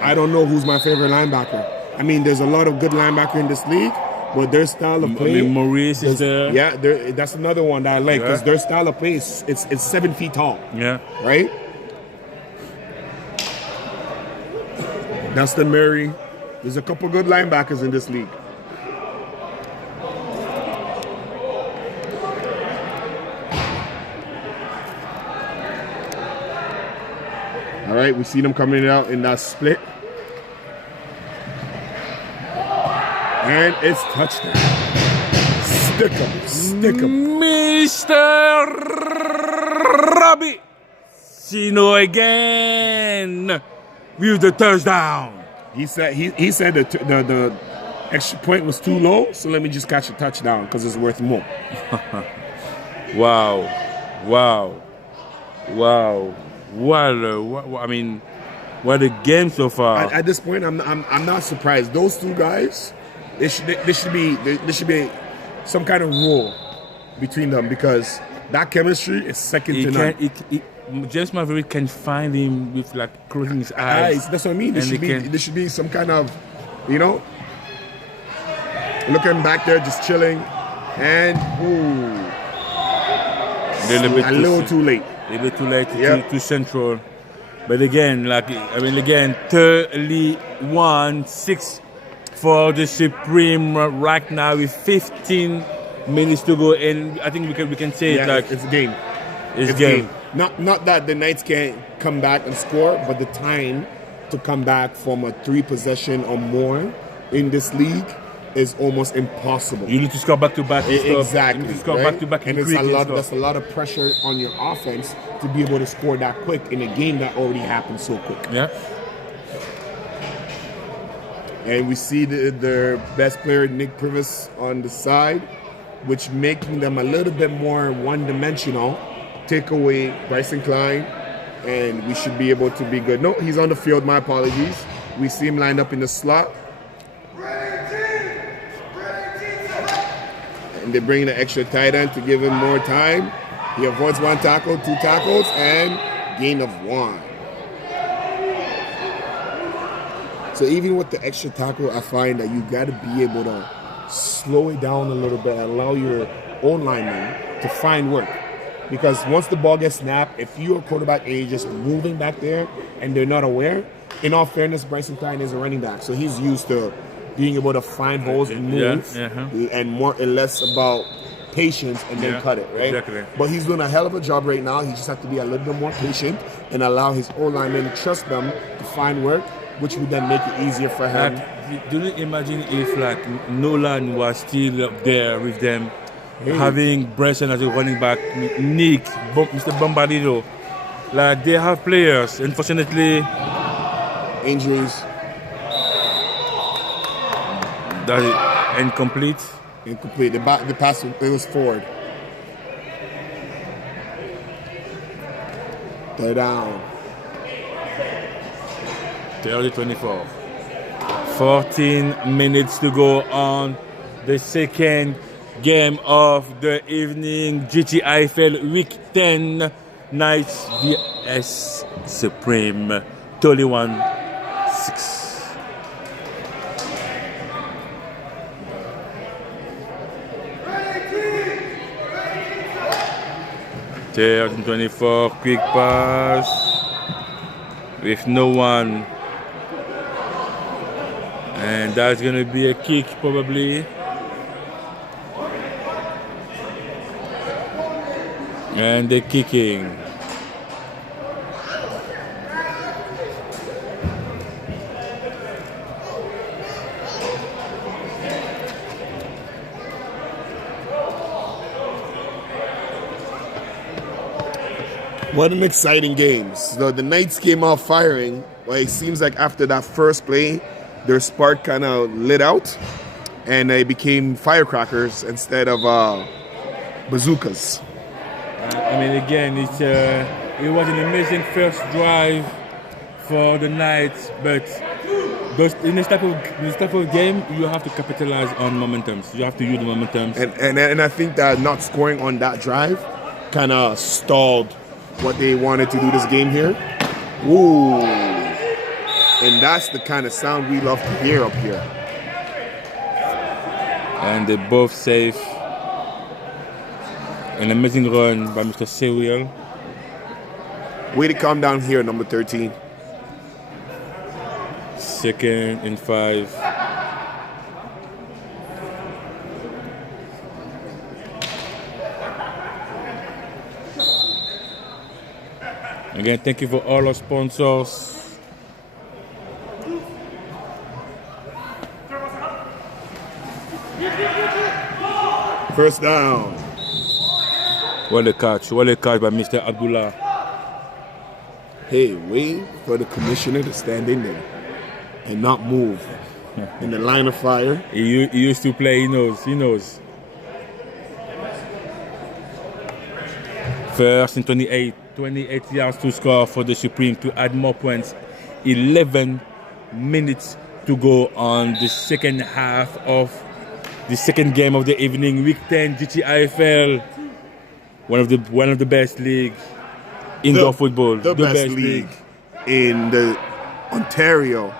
I don't know who's my favorite linebacker. I mean, there's a lot of good linebacker in this league, but their style of play. I mean, Maurice is there. Yeah, that's another one that I like because their style of play is it's 7 feet tall. Yeah. Right? Dustin Murray. There's a couple good linebackers in this league. All right, we see them coming out in that split. And it's touchdown. Stick 'em. Mr. Robbie Sino again with the touchdown. He said the extra point was too low, so let me just catch a touchdown because it's worth more. Wow. I mean, what a game so far. At this point, I'm not surprised. Those two guys, there should be some kind of rule between them because that chemistry is second to none. James Maverick can find him with like closing his eyes. That's what I mean. There should be some kind of, looking back there, just chilling, and a little too late. A little too late, too central. But again, 31-6 for the Supreme right now with 15 minutes to go. And I think we can say it's a game. It's game. Not that the Knights can't come back and score, but the time to come back from a 3 possession or more in this league is almost impossible. You need to score back to back. Exactly. You need to score back to back. And that's a lot of pressure on your offense to be able to score that quick in a game that already happened so quick. Yeah. And we see their best player, Nick Privis, on the side, which making them a little bit more one-dimensional. Take away Bryson Klein, and we should be able to be good. No, he's on the field. My apologies. We see him lined up in the slot. And they bring the extra tight end to give him more time. He avoids 1 tackle, 2 tackles, and gain of 1. So even with the extra tackle, I find that you got to be able to slow it down a little bit and allow your own linemen to find work. Because once the ball gets snapped, if you're a quarterback and you're just moving back there and they're not aware, in all fairness, Bryson Klein is a running back. So he's used to being able to find holes and move and more and less about patience and then cut it, right? Exactly. But he's doing a hell of a job right now. He just has to be a little bit more patient and allow his O-linemen to trust them to find work, which would then make it easier for him. Do you imagine if like Nolan was still up there with them, having Bryson as a running back, Nick, Mr. Bombardino, like they have players. Unfortunately, injuries. That is incomplete. Incomplete. The pass, it was forward. They're down. 30-24. 14 minutes to go on the second game of the evening. GTIFL Week 10 Knights vs Supreme 31-6. Third and 24, quick pass with no one. And that's going to be a kick probably. And they're kicking. What an exciting game. So the Knights came out firing. Well, it seems like after that first play, their spark kind of lit out and they became firecrackers instead of bazookas. I mean, again, it was an amazing first drive for the Knights, but in this type of game, you have to capitalize on momentums. You have to use the momentums. And I think that not scoring on that drive kind of stalled what they wanted to do this game here. Ooh. And that's the kind of sound we love to hear up here. And they're both safe. An amazing run by Mr. Serial. Way to come down here, number 13. 2nd and 5. Again, thank you for all our sponsors. First down. What a catch by Mr. Abdullah. Hey, wait for the commissioner to stand in there and not move in the line of fire. He used to play, he knows. First and 28 yards to score for the Supreme to add more points. 11 minutes to go on the second half of the second game of the evening. Week 10 GTIFL, one of the best league indoor football. The best league in the Ontario.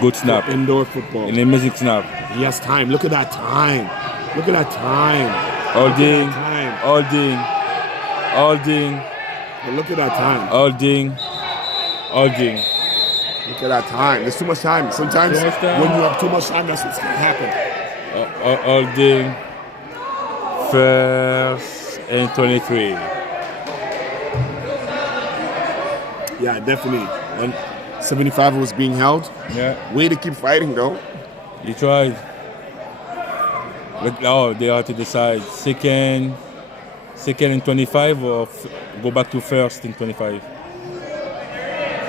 Good snap. For indoor football. An amazing snap. Yes, time. Look at that time. Look at that time. All ding. But look at that time. All ding. Look at that time. There's too much time. Sometimes when you have too much time, that's what's going to happen. All ding. First and 23. Yeah, definitely. And 75 was being held. Yeah. Way to keep fighting, though. He tried. But now they are to decide second and 25 or go back to first and 25.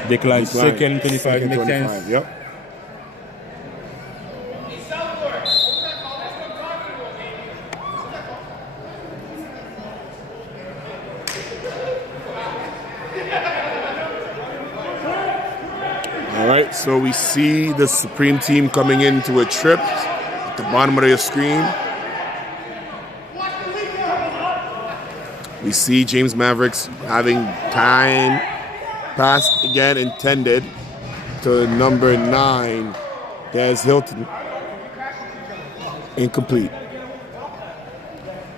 Decline. Second and 25. Makes sense. Yep. All right, so we see the Supreme team coming into a trip at the bottom of your screen. We see James Mavericks having time. Pass again intended to number 9, Des Hilton. Incomplete.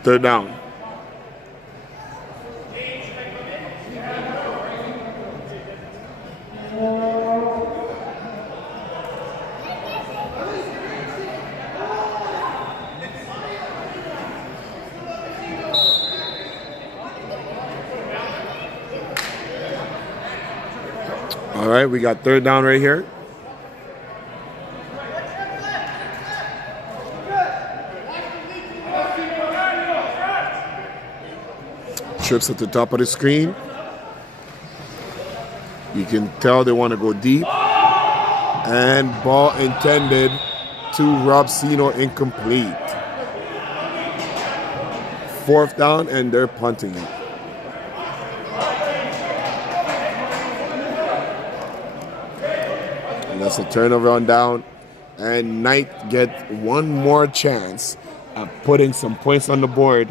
Third down. All right, we got third down right here. Trips at the top of the screen. You can tell they want to go deep. And ball intended to Robsino, incomplete. Fourth down, and they're punting it. And that's a turnover on down. And Knight get one more chance at putting some points on the board,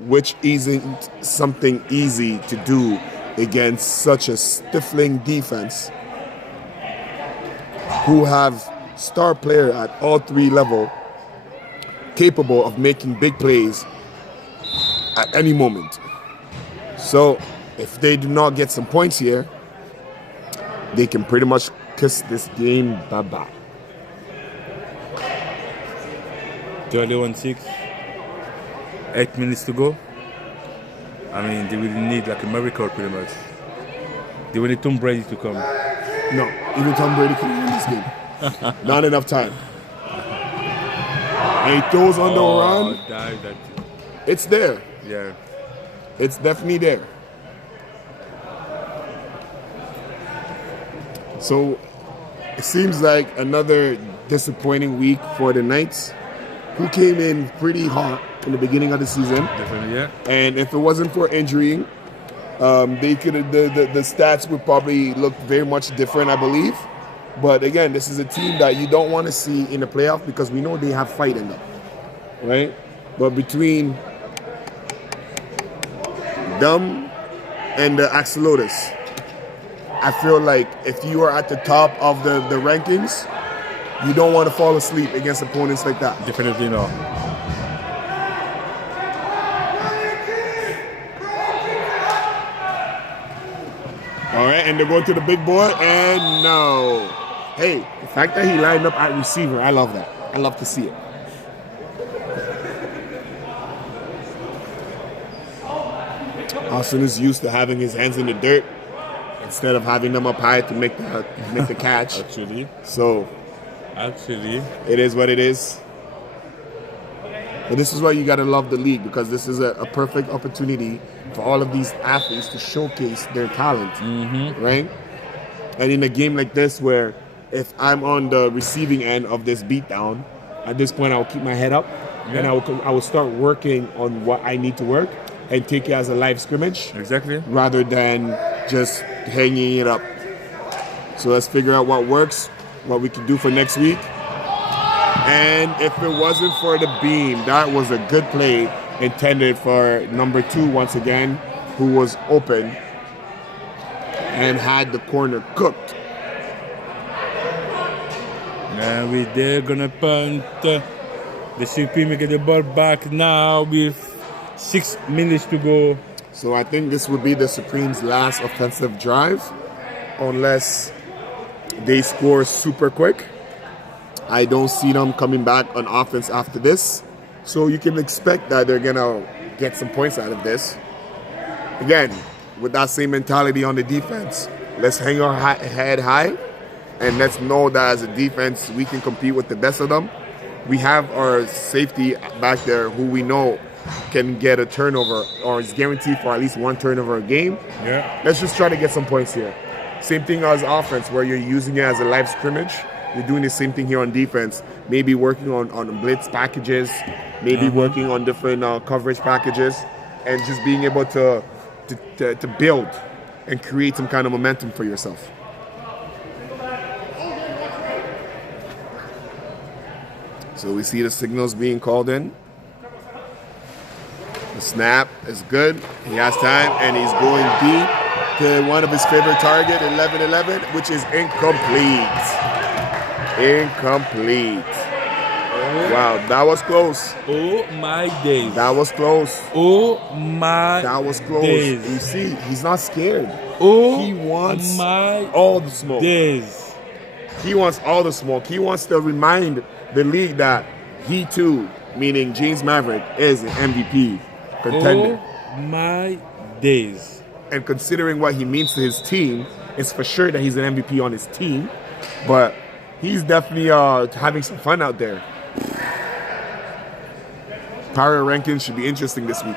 which isn't something easy to do against such a stifling defense who have star player at all 3 levels capable of making big plays at any moment. So if they do not get some points here, they can pretty much kiss this game bye-bye. 31-6. 8 minutes to go. I mean, they will need like a miracle pretty much. They will need Tom Brady to come. No, even Tom Brady couldn't win this game. Not enough time. And he throws on the run. It's there. Yeah. It's definitely there. So it seems like another disappointing week for the Knights, who came in pretty hot in the beginning of the season. Definitely, yeah. And if it wasn't for injury, they could the stats would probably look very much different, I believe. But again, this is a team that you don't want to see in the playoff because we know they have fight in them, right? But between them and the Axolotls, I feel like if you are at the top of the rankings, you don't want to fall asleep against opponents like that. Definitely not. All right, and they're going to the big boy, and no. Hey, the fact that he lined up at receiver, I love that. I love to see it. Austin is used to having his hands in the dirt instead of having them up high to make the catch. Actually. Actually, it is what it is. But this is why you got to love the league, because this is a perfect opportunity for all of these athletes to showcase their talent, right? And in a game like this, where if I'm on the receiving end of this beatdown, at this point I'll keep my head up, and I will start working on what I need to work and take it as a live scrimmage. Exactly. Rather than just hanging it up. So let's figure out what works, what we can do for next week. And if it wasn't for the beam, that was a good play intended for number 2 once again, who was open and had the corner cooked. Now they're gonna punt. The Supreme get the ball back now with 6 minutes to go. So I think this would be the Supremes' last offensive drive, unless they score super quick. I don't see them coming back on offense after this. So you can expect that they're gonna get some points out of this. Again, with that same mentality on the defense, let's hang our head high, and let's know that as a defense, we can compete with the best of them. We have our safety back there who we know can get a turnover or is guaranteed for at least 1 turnover a game. Yeah. Let's just try to get some points here. Same thing as offense, where you're using it as a live scrimmage. You're doing the same thing here on defense. Maybe working on blitz packages, maybe working on different coverage packages, and just being able to build and create some kind of momentum for yourself. So we see the signals being called in. The Snap is good. He has time, and he's going deep to one of his favorite target, 11-11, which is incomplete. Incomplete. Wow, that was close. Oh my days. That was close. Oh my That was close. days. You see, he's not scared. Oh He wants my all the smoke. days. He wants all the smoke. He wants to remind the league that he too, meaning James Maverick, is an MVP contender. Oh my days. And considering what he means to his team, it's for sure that he's an MVP on his team. But he's definitely having some fun out there. Power rankings should be interesting this week.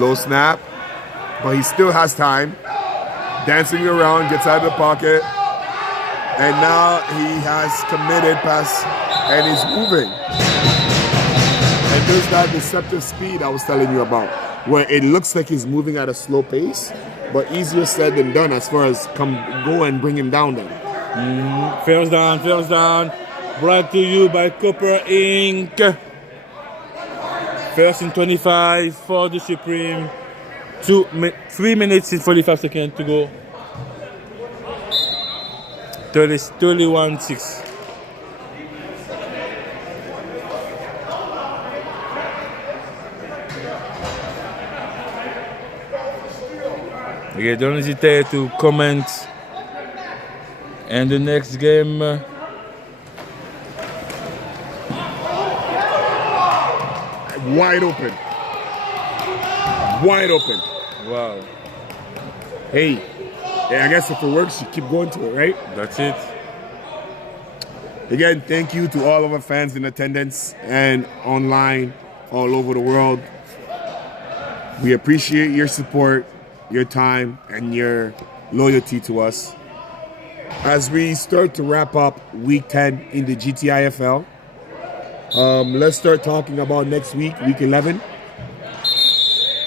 Low snap, but he still has time. Dancing around, gets out of the pocket, and now he has committed pass and he's moving. And there's that deceptive speed I was telling you about, where it looks like he's moving at a slow pace, but easier said than done as far as go and bring him down then. First down. Brought to you by Copper Inc. First and 25 for the Supreme. 3 minutes and 45 seconds to go. 31-6. Okay, don't hesitate to comment. And the next game. Wide open. Wide open. Wow, Hey, I guess if it works, you keep going to it, right? that's it. Again, thank you to all of our fans in attendance and online all over the world. We appreciate your support, your time, and your loyalty to us. As we start to wrap up Week 10 in the GTIFL, let's start talking about next week, Week 11,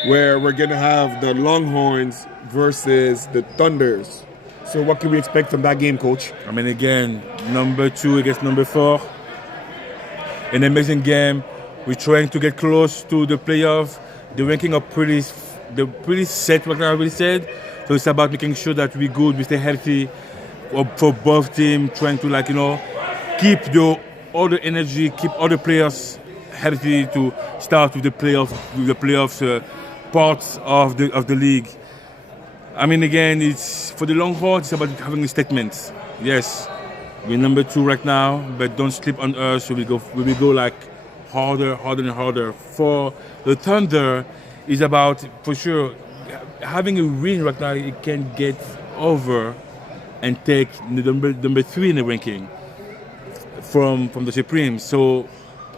where we're going to have the Longhorns versus the Thunders. So what can we expect from that game, Coach? I mean, again, number 2 against number 4. An amazing game. We're trying to get close to the playoff. The ranking are pretty set, what I already said. So it's about making sure that we're good, we stay healthy for both teams, trying to keep all the energy, keep all the players healthy to start with the playoffs parts of the league. I mean, again, it's for the Longhorns, it's about having a statement. Yes, we're number 2 right now, but don't sleep on us. So we will go like harder and harder. For the Thunder, it's about, for sure, having a win right now. It can get over and take the number 3 in the ranking from the Supreme. So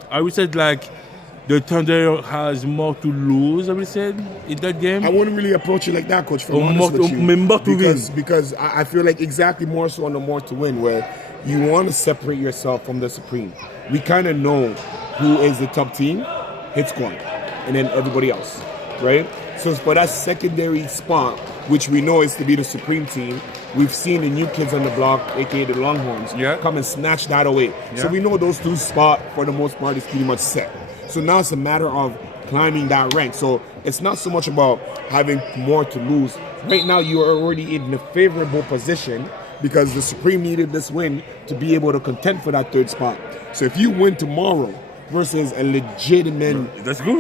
I would say the Thunder has more to lose, I would say, in that game. I wouldn't really approach it like that, Coach, from honest with you. Because I feel like exactly more so on the more to win, where you want to separate yourself from the Supreme. We kind of know who is the top team, hit squad, and then everybody else, right? So for that secondary spot, which we know is to be the Supreme team, we've seen the new kids on the block, aka the Longhorns, come and snatch that away. Yeah. So we know those 2 spots, for the most part, is pretty much set. So now it's a matter of climbing that rank. So it's not so much about having more to lose. Right now, you are already in a favorable position because the Supreme needed this win to be able to contend for that 3rd spot. So if you win tomorrow versus a legitimate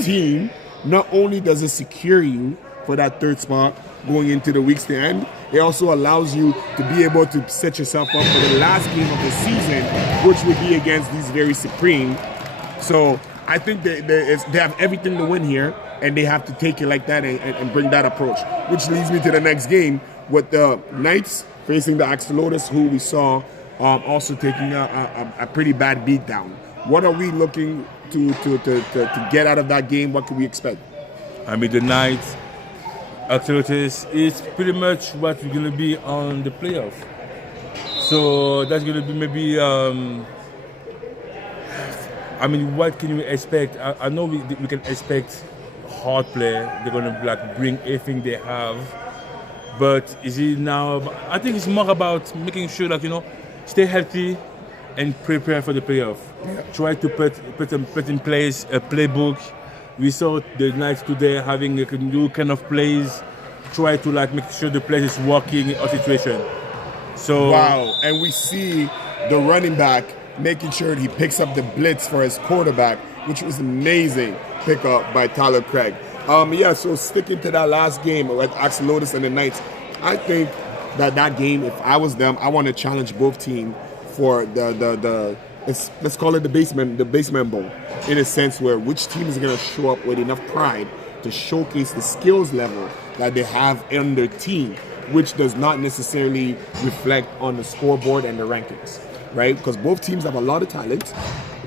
team, not only does it secure you for that 3rd spot going into the weeks to end, it also allows you to be able to set yourself up for the last game of the season, which would be against these very Supreme. So I think they have everything to win here, and they have to take it like that and bring that approach. Which leads me to the next game with the Knights facing the Axolotls, who we saw also taking a pretty bad beat down. What are we looking to get out of that game? What can we expect? I mean, the Knights, Axolotls, is pretty much what we're going to be on the playoff. So that's going to be maybe... I mean, what can you expect? I know we can expect hard play. They're gonna bring everything they have, but is it now? I think it's more about making sure that stay healthy, and prepare for the playoff. Try to put in place a playbook. We saw the Knights today having a new kind of plays. Try to make sure the place is working in a situation. So Wow. And we see the running back making sure he picks up the blitz for his quarterback, which was amazing pickup by Tyler Craig. So sticking to that last game with Axolotls and the Knights, I think that game, if I was them, I want to challenge both teams for let's call it the basement bowl, in a sense where which team is going to show up with enough pride to showcase the skills level that they have in their team, which does not necessarily reflect on the scoreboard and the rankings, right? Because both teams have a lot of talent.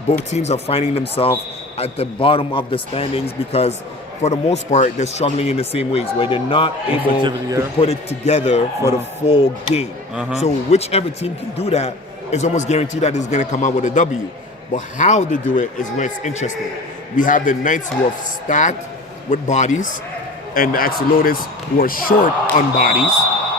Both teams are finding themselves at the bottom of the standings because, for the most part, they're struggling in the same ways where they're not able to put it together for the full game. So whichever team can do that is almost guaranteed that it's going to come out with a W. But how they do it is where it's interesting. We have the Knights who are stacked with bodies and the Axolotls who are short on bodies.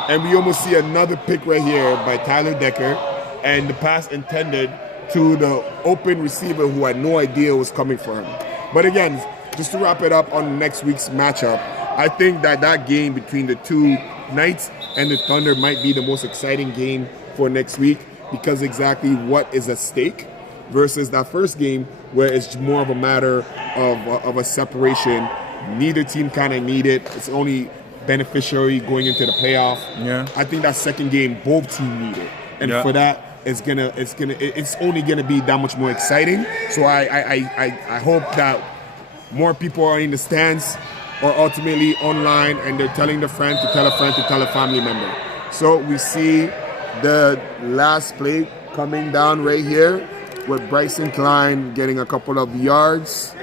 And we almost see another pick right here by Tyler Decker, and the pass intended to the open receiver who had no idea was coming for him. But again, just to wrap it up on next week's matchup, I think that game between the two Knights and the Thunder might be the most exciting game for next week, because exactly what is at stake versus that first game where it's more of a matter of a separation. Neither team kind of need it. It's only beneficiary going into the playoff. Yeah. I think that second game, both teams need it. And for that, it's only gonna be that much more exciting. So I hope that more people are in the stands or ultimately online, and they're telling their friend to tell a friend to tell a family member. So we see the last play coming down right here with Bryson Klein getting a couple of yards.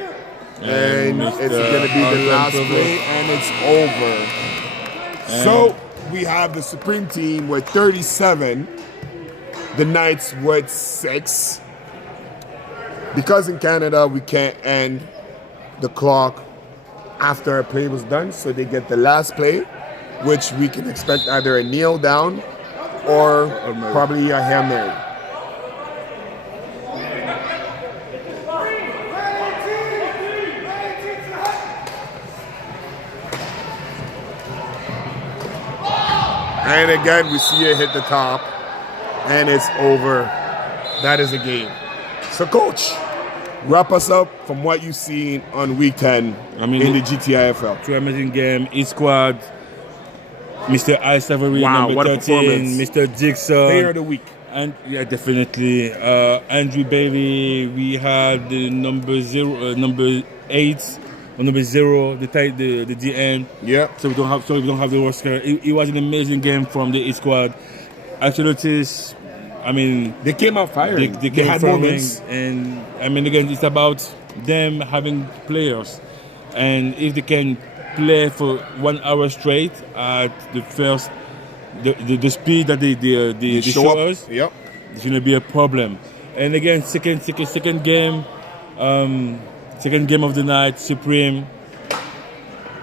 And it's going to be the last play, and it's over. So we have the Supreme Team with 37, the Knights with 6. Because in Canada, we can't end the clock after a play was done, so they get the last play, which we can expect either a kneel down or probably a Hail Mary. And again, we see it hit the top, and it's over. That is a game. So, Coach, wrap us up from what you've seen on Week 10 in the GTIFL. True amazing game. Each squad, Mr. I Savory, number 13, Mr. Dixon. Player of the week. And yeah, definitely. Andrew Bailey. We had the number 8. Number 0, the DN. Yeah. So we don't have the roster. It was an amazing game from the East squad. Axolotls, they came out firing. They had moments. And again, it's about them having players, and if they can play for 1 hour straight at the first, the speed that they show us, it's gonna be a problem. And again, second game. Second game of the night, Supreme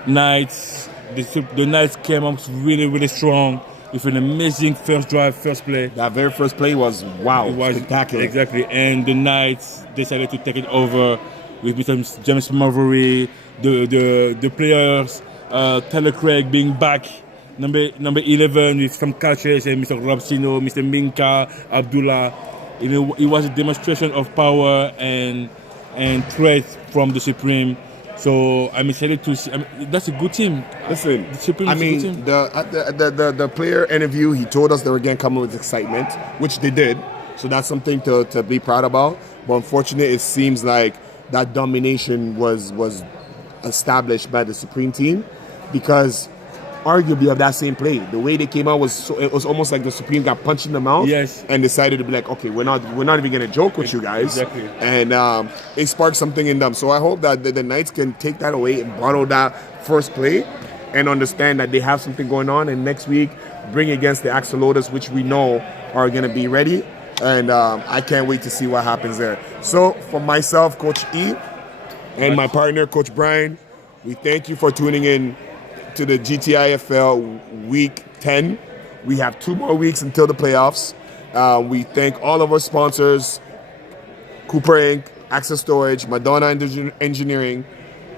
Knights. The Knights came up really, really strong with an amazing first drive, first play. That very first play was spectacular. Exactly. And the Knights decided to take it over with Mr. James Marbury, the players, Tyler Craig being back, number 11 with some catches, and Mr. Robsino, Mr. Minka, Abdullah. It was a demonstration of power and threat from the Supreme. So I'm excited to see. That's a good team. Listen, the Supreme is a good team. The player interview, he told us they were going to come with excitement, which they did. So that's something to be proud about. But unfortunately, it seems like that domination was established by the Supreme team, because arguably of that same play, the way they came out it was almost like the Supreme got punched in the mouth, and decided to be like, okay, we're not even gonna joke with you guys, and it sparked something in them. So I hope that the Knights can take that away and bottle that first play, and understand that they have something going on, and next week bring against the Axolotls, which we know are gonna be ready, and I can't wait to see what happens there. So for myself, Coach E, and my partner, Coach Brian, we thank you for tuning in to the GTIFL Week 10. We have 2 more weeks until the playoffs, We thank all of our sponsors, Cooper Inc., Access Storage, Madonna Engineering,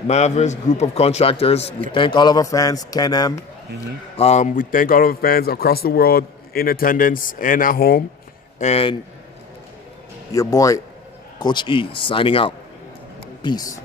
Mavericks Group of Contractors. We thank all of our fans, Ken M. We thank all of our fans across the world in attendance and at home. And your boy, Coach E, signing out. Peace.